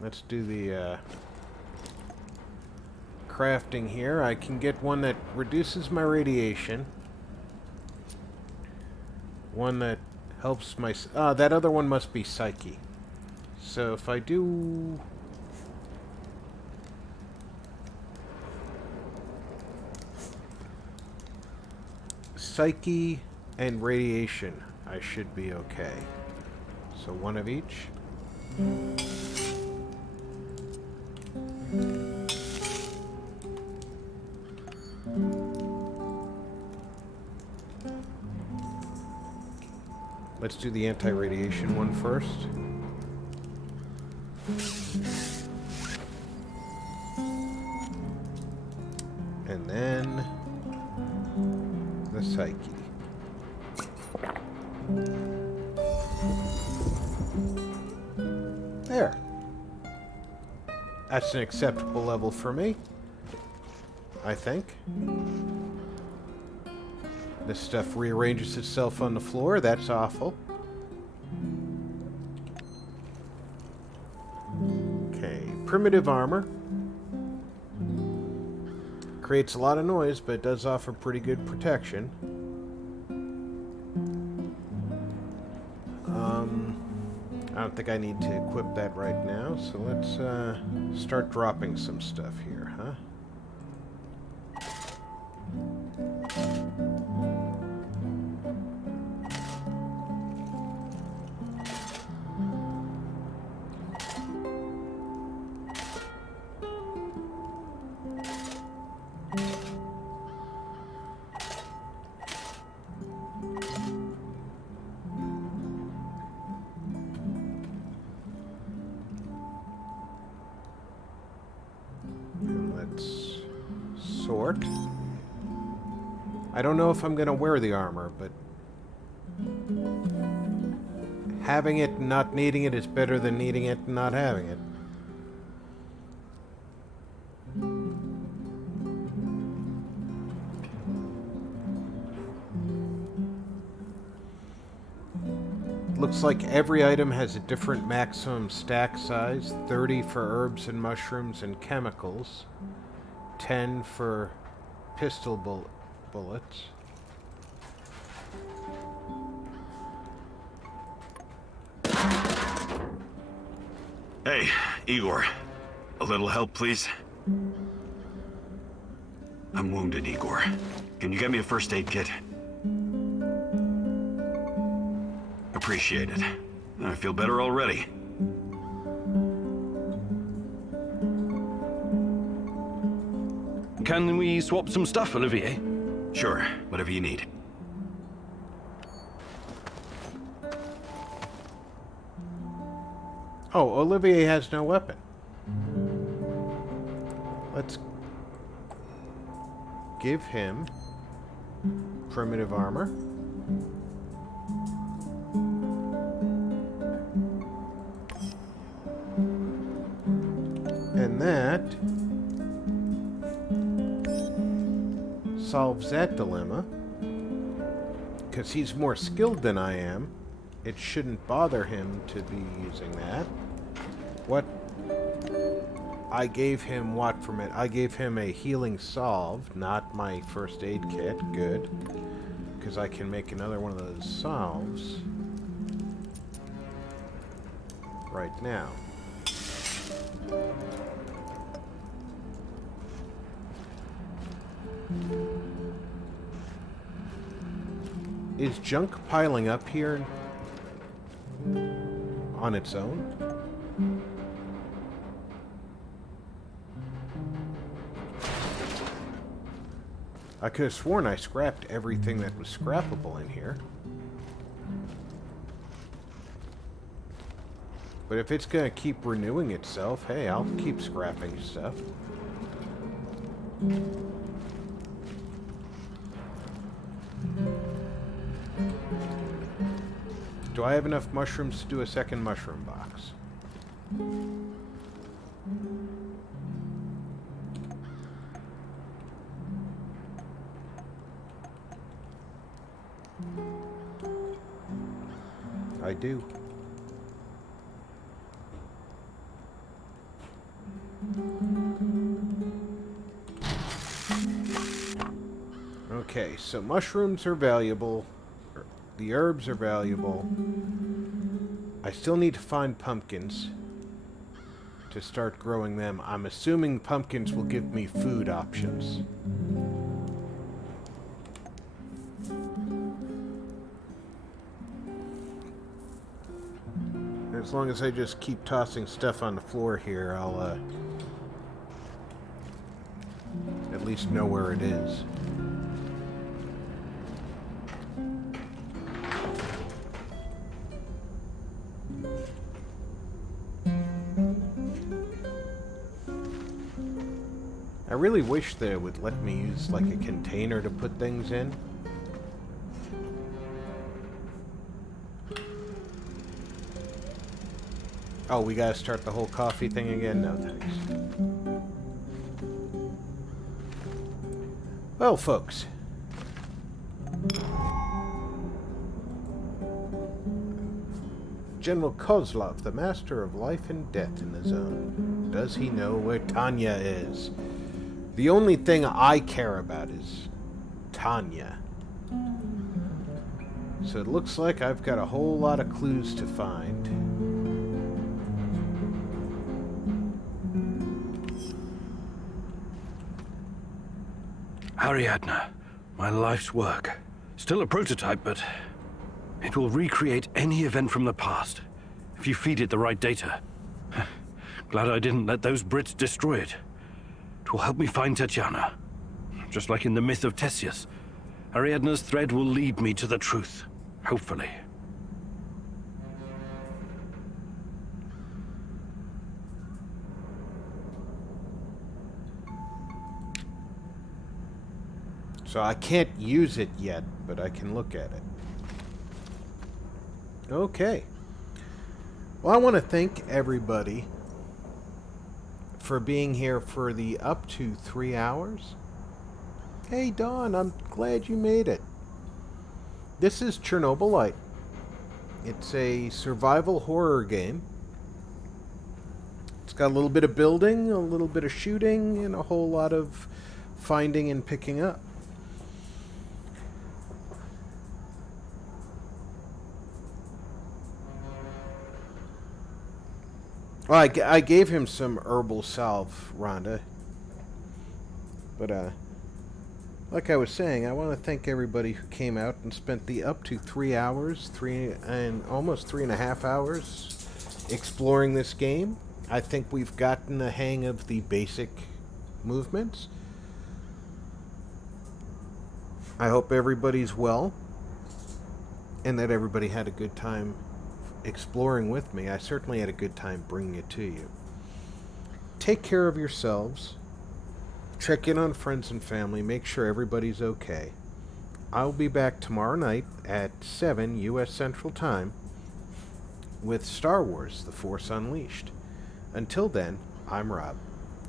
Let's do the crafting here. I can get one that reduces my radiation. One that helps my... that other one must be Psyche. So if I do... Psyche and radiation, I should be okay. So one of each. Let's do the anti-radiation one first. And then the psyche. There. That's an acceptable level for me, I think. This stuff rearranges itself on the floor. That's awful. Okay, primitive armor. Creates a lot of noise, but it does offer pretty good protection. I don't think I need to equip that right now, so let's start dropping some stuff here, huh? Sort. I don't know if I'm going to wear the armor, but having it and not needing it is better than needing it and not having it. Looks like every item has a different maximum stack size. 30 for herbs and mushrooms and chemicals. 10 for pistol bullets. Hey, Igor. A little help, please? I'm wounded, Igor. Can you get me a first aid kit? Appreciate it. I feel better already. Can we swap some stuff, Olivier? Sure, whatever you need. Oh, Olivier has no weapon. Let's give him primitive armor. And that solves that dilemma. Because he's more skilled than I am, it shouldn't bother him to be using that. What? I gave him what from it? I gave him a healing salve, not my first aid kit. Good. Because I can make another one of those salves right now. Is junk piling up here on its own? I could have sworn I scrapped everything that was scrappable in here. But if it's gonna keep renewing itself, hey, I'll keep scrapping stuff. Do I have enough mushrooms to do a second mushroom box? I do. Okay, so mushrooms are valuable. The herbs are valuable. I still need to find pumpkins to start growing them. I'm assuming pumpkins will give me food options. As long as I just keep tossing stuff on the floor here, I'll at least know where it is. I really wish they would let me use, like, a container to put things in. Oh, we gotta start the whole coffee thing again? No, thanks. Well, folks. General Kozlov, the master of life and death in the zone. Does he know where Tanya is? The only thing I care about is Tanya. So it looks like I've got a whole lot of clues to find. Ariadne, my life's work. Still a prototype, but it will recreate any event from the past, if you feed it the right data. Glad I didn't let those Brits destroy it. It will help me find Tatiana. Just like in the myth of Theseus, Ariadne's thread will lead me to the truth, hopefully. So I can't use it yet, but I can look at it. Okay. Well, I want to thank everybody for being here for the up to 3 hours. Hey, Dawn, I'm glad you made it. This is Chernobylite. It's a survival horror game. It's got a little bit of building, a little bit of shooting, and a whole lot of finding and picking up. Well, I gave him some herbal salve, Rhonda. But, like I was saying, I want to thank everybody who came out and spent the up to 3 hours, almost 3.5 hours exploring this game. I think we've gotten the hang of the basic movements. I hope everybody's well, and that everybody had a good time exploring with me. I certainly had a good time bringing it to you. Take care of yourselves. Check in on friends and family. Make sure everybody's okay. I'll be back tomorrow night at 7 U.S. Central Time with Star Wars: The Force Unleashed. Until then, I'm Rob.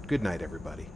Good night, everybody.